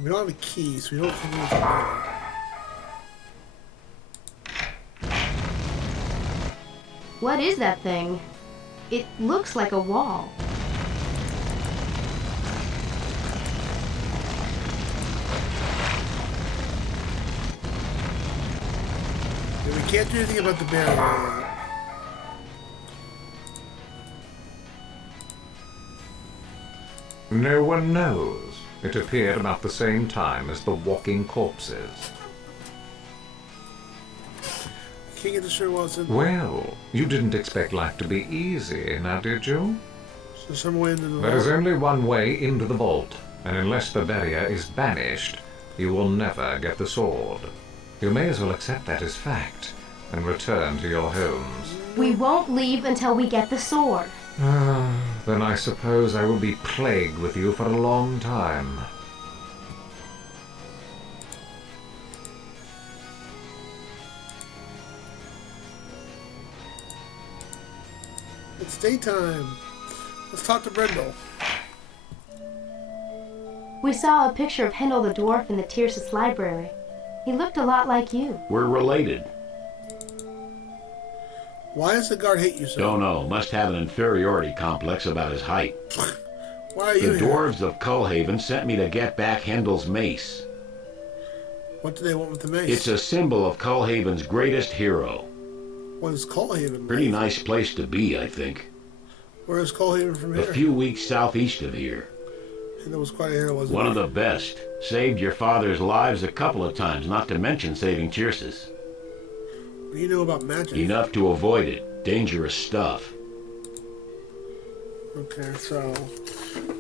we don't have a key, so we don't think we can What is that thing? It looks like a wall. Yeah, we can't do anything about the barrier. No one knows. It appeared about the same time as the walking corpses. Can't get the sure what's in. Well, you didn't expect life to be easy, now did you? So some way into the There is vault. only one way into the vault, and unless the barrier is banished, you will never get the sword. You may as well accept that as fact, and return to your homes. We won't leave until we get the sword. Then I suppose I will be plagued with you for a long time. It's daytime. Let's talk to Brindle. We saw a picture of Hendel the dwarf in the Tyrsis library. He looked a lot like you. We're related. Why does the guard hate you so? Don't know. Must have an inferiority complex about his height. Why are you The here? dwarves of Cullhaven sent me to get back Hendel's mace. What do they want with the mace? It's a symbol of Cullhaven's greatest hero. What is Cullhaven? Pretty nice place to be, I think. Where is Cullhaven from A here? few weeks southeast of here. That was quite a hero, wasn't One it? of the best. Saved your father's lives a couple of times, not to mention saving Tyrsis. What do you know about magic? Enough to avoid it. Dangerous stuff. Okay, so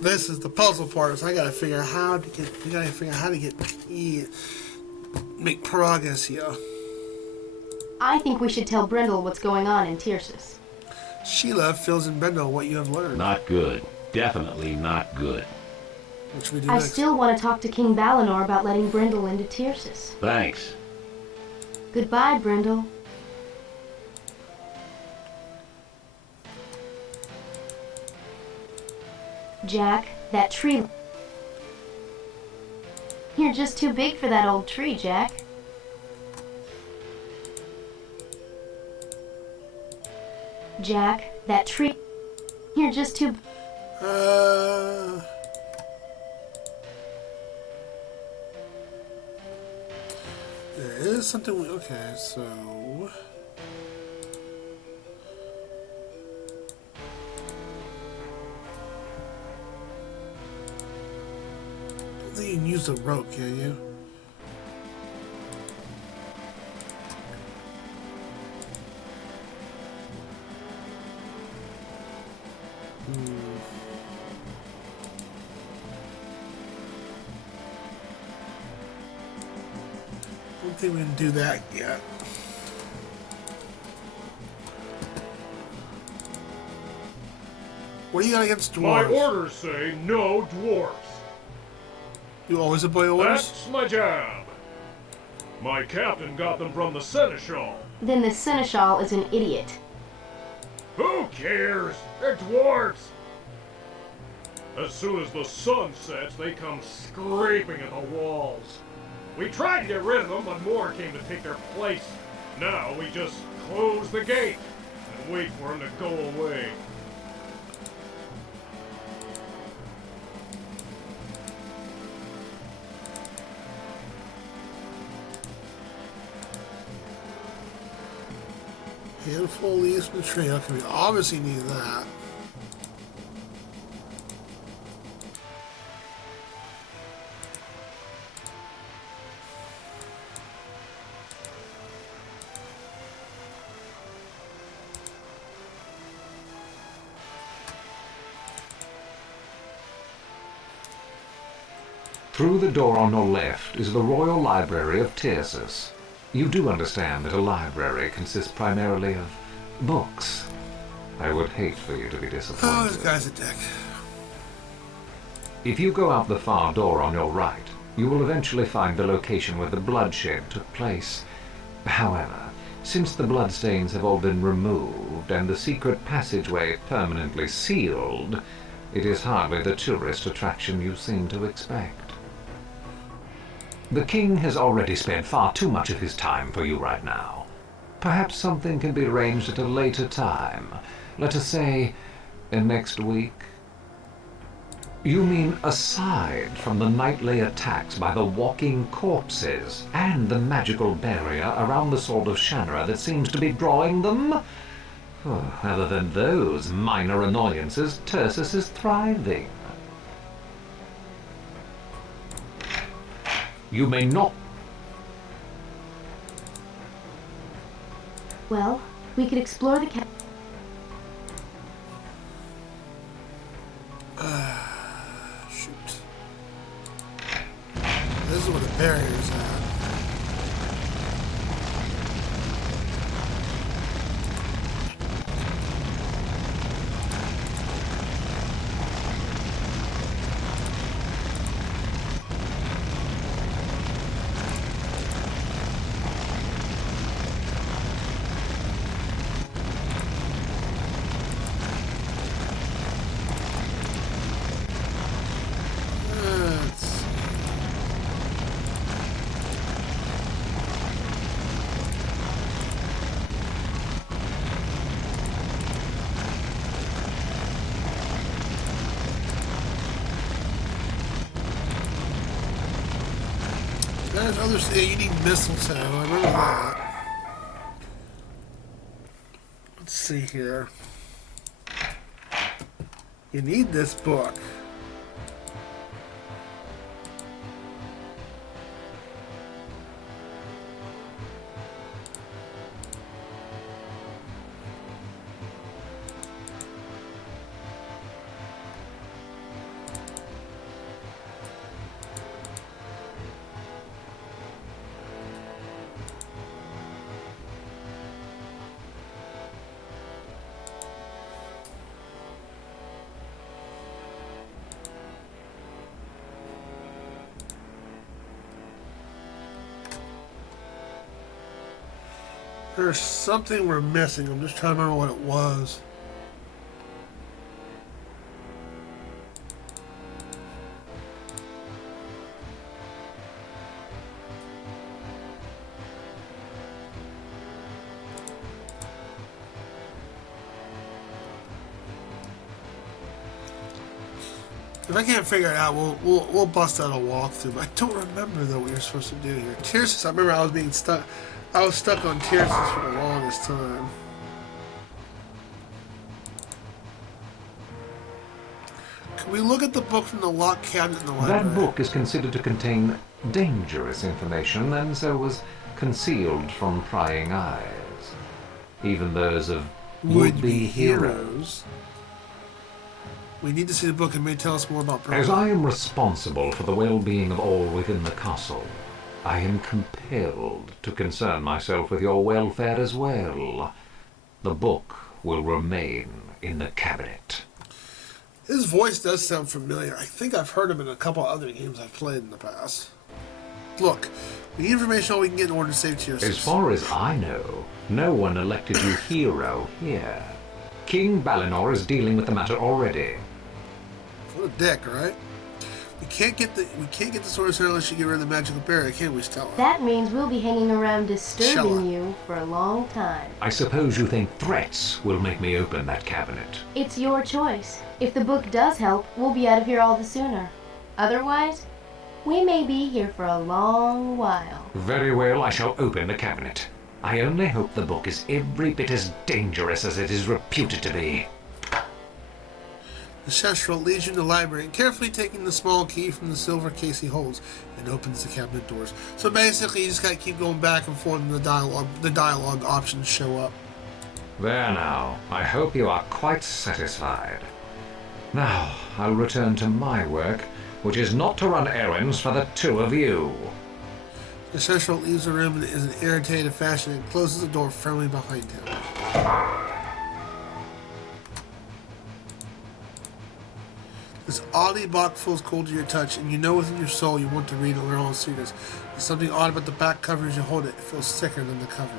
this is the puzzle part. So I gotta figure out how to get. Make progress here. I think we should tell Brindle what's going on in Tyrsis. Sheila fills in Brindle what you have learned. Not good. Definitely not good. What should we do I next? still want to talk to King Balinor about letting Brindle into Tyrsis. Thanks. Goodbye, Brindle. Jack, that tree... You're just too big for that old tree, Jack. Jack, that tree... You're just too... There is something... Okay, so... I don't think you can use the rope, can you? I don't think we can do that yet. What do you got against My dwarves? orders say no dwarfs. You always obey orders? That's my job. My captain got them from the Seneschal. Then the Seneschal is an idiot. Who cares? They're dwarves. As soon as the sun sets, they come scraping at the walls. We tried to get rid of them, but more came to take their place. Now we just close the gate and wait for them to go away. Handful of leaves from the tree. Okay, we obviously need that. Through the door on your left is the Royal Library of Tyrsis. You do understand that a library consists primarily of books. I would hate for you to be Oh, disappointed. this guy's a dick. If you go out the far door on your right, you will eventually find the location where the bloodshed took place. However, since the bloodstains have all been removed and the secret passageway permanently sealed, it is hardly the tourist attraction you seem to expect. The king has already spent far too much of his time for you right now. Perhaps something can be arranged at a later time. Let us say, next week. You mean aside from the nightly attacks by the walking corpses and the magical barrier around the sword of Shannara that seems to be drawing them? Oh, other than those minor annoyances, Tyrsis is thriving. You may not... Well, we could explore the Shoot. This is where the barrier's at. There's others. Yeah, you need mistletoe. I remember that. Let's see here. You need this book. There's something we're missing. I'm just trying to remember what it was. If I can't figure it out, we'll bust out a walkthrough. But I don't remember though what you're supposed to do here. Tears. I remember I was being stuck. I was stuck on Tears for the longest time. Can we look at the book from the locked cabinet in the library? That book is considered to contain dangerous information, and so was concealed from prying eyes. Even those of would-be heroes. We need to see the book and may tell us more about Brother. As I am responsible for the well-being of all within the castle, I am compelled to concern myself with your welfare as well. The book will remain in the cabinet. His voice does sound familiar. I think I've heard him in a couple other games I've played in the past. Look, we need information all we can get in order to save Tears. As far as I know, no one elected you hero here. King Balinor is dealing with the matter already. What a dick, right? We can't get the sword unless you get rid of the magical barrier, can we, Stella? That means we'll be hanging around disturbing you for a long time. I suppose you think threats will make me open that cabinet. It's your choice. If the book does help, we'll be out of here all the sooner. Otherwise, we may be here for a long while. Very well, I shall open the cabinet. I only hope the book is every bit as dangerous as it is reputed to be. The Shannara leads you in the library and carefully taking the small key from the silver case he holds and opens the cabinet doors. So basically you just gotta keep going back and forth and the dialogue options show up. There now, I hope you are quite satisfied. Now, I'll return to my work, which is not to run errands for the two of you. The Shannara leaves the room in an irritated fashion and closes the door firmly behind him. This oddly box feels cold to your touch, and you know within your soul you want to read and learn all the secrets. There's something odd about the back cover as you hold it. It feels thicker than the cover.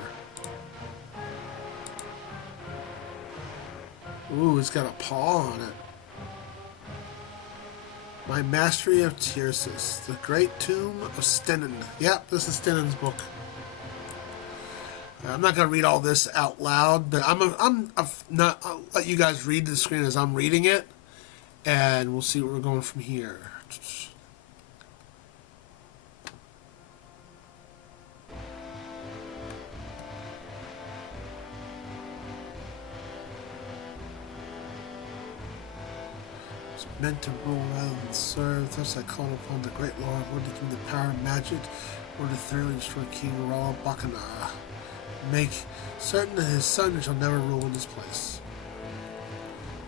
Ooh, it's got a paw on it. My Mastery of Tircis, the Great Tomb of Stenin. Yep, this is Stenin's book. I'm not gonna read all this out loud, but I'll let you guys read the screen as I'm reading it. And we'll see where we're going from here. It's meant to rule rather than serve. Thus I called upon the great Lord to give me the power of magic, or to thoroughly destroy King Rala Bakana. Make certain that his son shall never rule in this place.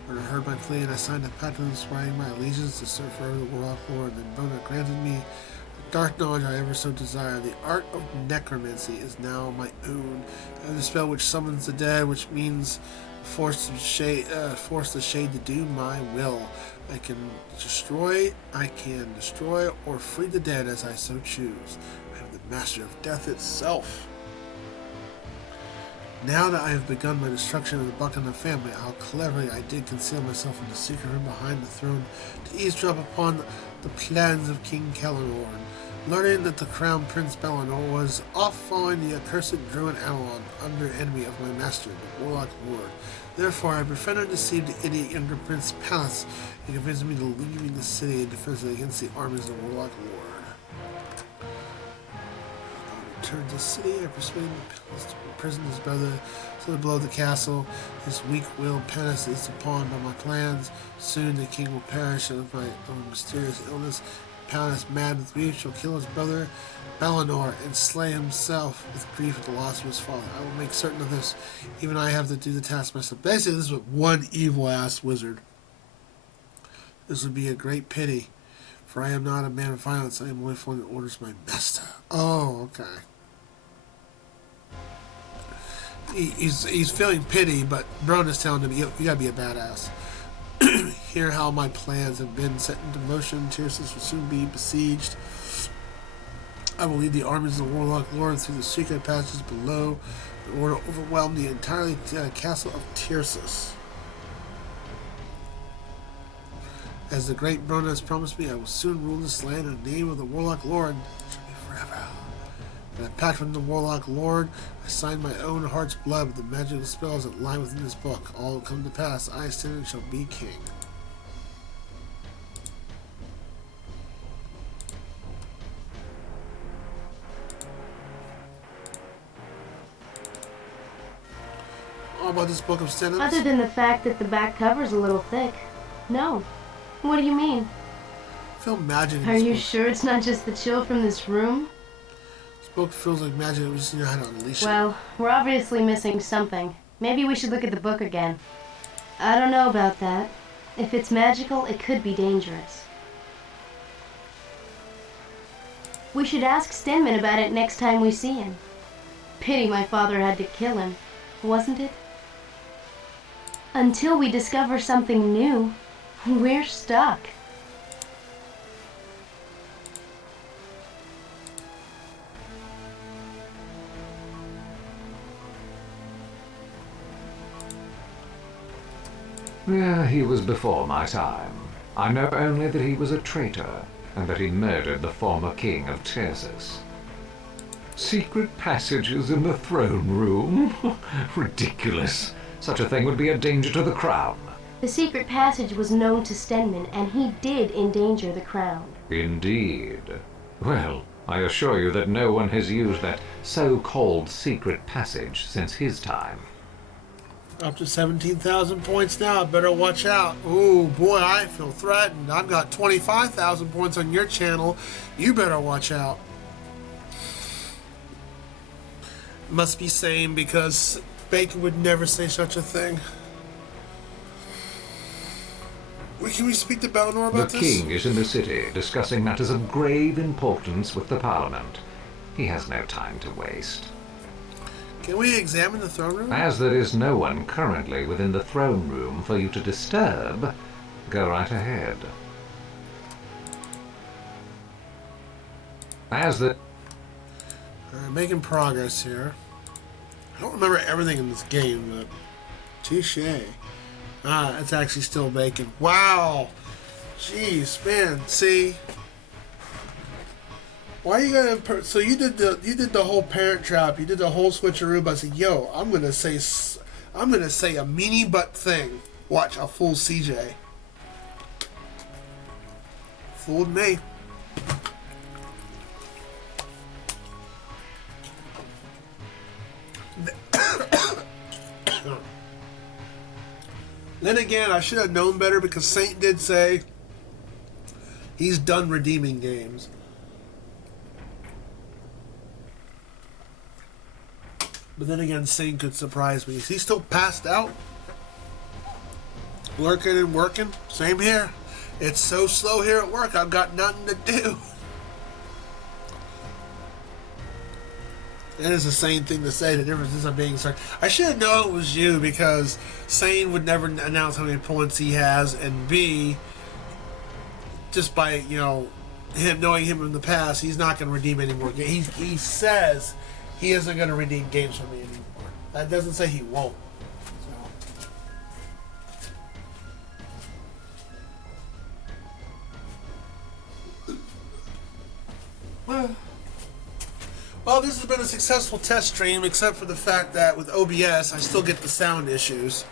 When I heard my plea and I signed a patent swearing my allegiance to serve forever the Warlock Lord, then Bona granted me the dark knowledge I ever so desire. The art of necromancy is now my own. I have a spell which summons the dead, which means force the shade to do my will. I can destroy, or free the dead as I so choose. I am the master of death itself. Now that I have begun my destruction of the Buckingham family, how cleverly I did conceal myself in the secret room behind the throne to eavesdrop upon the plans of King Kellanor. Learning that the Crown Prince Balinor was off following the accursed druid Avalon, under enemy of my master, the Warlock Lord. Therefore, I befriended and deceived the idiot younger Prince Pallas and convinced me to leave the city in defense against the armies of the Warlock Lord. returned to the city. I persuaded Panis to imprison his brother so below the castle. His weak-willed Panis is upon by my plans. Soon the king will perish of my own mysterious illness. Panis, mad with grief, shall kill his brother Balinor and slay himself with grief at the loss of his father. I will make certain of this. Even I have to do the task myself. Basically, this is what one evil-ass wizard. This would be a great pity, for I am not a man of violence. I am only one that orders my master. Oh, okay. He's feeling pity, but Bron is telling him, you gotta be a badass. Hear how my plans have been set into motion. Tircis will soon be besieged. I will lead the armies of the Warlock Lord through the secret passages below in order to overwhelm the entire castle of Tircis. As the great Brona has promised me, I will soon rule this land in the name of the Warlock Lord. It shall be forever. And I pact with the Warlock Lord. I sign my own heart's blood with the magical spells that lie within this book. All will come to pass. I, Stanton, shall be king. All about this book of Stanton? Other than the fact that the back cover's a little thick. No. What do you mean? I feel magic in Are this you book. sure it's not just the chill from this room? This book feels like magic. We just know how to unleash it. Well, we're obviously missing something. Maybe we should look at the book again. I don't know about that. If it's magical, it could be dangerous. We should ask Stenman about it next time we see him. Pity my father had to kill him, wasn't it? Until we discover something new, we're stuck. Yeah, he was before my time. I know only that he was a traitor, and that he murdered the former king of Tircis. Secret passages in the throne room? Ridiculous. Such a thing would be a danger to the crown. The secret passage was known to Stenman, and he did endanger the crown. Indeed. Well, I assure you that no one has used that so-called secret passage since his time. Up to 17,000 points now. Better watch out. Ooh, boy, I feel threatened. I've got 25,000 points on your channel. You better watch out. Must be sane, because Bacon would never say such a thing. Can we speak to Balinor about The this? king is in the city, discussing matters of grave importance with the Parliament. He has no time to waste. Can we examine the throne room? As there is no one currently within the throne room for you to disturb, go right ahead. Alright, making progress here. I don't remember everything in this game, but touche. Ah, it's actually still Bacon. Wow! Jeez, man. See? Why you gonna? So you did the whole Parent Trap. You did the whole switcheroo. But I said, "Yo, I'm gonna say a meanie butt thing." Watch, a full CJ. Fooled me. Then again, I should have known better, because Saint did say he's done redeeming games. But then again, Saint could surprise me. Is he still passed out? Lurking and working? Same here. It's so slow here at work, I've got nothing to do. That is the same thing to say. The difference is I'm being sorry. I should have known it was you, because Sane would never announce how many points he has, and B, just by, him knowing him in the past, he's not going to redeem any more games. He says he isn't going to redeem games for me anymore. That doesn't say he won't. Well, this has been a successful test stream, except for the fact that with OBS, I still get the sound issues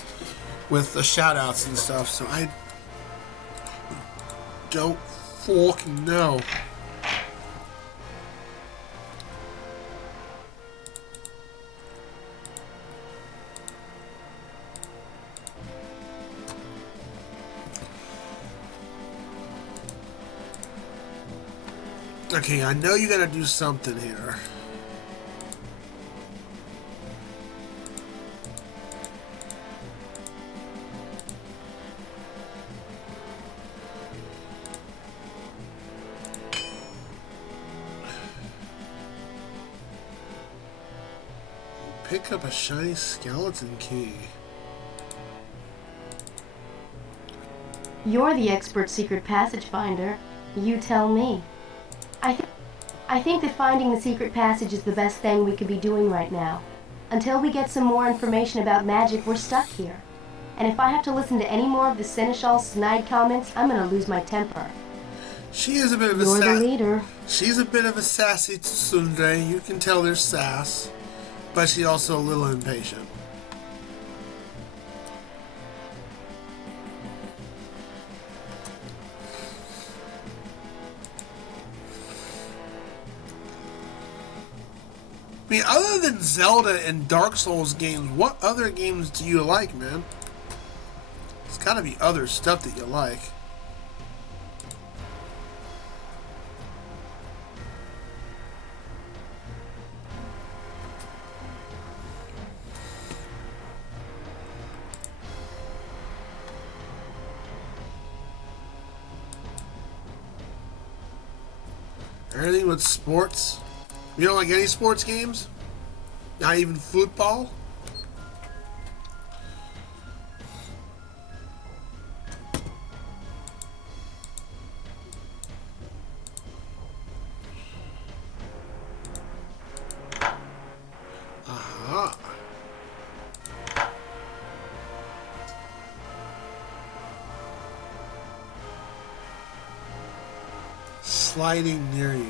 with the shoutouts and stuff, so I don't fucking know. Okay, I know you gotta do something here. Pick up a shiny skeleton key. You're the expert secret passage finder. You tell me. I think that finding the secret passage is the best thing we could be doing right now. Until we get some more information about magic, we're stuck here. And if I have to listen to any more of the Seneschal's snide comments, I'm gonna lose my temper. She is a bit of a You're the leader. She's a bit of a sassy tsundere. You can tell there's sass, but she's also a little impatient. I mean, other than Zelda and Dark Souls games, what other games do you like, man? There's gotta be other stuff that you like. Anything with sports? You don't like any sports games? Not even football? Aha. Sliding near you.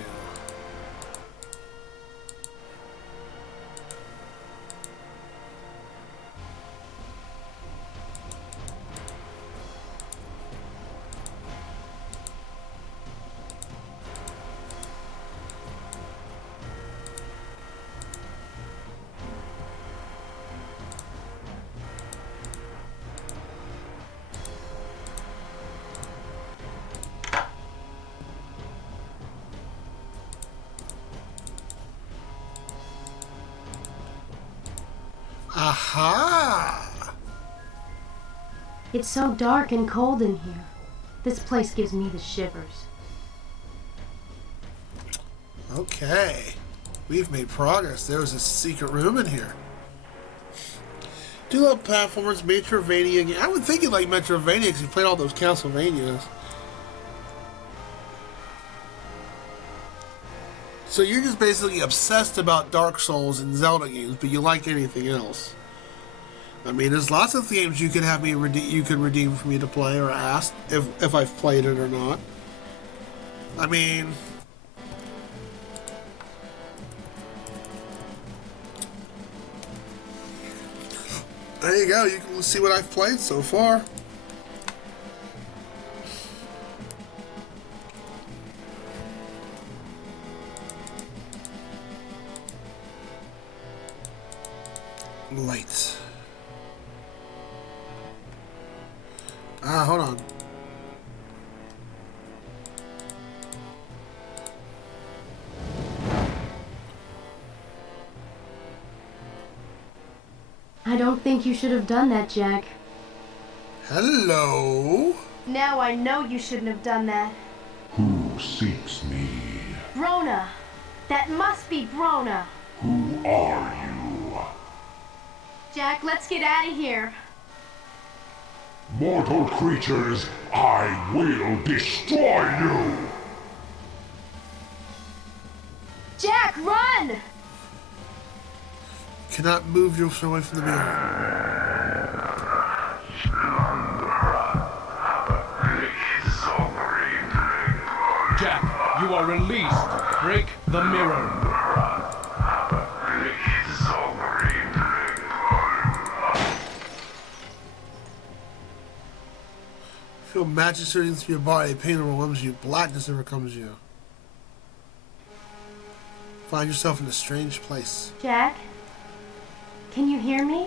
Aha! It's so dark and cold in here. This place gives me the shivers. Okay. We've made progress. There was a secret room in here. Do you love platformers, Metroidvania game? I would think you like Metroidvania because you played all those Castlevanias. So you're just basically obsessed about Dark Souls and Zelda games, but you like anything else. I mean, there's lots of games you could have me redeem for me to play or ask if I've played it or not. I mean, there you go. You can see what I've played so far. Lights. Hold on. I don't think you should have done that, Jack. Hello? Now I know you shouldn't have done that. Who seeks me? Brona! That must be Brona! Who are you? Jack, let's get out of here. Mortal creatures, I will destroy you! Jack, run! Cannot move yourself away from the mirror. Jack, you are released. Break the mirror. Feel magic surging through your body, pain overwhelms you, blackness overcomes you. Find yourself in a strange place. Jack? Can you hear me?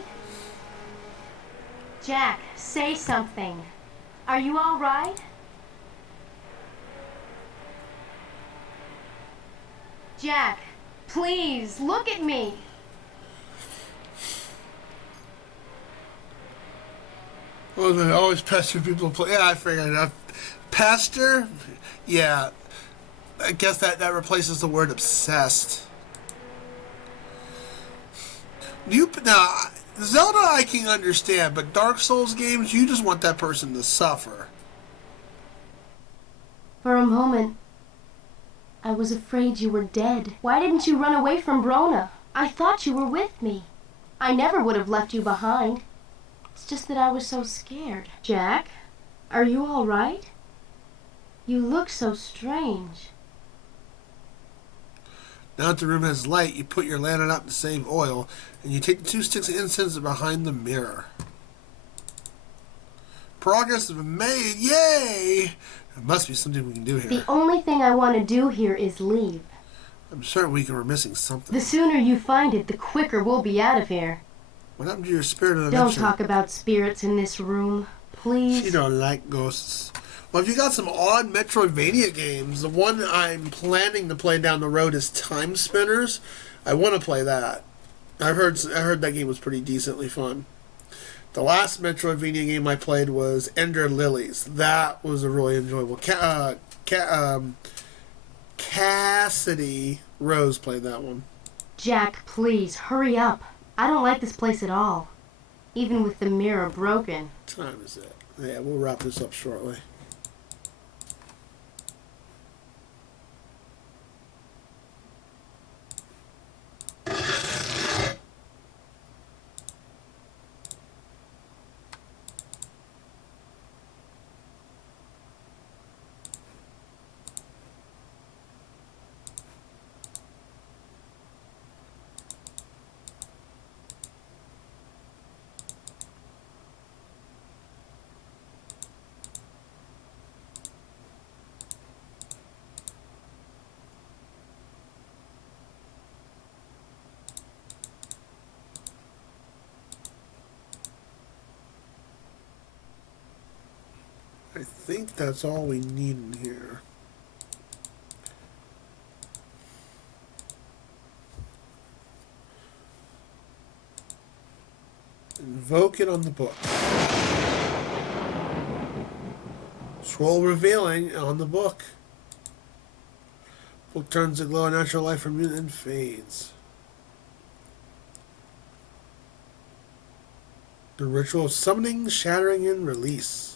Jack, say something. Are you all right? Jack, please, look at me. Well, they always pester people to play. Yeah, I figured it out. Pester? Yeah. I guess that replaces the word obsessed. Now, Zelda I can understand, but Dark Souls games, you just want that person to suffer. For a moment, I was afraid you were dead. Why didn't you run away from Brona? I thought you were with me. I never would have left you behind. It's just that I was so scared. Jack, are you all right? You look so strange. Now that the room has light, you put your lantern up to save oil, and you take the 2 sticks of incense behind the mirror. Progress has been made. Yay! There must be something we can do here. The only thing I want to do here is leave. I'm certain we're missing something. The sooner you find it, the quicker we'll be out of here. What happened to your spirit of Don't adventure? talk about spirits in this room, please. She don't like ghosts. Well, if you got some odd Metroidvania games, the one I'm planning to play down the road is Time Spinners. I want to play that. I heard that game was pretty decently fun. The last Metroidvania game I played was Ender Lilies. That was a really enjoyable. Cassidy Rose played that one. Jack, please, hurry up. I don't like this place at all. Even with the mirror broken. What time is it? Yeah, we'll wrap this up shortly. I think that's all we need in here. Invoke it on the book. Scroll revealing on the book. Book turns to glow natural light from you and fades. The ritual of summoning, shattering, and release.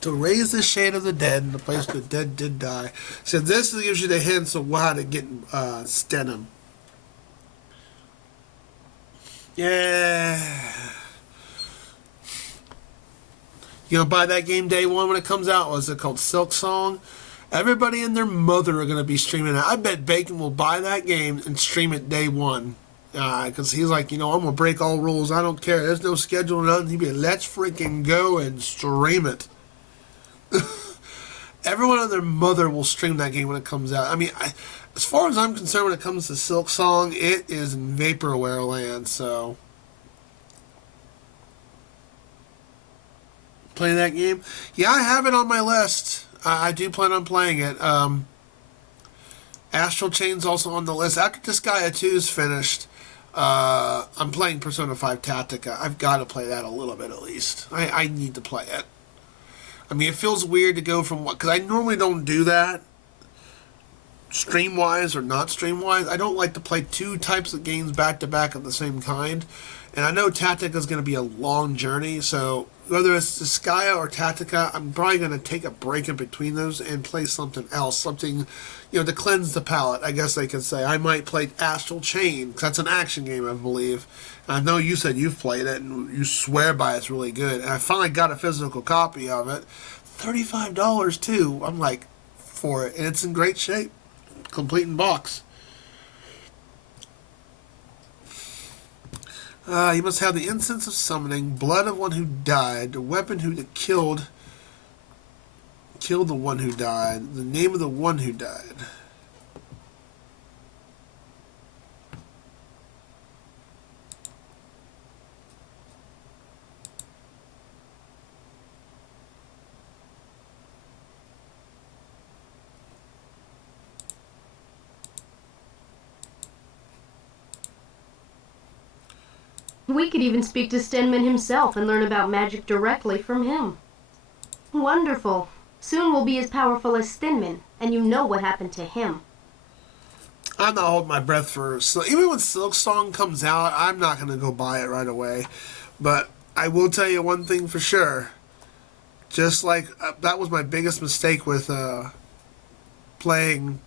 To raise the shade of the dead in the place where the dead did die. So this gives you the hints of how to get Stenham. Yeah. You gonna buy that game day one when it comes out? Was it called Silk Song? Everybody and their mother are gonna be streaming it. I bet Bacon will buy that game and stream it day one. Because he's like, I'm gonna break all rules. I don't care. There's no schedule or nothing. He'd be like, let's freaking go and stream it. Everyone and their mother will stream that game when it comes out. I mean, as far as I'm concerned, when it comes to Silk Song, it is in vaporware land. So, play that game. Yeah, I have it on my list. I do plan on playing it. Astral Chain's also on the list. After Disgaea 2 is finished, I'm playing Persona 5 Tactica. I've got to play that a little bit at least. I need to play it. I mean, it feels weird to go from what... Because I normally don't do that. Stream-wise or not stream-wise. I don't like to play two types of games back-to-back of the same kind. And I know Tactica is going to be a long journey. So, whether it's Disgaea or Tactica, I'm probably going to take a break in between those and play something else. Something, to cleanse the palate, I guess they could say. I might play Astral Chain, because that's an action game, I believe. And I know you said you've played it, and you swear by it's really good. And I finally got a physical copy of it. $35, too. I'm like, for it. And it's in great shape. Complete in box. You must have the incense of summoning, blood of one who died, the weapon who killed the one who died, the name of the one who died. We could even speak to Stenman himself and learn about magic directly from him. Wonderful. Soon we'll be as powerful as Stenman, and you know what happened to him. I'm not holding my breath for... So even when Silk Song comes out, I'm not going to go buy it right away. But I will tell you one thing for sure. Just like... that was my biggest mistake with playing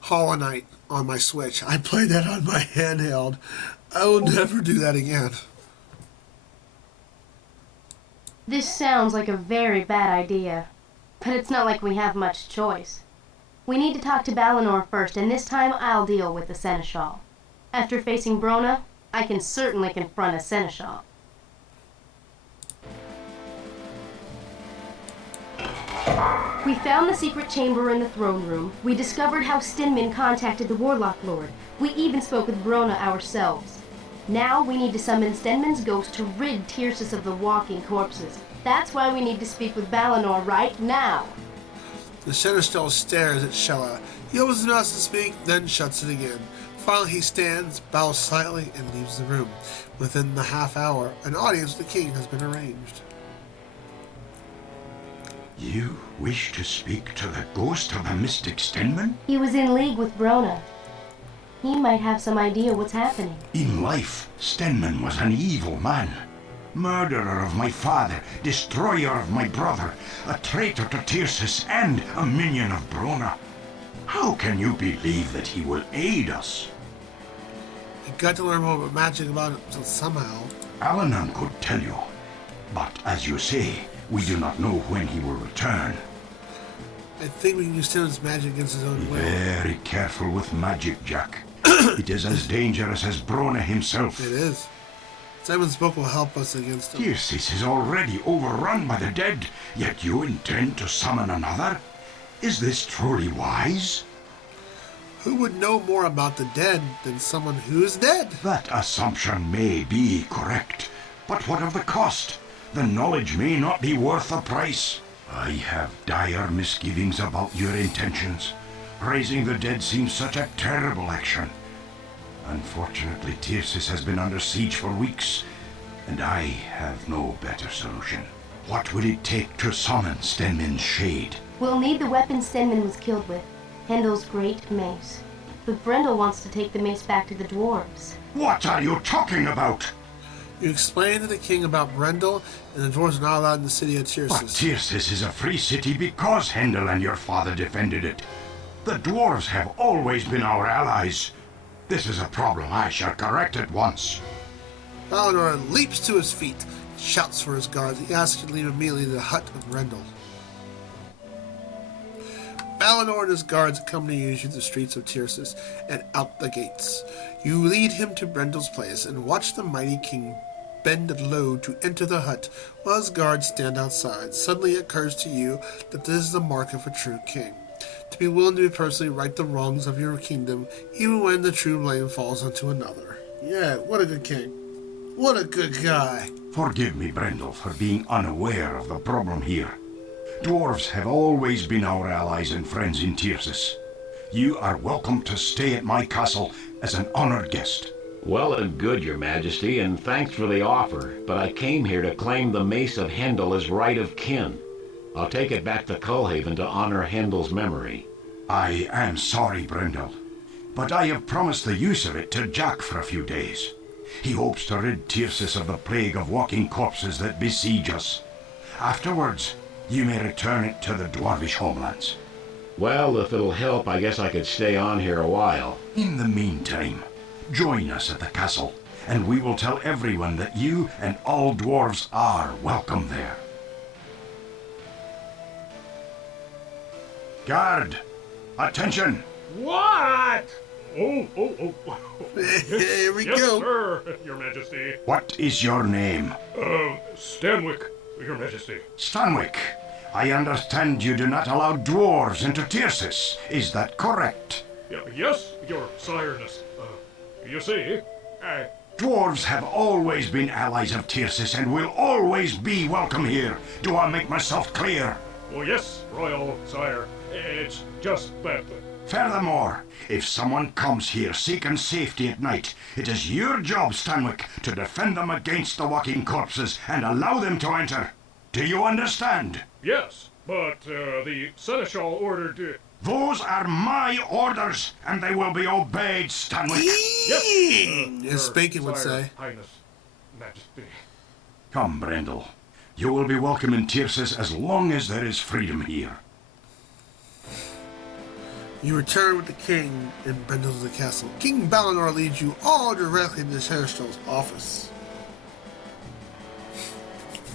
Hollow Knight on my Switch. I played that on my handheld. I will never do that again. This sounds like a very bad idea, but it's not like we have much choice. We need to talk to Balinor first, and this time I'll deal with the Seneschal. After facing Brona, I can certainly confront a Seneschal. We found the secret chamber in the throne room. We discovered how Stenman contacted the Warlock Lord. We even spoke with Brona ourselves. Now we need to summon Stenman's ghost to rid Tircis of the walking corpses. That's why we need to speak with Balinor right now. The Seneschal stares at Shella. He opens his mouth to speak, then shuts it again. Finally he stands, bows slightly, and leaves the room. Within the half hour, an audience with the king has been arranged. You wish to speak to the ghost of the mystic Stenman? He was in league with Brona. He might have some idea what's happening. In life, Stenman was an evil man. Murderer of my father, destroyer of my brother, a traitor to Tircis, and a minion of Brona. How can you believe that he will aid us? You got to learn more about magic about it somehow. Alanan could tell you. But as you say, we do not know when he will return. I think we can use Stenman's magic against his own will. Very careful with magic, Jack. It is as dangerous as Brona himself. It is. Stenman's book will help us against him. Tircis is already overrun by the dead, yet you intend to summon another? Is this truly wise? Who would know more about the dead than someone who is dead? That assumption may be correct, but what of the cost? The knowledge may not be worth the price. I have dire misgivings about your intentions. Raising the dead seems such a terrible action. Unfortunately, Tircis has been under siege for weeks, and I have no better solution. What will it take to summon Stenman's shade? We'll need the weapon Stenman was killed with, Hendel's great mace. But Brendel wants to take the mace back to the dwarves. What are you talking about? You explained to the king about Brendel, and the dwarves are not allowed in the city of Tircis. But Tircis is a free city because Hendel and your father defended it. The dwarves have always been our allies. This is a problem I shall correct at once. Balinor leaps to his feet, shouts for his guards. He asks you to leave immediately the hut of Brendel. Balinor and his guards accompany you through the streets of Tircis and out the gates. You lead him to Brendel's place and watch the mighty king bend low to enter the hut while his guards stand outside. Suddenly it occurs to you that this is the mark of a true king. To be willing to personally right the wrongs of your kingdom, even when the true blame falls onto another. Yeah, what a good king. What a good guy. Forgive me, Brendel, for being unaware of the problem here. Dwarves have always been our allies and friends in Tircis. You are welcome to stay at my castle as an honored guest. Well and good, Your Majesty, and thanks for the offer, but I came here to claim the mace of Hendel as right of kin. I'll take it back to Cullhaven to honor Hendel's memory. I am sorry, Brendel, but I have promised the use of it to Jack for a few days. He hopes to rid Tircis of the plague of walking corpses that besiege us. Afterwards, you may return it to the dwarvish homelands. Well, if it'll help, I guess I could stay on here a while. In the meantime, join us at the castle, and we will tell everyone that you and all dwarves are welcome there. Guard! Attention! What? Oh. Here we yes, go. Sir, Your Majesty. What is your name? Stanwick, Your Majesty. Stanwick, I understand you do not allow dwarves into Tircis. Is that correct? Yes, Your Sireness. You see, Dwarves have always been allies of Tircis and will always be welcome here. Do I make myself clear? Well, yes, Royal Sire. It's just that Furthermore, if someone comes here seeking safety at night, it is your job, Stanwick, to defend them against the walking corpses and allow them to enter. Do you understand? Yes, but the Seneschal ordered. Those are my orders, and they will be obeyed, Stanwick. Yes, as Bacon would Sire, say. Highness, Majesty. Come, Brendel. You will be welcome in Tyrsis as long as there is freedom here. You return with the king in Brendel's castle. King Balinor leads you all directly to the Seneschal's office.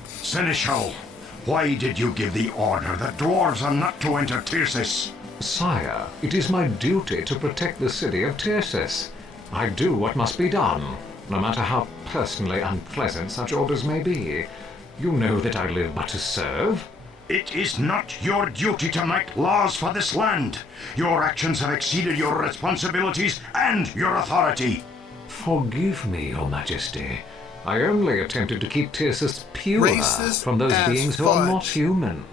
Seneschal, why did you give the order that dwarves are not to enter Tyrsis? Sire, it is my duty to protect the city of Tyrsis. I do what must be done, no matter how personally unpleasant such orders may be. You know that I live but to serve. It is not your duty to make laws for this land. Your actions have exceeded your responsibilities and your authority. Forgive me, Your Majesty. I only attempted to keep Tyrsis pure Racist from those as beings who are not fudge. human.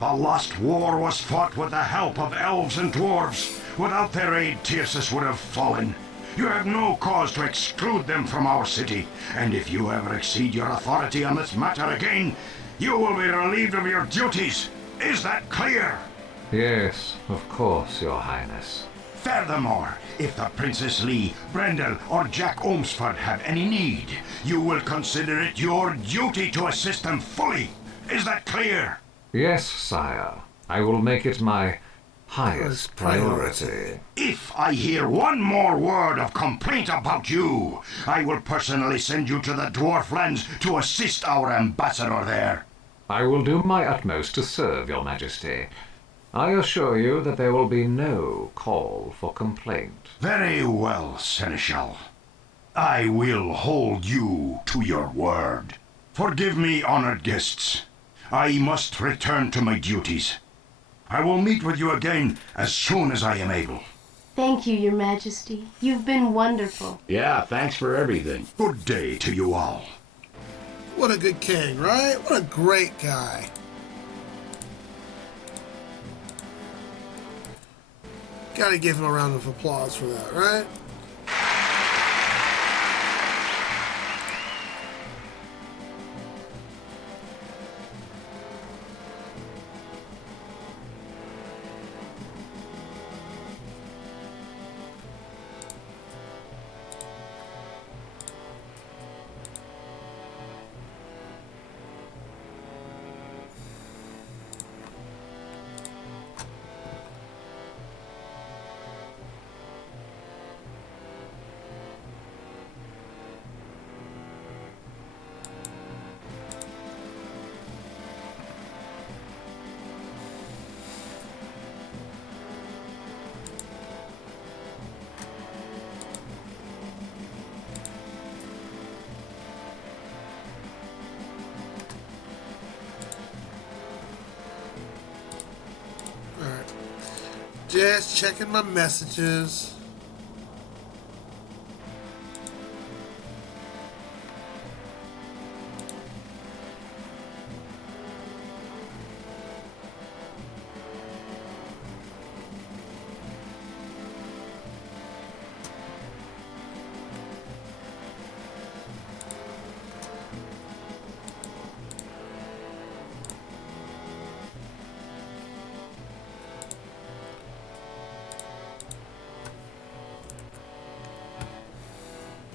The last war was fought with the help of elves and dwarves. Without their aid, Tyrsis would have fallen. You have no cause to exclude them from our city, and if you ever exceed your authority on this matter again, you will be relieved of your duties. Is that clear? Yes, of course, Your Highness. Furthermore, if the Princess Lee, Brendel, or Jack Olmsford have any need, you will consider it your duty to assist them fully. Is that clear? Yes, sire. I will make it my highest priority. If I hear one more word of complaint about you, I will personally send you to the Dwarf Lands to assist our ambassador there. I will do my utmost to serve, Your Majesty. I assure you that there will be no call for complaint. Very well, Seneschal. I will hold you to your word. Forgive me, honored guests. I must return to my duties. I will meet with you again as soon as I am able. Thank you, Your Majesty. You've been wonderful. Yeah, thanks for everything. Good day to you all. What a good king, right? What a great guy. Gotta give him a round of applause for that, right? Just checking my messages.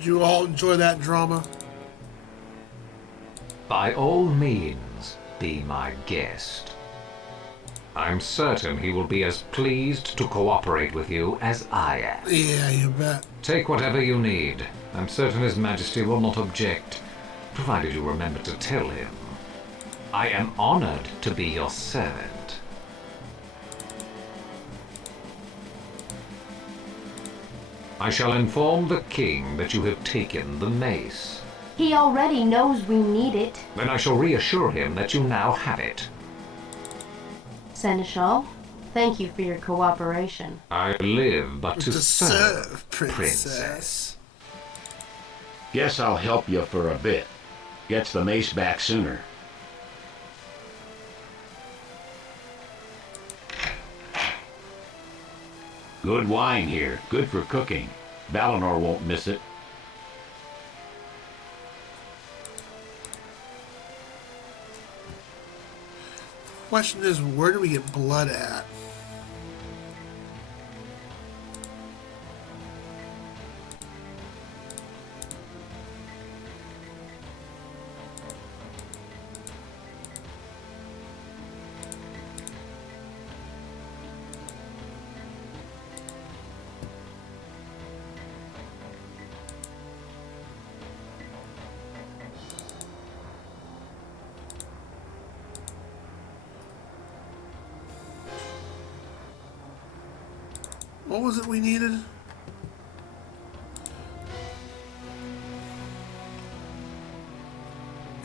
Did you all enjoy that drama? By all means, be my guest. I'm certain he will be as pleased to cooperate with you as I am. Yeah, you bet. Take whatever you need. I'm certain His Majesty will not object, provided you remember to tell him. I am honored to be your servant. I shall inform the king that you have taken the mace. He already knows we need it. Then I shall reassure him that you now have it. Seneschal, thank you for your cooperation. I live but to serve, Princess. Guess I'll help you for a bit. Gets the mace back sooner. Good wine here, good for cooking. Valinor won't miss it. Question is, where do we get blood at? What was it we needed?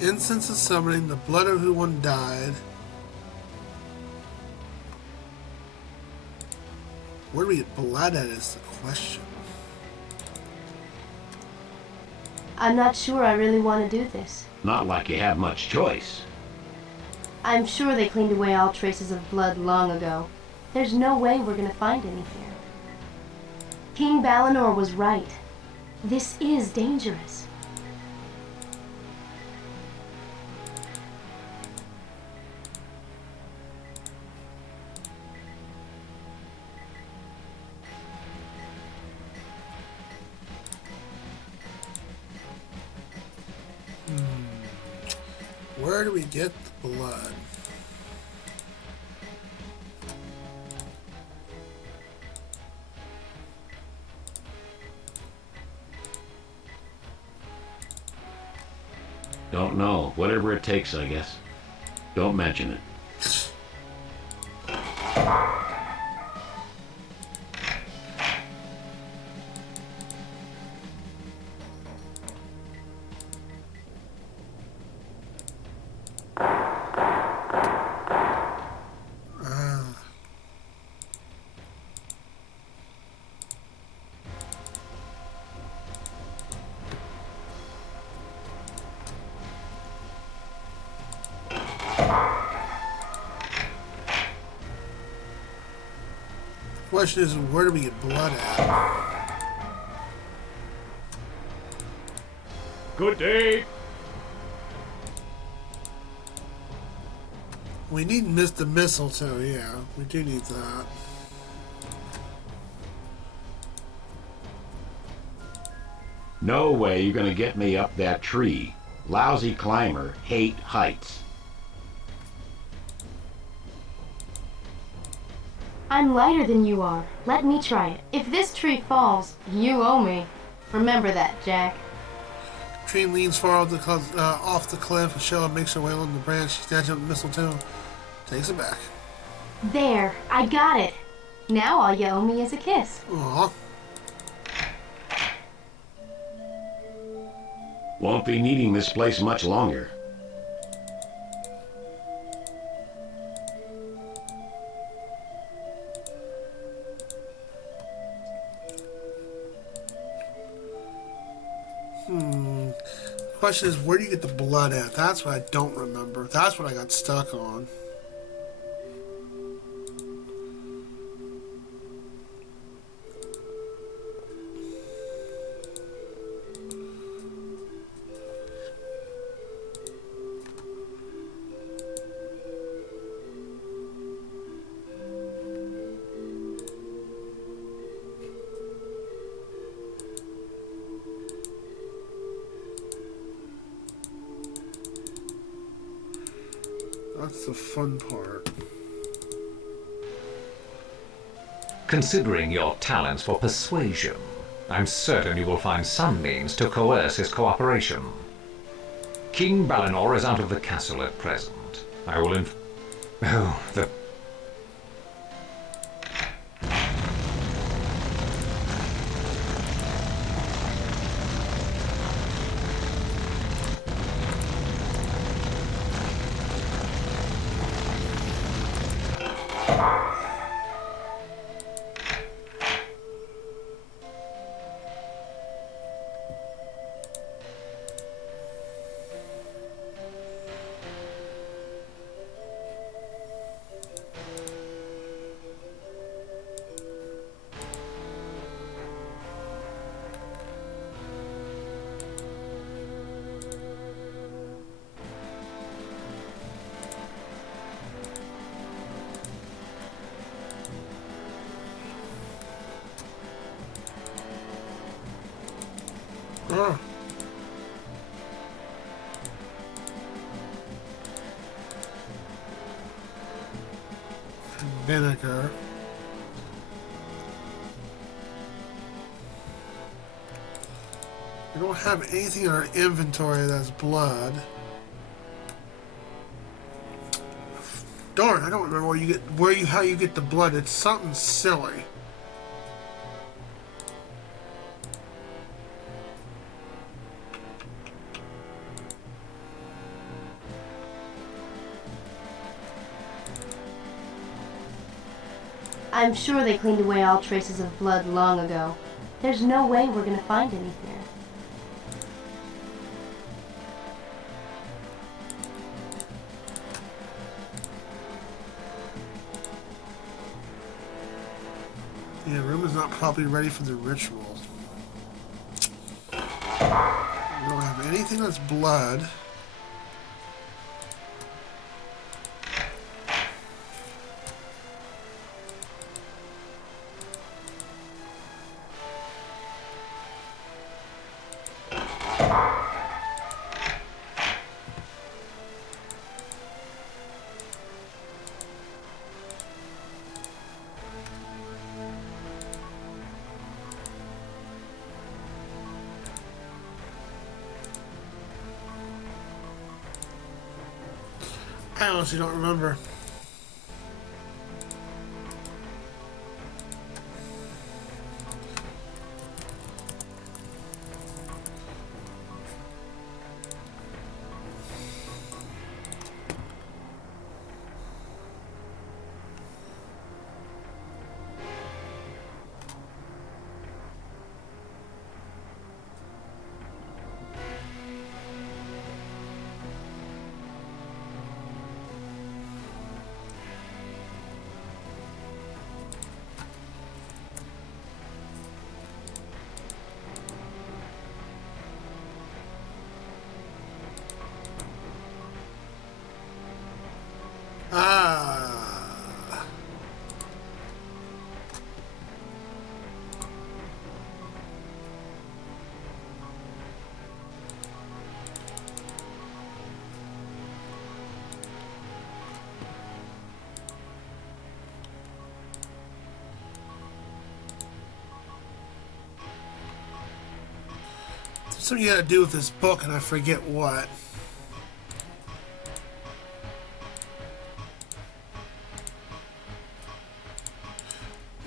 Incense of summoning, the blood of who one died. Where do we get blood at is the question. I'm not sure I really want to do this. Not like you have much choice. I'm sure they cleaned away all traces of blood long ago. There's no way we're gonna find any here. King Balinor was right. This is dangerous. Where do we get the blood? Don't know. Whatever it takes, I guess. Don't mention it. Question is, where do we get blood at? Good day. We need the mistletoe, yeah. We do need that. No way you're gonna get me up that tree. Lousy climber, hate heights. I'm lighter than you are. Let me try it. If this tree falls, you owe me. Remember that, Jack. Tree leans far off the cliff, and Shella makes her way along the branch. She snatches up the mistletoe, takes it back. There, I got it. Now all you owe me is a kiss. Aw. Won't be needing this place much longer. Question is, where do you get the blood at? That's what I don't remember. That's what I got stuck on. That's the fun part. Considering your talents for persuasion, I'm certain you will find some means to coerce his cooperation. King Balinor is out of the castle at present. I will Oh, the... vinegar. We don't have anything in our inventory that's blood. Darn, I don't remember how you get the blood. It's something silly. I'm sure they cleaned away all traces of blood long ago. There's no way we're gonna find any here. Yeah, the room is not properly ready for the ritual. We don't have anything that's blood. I honestly don't remember. Ah. Something you gotta do with this book, and I forget what.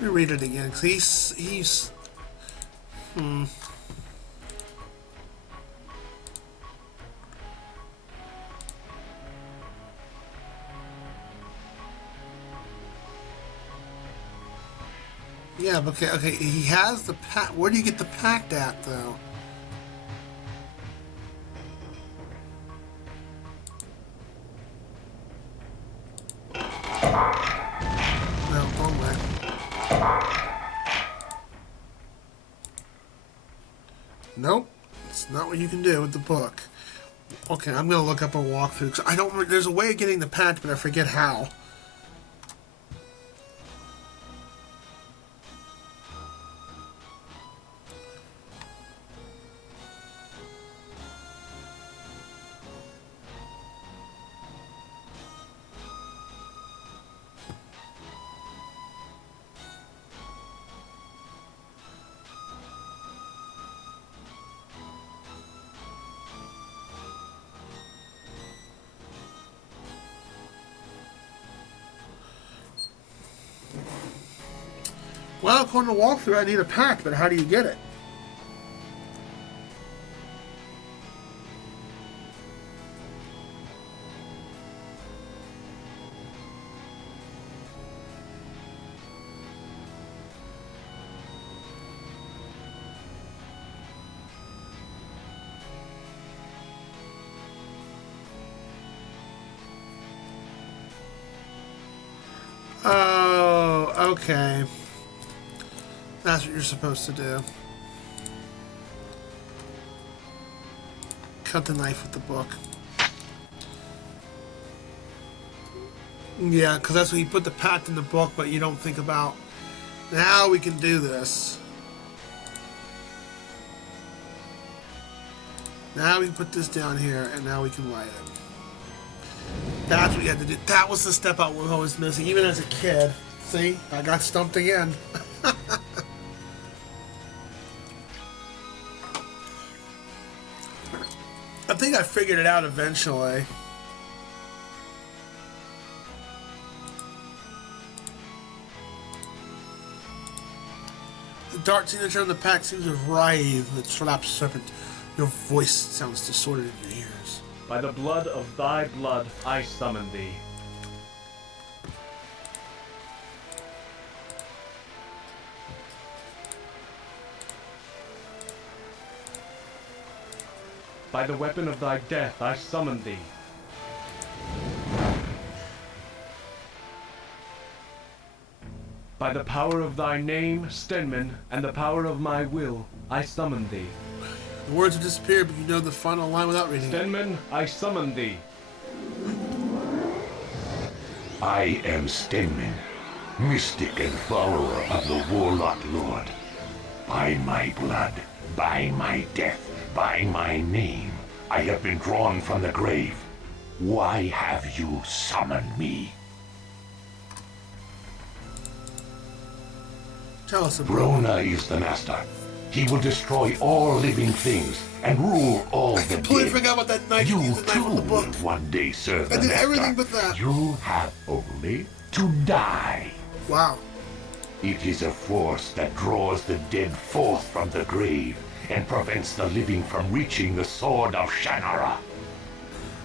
Let me read it again, because he's... Yeah, but okay, he has the pact. Where do you get the pact at, though? No, wrong way. Nope, it's not what you can do with the book. Okay, I'm gonna look up a walkthrough, because I don't. There's a way of getting the pact, but I forget how. Well, according to walkthrough, I need a pack, but how do you get it? Oh, okay. That's what you're supposed to do. Cut the knife with the book. Yeah, because that's when you put the pact in the book, but you don't think about, now we can do this. Now we can put this down here, and now we can light it. That's what you had to do. That was the step I was always missing, even as a kid. See, I got stumped again. I think I figured it out eventually. The dark signature on the pack seems to writhe in the trapped serpent. Your voice sounds distorted in your ears. By the blood of thy blood, I summon thee. By the weapon of thy death, I summon thee. By the power of thy name, Stenman, and the power of my will, I summon thee. The words have disappeared, but you know the final line without reading it. Stenman, I summon thee. I am Stenman, mystic and follower of the Warlock Lord. By my blood, by my death, by my name, I have been drawn from the grave. Why have you summoned me? Tell us about Brona is the master. He will destroy all living things and rule all the dead. I completely forgot about that knife. You Use the knife on the book. will one day serve I the did master. everything but that. You have only to die. Wow. It is a force that draws the dead forth from the grave and prevents the living from reaching the sword of Shannara.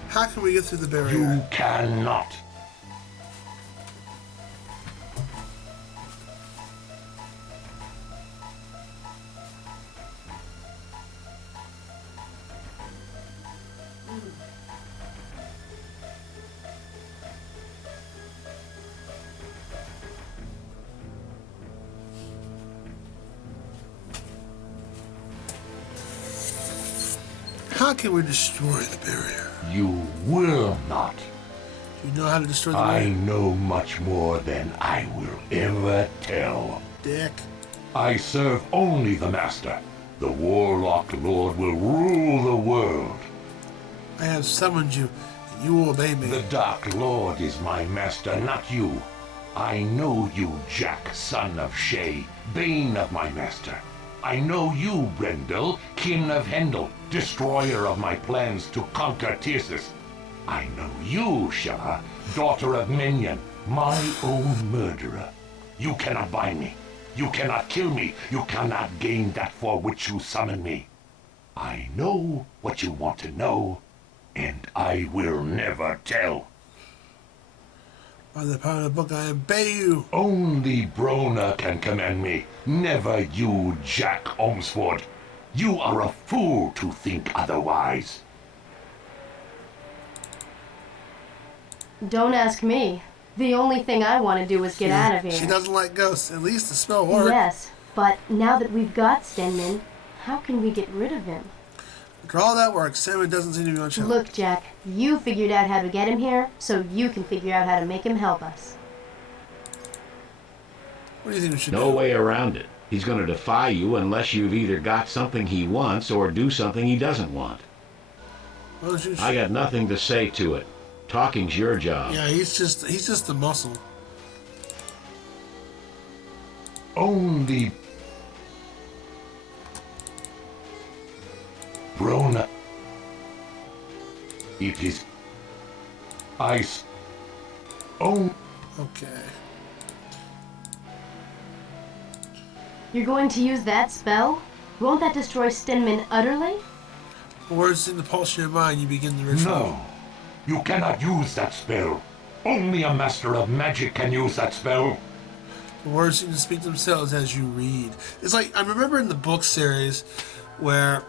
How can we get through the barrier? You cannot. How can we destroy the barrier? You will not. Do you know how to destroy the I barrier? know much more than I will ever tell. Dick. I serve only the Master. The Warlock Lord will rule the world. I have summoned you, and you will obey me. The Dark Lord is my master, not you. I know you, Jack, son of Shay, bane of my master. I know you, Brendel, kin of Hendel, destroyer of my plans to conquer Tirsus. I know you, Shannara, daughter of Minion, my own murderer. You cannot bind me. You cannot kill me. You cannot gain that for which you summon me. I know what you want to know, and I will never tell. By the power of the book, I obey you. Only Brona can command me, never you, Jack Omsford. You are a fool to think otherwise. Don't ask me. The only thing I want to do is get out of here. She doesn't like ghosts. At least the spell worked. Yes, but now that we've got Stenman, how can we get rid of him? After all that work, Salmon doesn't seem to be much help. Look, Jack, you figured out how to get him here, so you can figure out how to make him help us. What do you think we should do? No way around it. He's going to defy you unless you've either got something he wants or do something he doesn't want. I got nothing to say to it. Talking's your job. Yeah, he's just the muscle. Only Brona. It is ice. Oh. Okay. You're going to use that spell? Won't that destroy Stenman utterly? Words in the pulse of your mind, you begin the ritual. No. You cannot use that spell. Only a master of magic can use that spell. The words seem to speak themselves as you read. It's like, I remember in the book series where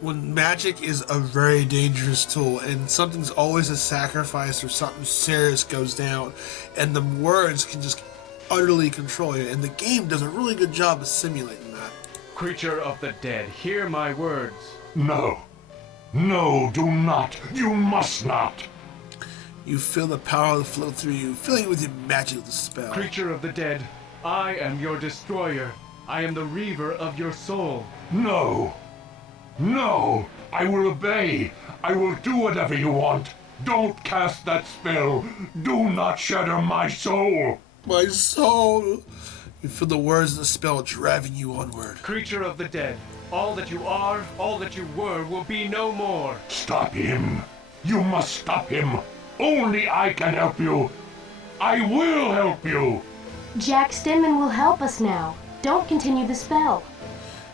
when magic is a very dangerous tool and something's always a sacrifice or something serious goes down, and the words can just utterly control you, and the game does a really good job of simulating that. Creature of the dead, hear my words. No. No, do not. You must not. You feel the power flow through you, filling you with your magical spell. Creature of the dead, I am your destroyer. I am the reaver of your soul. No. No. I will obey. I will do whatever you want. Don't cast that spell. Do not shatter my soul. My soul. You feel the words of the spell driving you onward. Creature of the dead, all that you are, all that you were, will be no more. Stop him. You must stop him. Only I can help you. I will help you. Jack Stinman will help us now. Don't continue the spell.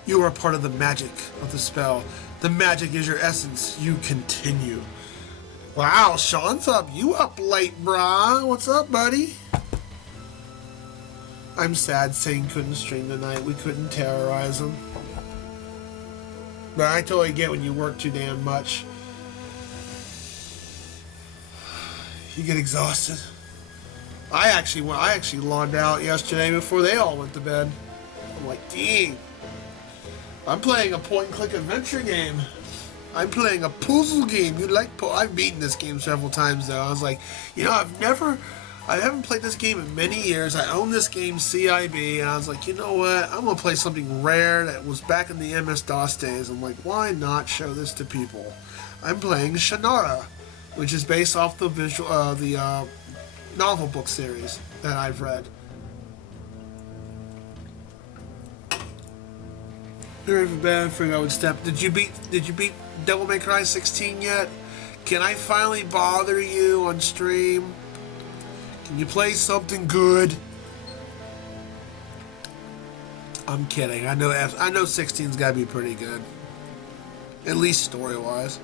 You are part of the magic of the spell. The magic is your essence. You continue. Wow, Sean's up. You up late, brah. What's up, buddy? I'm sad Sane couldn't stream tonight. We couldn't terrorize him. But I totally get when you work too damn much. You get exhausted. I actually logged out yesterday before they all went to bed. I'm like, dang. I'm playing a point-and-click adventure game. I'm playing a puzzle game. I've beaten this game several times though. I was like, you know, I haven't played this game in many years. I own this game CIB, and I was like, you know what? I'm gonna play something rare that was back in the MS-DOS days. I'm like, why not show this to people? I'm playing Shannara, which is based off the novel book series that I've read. Very bad for I would step. Did you beat Devil May Cry 16 yet? Can I finally bother you on stream? Can you play something good? I'm kidding. I know 16's got to be pretty good. At least story-wise.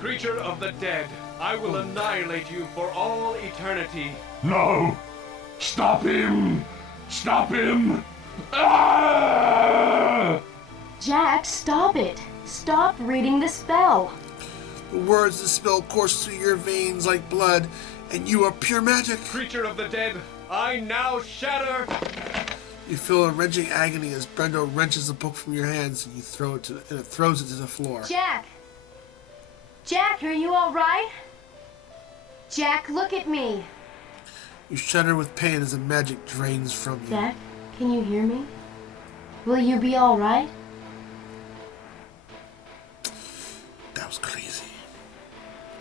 Creature of the dead, I will annihilate you for all eternity. No! Stop him! Stop him! Ah! Jack, stop it. Stop reading the spell. The words of the spell course through your veins like blood, and you are pure magic. Creature of the dead, I now shatter. You feel a wrenching agony as Brendo wrenches the book from your hands, and it throws it to the floor. Jack! Jack, are you all right? Jack, look at me. You shudder with pain as the magic drains from you. Jack, can you hear me? Will you be all right? That was crazy.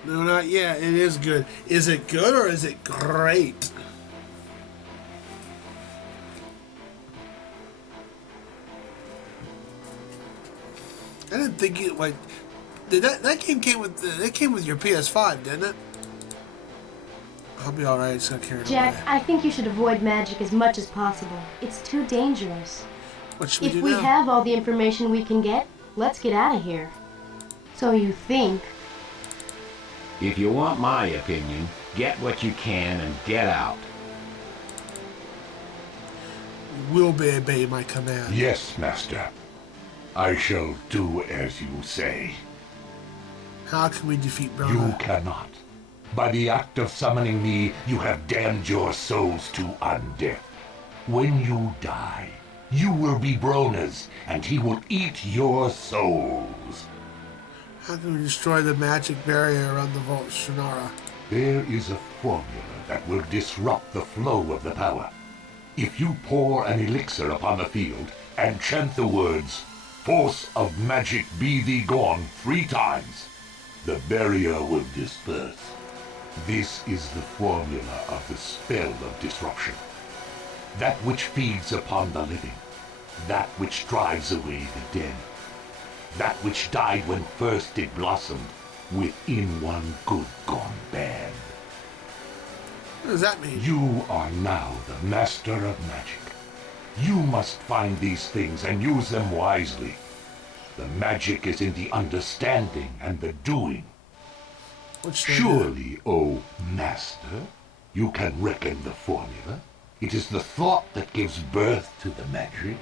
No, not yet. It is good. Is it good or is it great? I didn't think you like. Did that game came with your PS5, didn't it? I'll be all right. It's not carried Jack, away. I think you should avoid magic as much as possible. It's too dangerous. What should we do If we now? have all the information we can get, let's get out of here. So you think? If you want my opinion, get what you can and get out. You will obey my command. Yes, Master. I shall do as you say. How can we defeat Brona? You cannot. By the act of summoning me, you have damned your souls to undeath. When you die, you will be Brona's, and he will eat your souls. How can we destroy the magic barrier around the vault, Shannara? There is a formula that will disrupt the flow of the power. If you pour an elixir upon the field and chant the words, "Force of magic be thee gone" 3 times, the barrier will disperse. This is the formula of the spell of disruption. That which feeds upon the living. That which drives away the dead. That which died when first it blossomed, within one good gone bad. What does that mean? You are now the master of magic. You must find these things and use them wisely. The magic is in the understanding and the doing. Surely, O Master, you can reckon the formula. It is the thought that gives birth to the magic.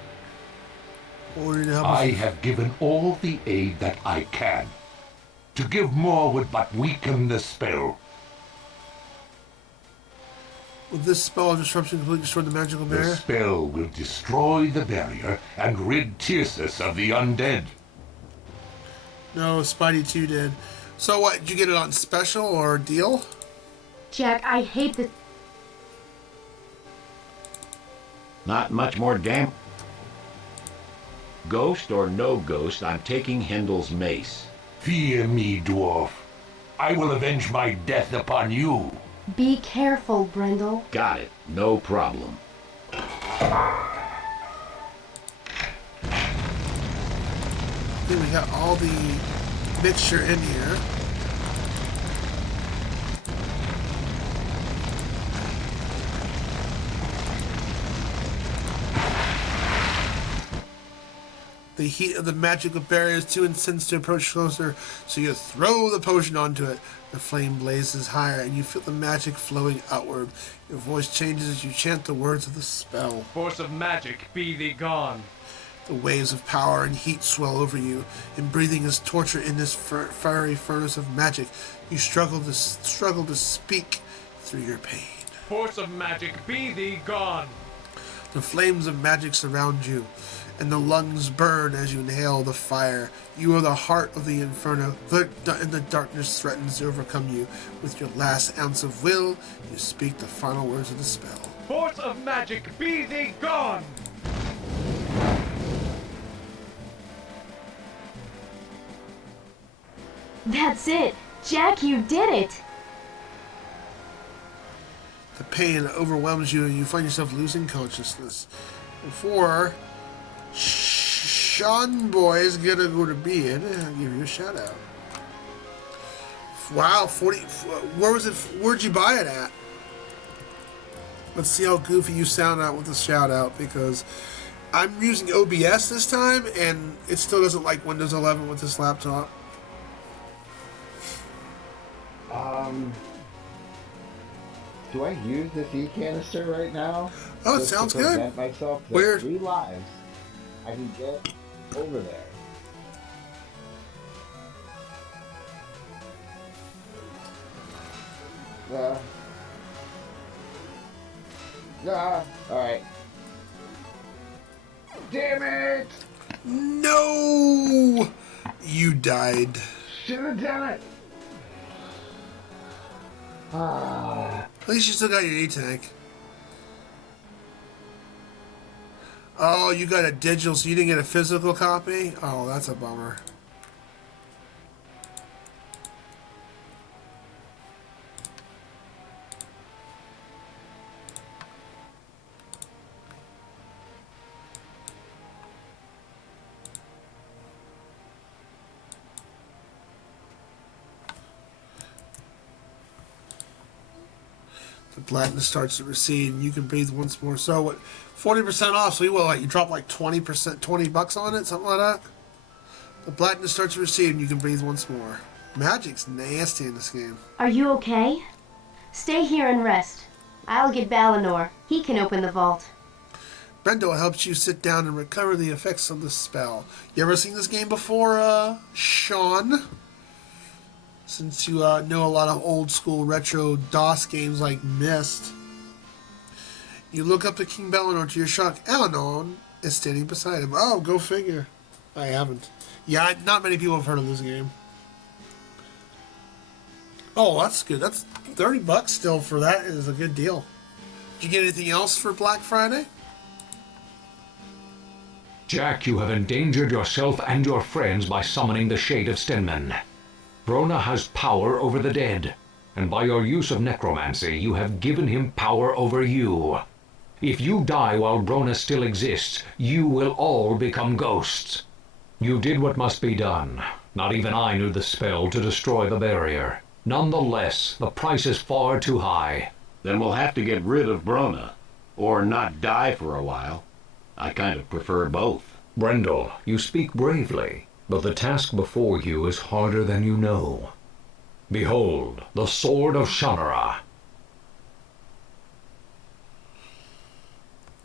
I have given all the aid that I can. To give more would but weaken the spell. Will this spell of disruption completely destroy the magical The barrier? spell will destroy the barrier and rid Tirsus of the undead. No, Spidey 2 did. So what, did you get it on special or deal? Jack, I hate this. Not much more damn. Ghost or no ghost, I'm taking Hendel's mace. Fear me, dwarf. I will avenge my death upon you. Be careful, Brendel. Got it. No problem. Then we got all the mixture in here. The heat of the magical barrier is too intense to approach closer, so you throw the potion onto it. The flame blazes higher, and you feel the magic flowing outward. Your voice changes as you chant the words of the spell. Force of magic, be thee gone. The waves of power and heat swell over you, and breathing is torture in this fiery furnace of magic. You struggle to speak through your pain. Force of magic, be thee gone. The flames of magic surround you, and the lungs burn as you inhale the fire. You are the heart of the inferno, and the darkness threatens to overcome you. With your last ounce of will, you speak the final words of the spell. Force of magic, be thee gone! That's it! Jack, you did it! The pain overwhelms you, and you find yourself losing consciousness. Before Sean Boy's gonna go to bed, I'll give you a shout out. Wow, 40. Where was it? Where'd you buy it at? Let's see how goofy you sound out with the shout out, because I'm using OBS this time, and it still doesn't like Windows 11 with this laptop. Do I use this e-canister right now? Oh, it just sounds to good. prevent myself to Where? 3 lives. I can get over there. Alright. Damn it! No! You died. Should have done it! At least you still got your E-Tank. Oh, you got a digital, so you didn't get a physical copy? Oh, that's a bummer. The blackness starts to recede, and you can breathe once more. So what? 40% off. So you will you drop like 20%, $20 on it, something like that. The blackness starts to recede, and you can breathe once more. Magic's nasty in this game. Are you okay? Stay here and rest. I'll get Balinor. He can open the vault. Brendo helps you sit down and recover the effects of the spell. You ever seen this game before, Sean? Since you know a lot of old school retro DOS games like Myst. You look up to King Balinor. To your shock, Alanon is standing beside him. Oh, go figure. I haven't. Yeah, not many people have heard of this game. Oh, that's good. That's $30 still for that is a good deal. Did you get anything else for Black Friday? Jack, you have endangered yourself and your friends by summoning the Shade of Stenman. Brona has power over the dead, and by your use of necromancy, you have given him power over you. If you die while Brona still exists, you will all become ghosts. You did what must be done. Not even I knew the spell to destroy the barrier. Nonetheless, the price is far too high. Then we'll have to get rid of Brona, or not die for a while. I kind of prefer both. Brendel, you speak bravely, but the task before you is harder than you know. Behold, the Sword of Shannara.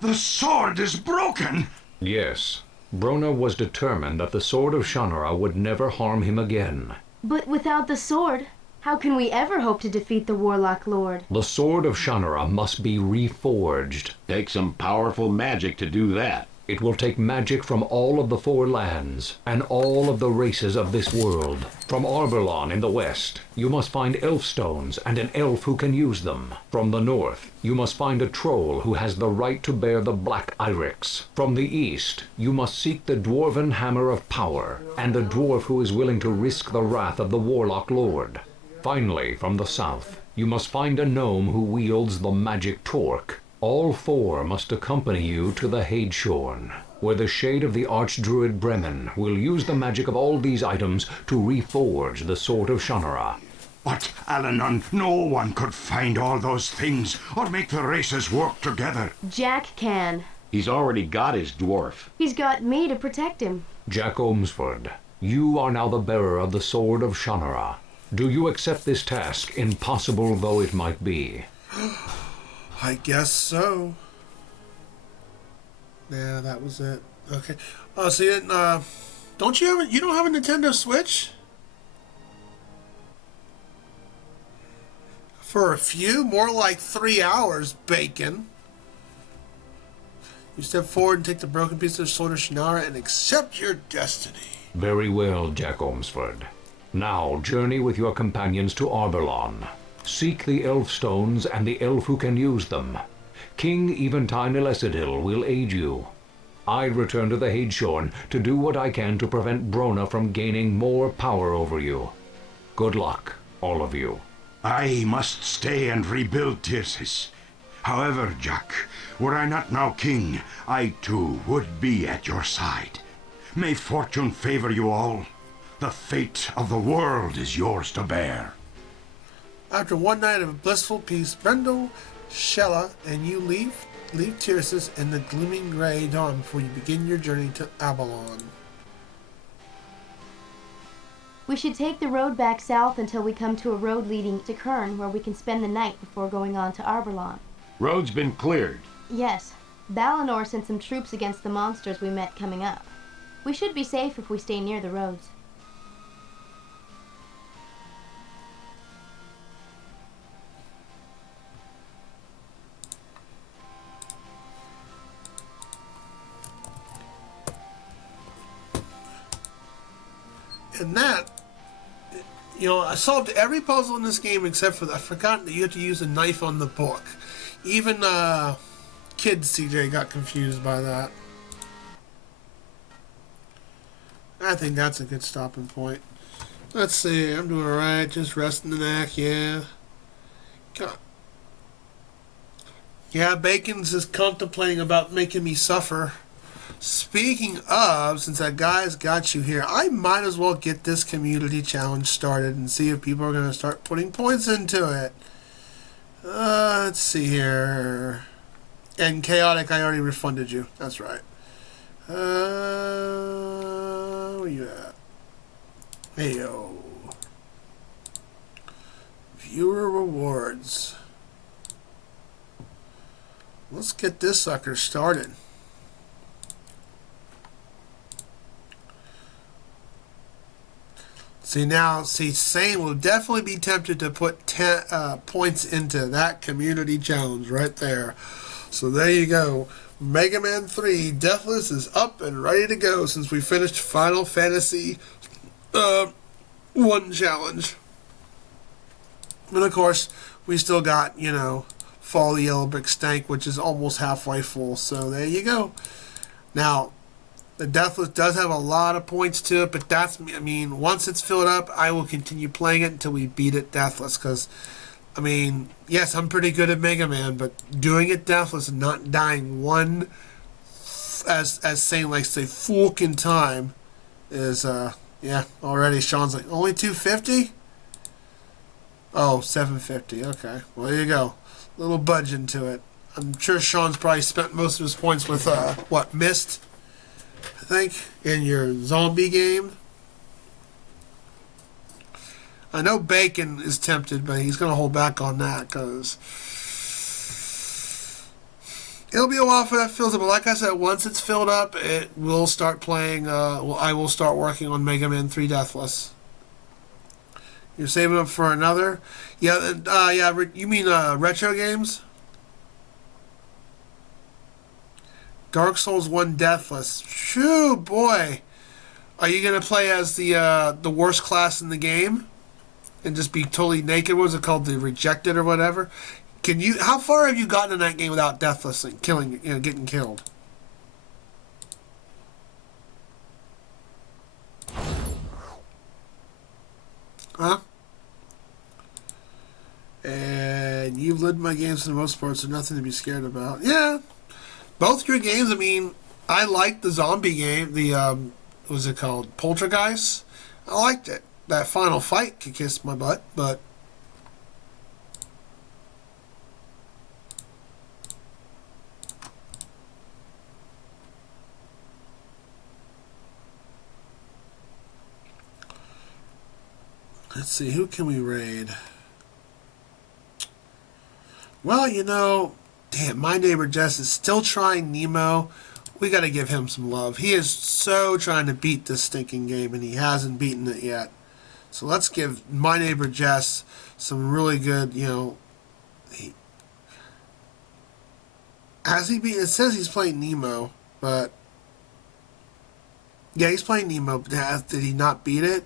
The sword is broken! Yes, Brona was determined that the Sword of Shannara would never harm him again. But without the sword, how can we ever hope to defeat the Warlock Lord? The Sword of Shannara must be reforged. Take some powerful magic to do that. It will take magic from all of the 4 lands, and all of the races of this world. From Arberlon in the west, you must find elf stones and an elf who can use them. From the north, you must find a troll who has the right to bear the black iris. From the east, you must seek the dwarven hammer of power, and a dwarf who is willing to risk the wrath of the Warlock Lord. Finally, from the south, you must find a gnome who wields the magic torque. All four must accompany you to the Hadeshorn, where the shade of the Archdruid Bremen will use the magic of all these items to reforge the Sword of Shannara. But, Alanon, no one could find all those things or make the races work together. Jack can. He's already got his dwarf. He's got me to protect him. Jack Omsford, you are now the bearer of the Sword of Shannara. Do you accept this task, impossible though it might be? I guess so. Yeah, that was it. Okay. Oh, so you don't have a Nintendo Switch? For a few, more like 3 hours, Bacon. You step forward and take the broken piece of the Sword of Shannara and accept your destiny. Very well, Jack Omsford. Now journey with your companions to Arberlon. Seek the elf stones and the elf who can use them. King Eventide Elesidil will aid you. I return to the Hadeshorn to do what I can to prevent Brona from gaining more power over you. Good luck, all of you. I must stay and rebuild Tircis. However, Jack, were I not now king, I too would be at your side. May fortune favor you all. The fate of the world is yours to bear. After one night of blissful peace, Brendel, Shella, and you leave Tircis in the glooming gray dawn before you begin your journey to Avalon. We should take the road back south until we come to a road leading to Kern where we can spend the night before going on to Arberlon. Road's been cleared. Yes. Balinor sent some troops against the monsters we met coming up. We should be safe if we stay near the roads. And that, I solved every puzzle in this game except for I forgot that you have to use a knife on the book. Even Kid CJ got confused by that. I think that's a good stopping point. Let's see, I'm doing alright, just resting the neck, yeah. God. Yeah, Bacon's is contemplating about making me suffer. Speaking of, since that guy's got you here, I might as well get this community challenge started and see if people are going to start putting points into it. Let's see here. And Chaotic, I already refunded you. That's right. Where you at? Heyo. Viewer rewards. Let's get this sucker started. Sane will definitely be tempted to put 10 points into that community challenge right there. So there you go. Mega Man 3 Deathless is up and ready to go since we finished Final Fantasy 1 challenge. And of course, we still got, Fall the Yellow Brick Stank, which is almost halfway full. So there you go. Now, the Deathless does have a lot of points to it, but once it's filled up, I will continue playing it until we beat it Deathless, because, yes, I'm pretty good at Mega Man, but doing it Deathless and not dying one, as Sane likes to say, fucking time, is, already Sean's like, only 250? Oh, 750, okay. Well, there you go. Little budge into it. I'm sure Sean's probably spent most of his points with, Myst? I think, in your zombie game. I know Bacon is tempted, but he's going to hold back on that because it'll be a while for that fills up. But like I said, once it's filled up, it will start playing. I will start working on Mega Man 3 Deathless. You're saving up for another? Yeah, you mean retro games? Dark Souls 1 Deathless. Shoo, boy. Are you going to play as the worst class in the game? And just be totally naked? What was it called? The Rejected or whatever? How far have you gotten in that game without Deathless and getting killed? And you lived my games for the most part, so nothing to be scared about. Yeah, both your games. I mean, I liked the zombie game. The what was it called? Poltergeist. I liked it. That final fight could kiss my butt, but. Let's see, who can we raid? Well, you know, damn, my neighbor Jess is still trying Nemo. We got to give him some love. He is so trying to beat this stinking game, and he hasn't beaten it yet. So let's give my neighbor Jess some really good, you know. Has he beat? It says he's playing Nemo, but yeah, he's playing Nemo. But did he not beat it?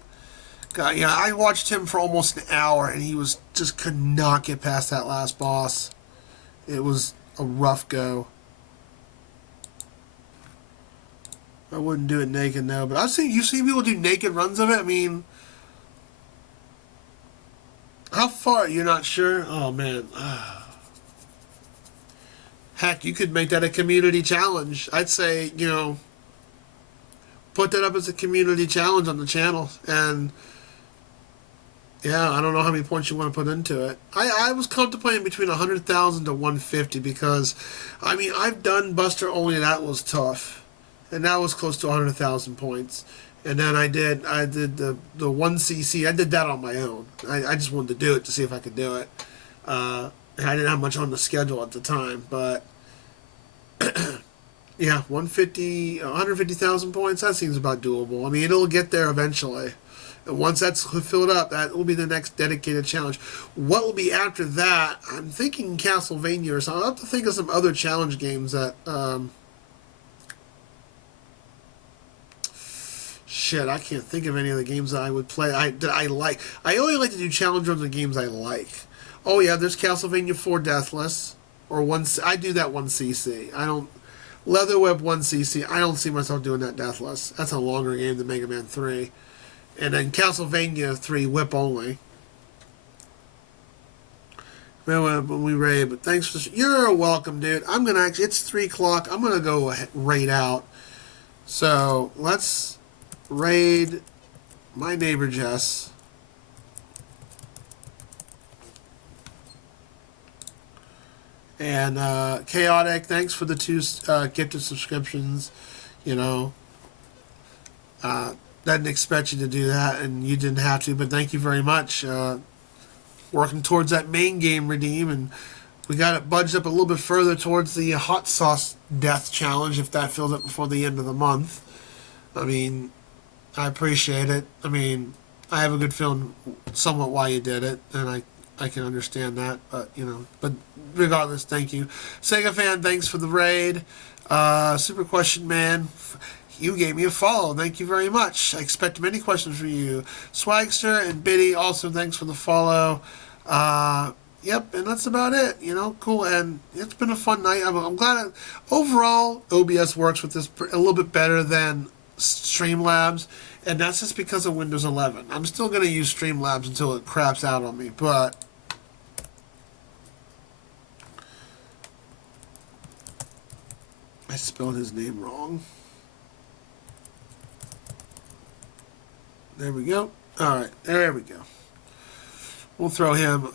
God, yeah, I watched him for almost an hour, and he was just could not get past that last boss. It was a rough go. I wouldn't do it naked, no, but you've seen people do naked runs of it. I mean, how far? You're not sure? Oh man, heck, you could make that a community challenge. I'd say, you know, put that up as a community challenge on the channel, and yeah, I don't know how many points you want to put into it. I was contemplating between 100,000 to 150 because, I mean, I've done Buster Only, and that was tough, and that was close to 100,000 points. And then I did the 1cc. I did that on my own. I just wanted to do it to see if I could do it. And I didn't have much on the schedule at the time, but yeah, 150,000 points. That seems about doable. I mean, it'll get there eventually. And once that's filled up, that will be the next dedicated challenge. What will be after that? I'm thinking Castlevania or something. I'll have to think of some other challenge games that. Shit, I can't think of any of the games that I would play. That I like. I only like to do challenge runs of games I like. Oh yeah, there's Castlevania 4 Deathless, or one. I do that 1cc. I don't. Leatherweb 1cc. I don't see myself doing that Deathless. That's a longer game than Mega Man 3. And then Castlevania 3 Whip only. When we raid, but thanks for you're welcome, dude. I'm gonna actually. It's 3 o'clock. I'm gonna go raid out. So let's raid my neighbor Jess. And Chaotic, thanks for the 2 gifted subscriptions. You know, didn't expect you to do that, and you didn't have to, but thank you very much. Working towards that main game redeem, and we got it budged up a little bit further towards the hot sauce death challenge if that fills up before the end of the month. I mean, I appreciate it. I mean, I have a good feeling somewhat why you did it, and I can understand that, but, you know, but regardless, thank you. Sega Fan, thanks for the raid. Super Question Man, you gave me a follow. Thank you very much. I expect many questions from you. Swagster and Biddy, also thanks for the follow. Yep, and that's about it. You know, cool. And it's been a fun night. I'm glad. Overall, OBS works with this a little bit better than Streamlabs, and that's just because of Windows 11. I'm still going to use Streamlabs until it craps out on me, but I spelled his name wrong. There we go. Alright, there we go. We'll throw him,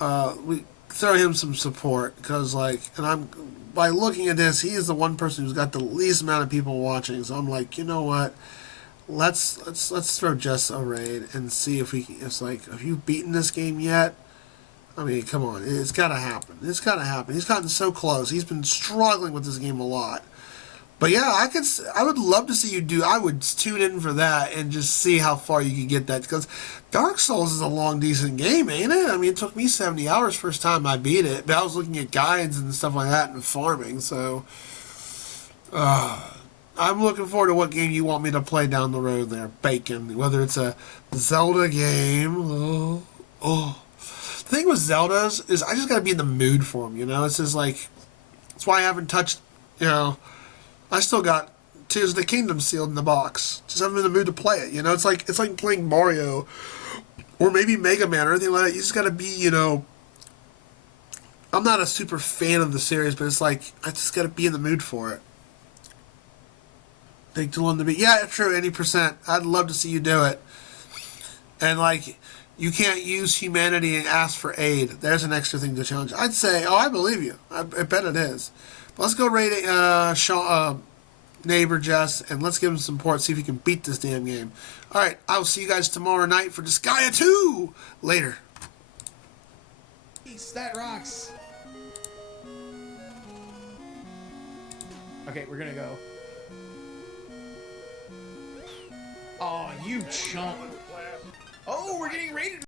we throw him some support, because, like, and by looking at this, he is the one person who's got the least amount of people watching, so I'm like, you know what, let's throw Jess a raid and see if it's like, have you beaten this game yet? I mean, come on, it's gotta happen. It's gotta happen. He's gotten so close. He's been struggling with this game a lot. But yeah, I would love to see you do. I would tune in for that and just see how far you can get that, because Dark Souls is a long, decent game, ain't it? I mean, it took me 70 hours first time I beat it, but I was looking at guides and stuff like that and farming. So I'm looking forward to what game you want me to play down the road there, Bacon. Whether it's a Zelda game. The thing with Zeldas is I just got to be in the mood for them. You know, it's just like that's why I haven't touched. You know. I still got Tears of the Kingdom sealed in the box. Just haven't been in the mood to play it. You know, it's like playing Mario or maybe Mega Man or anything like that. You just got to be, you know, I'm not a super fan of the series, but it's like I just got to be in the mood for it. Take too long to be. Yeah, true. 80%. I'd love to see you do it. And like, you can't use humanity and ask for aid. There's an extra thing to challenge. I'd say, oh, I believe you. I bet it is. But let's go raid neighbor Jess, and let's give him some support. See if he can beat this damn game. All right, I'll see you guys tomorrow night for Disgaea 2. Later. That rocks. Okay, we're gonna go. Oh, you chump. Oh, we're getting raided.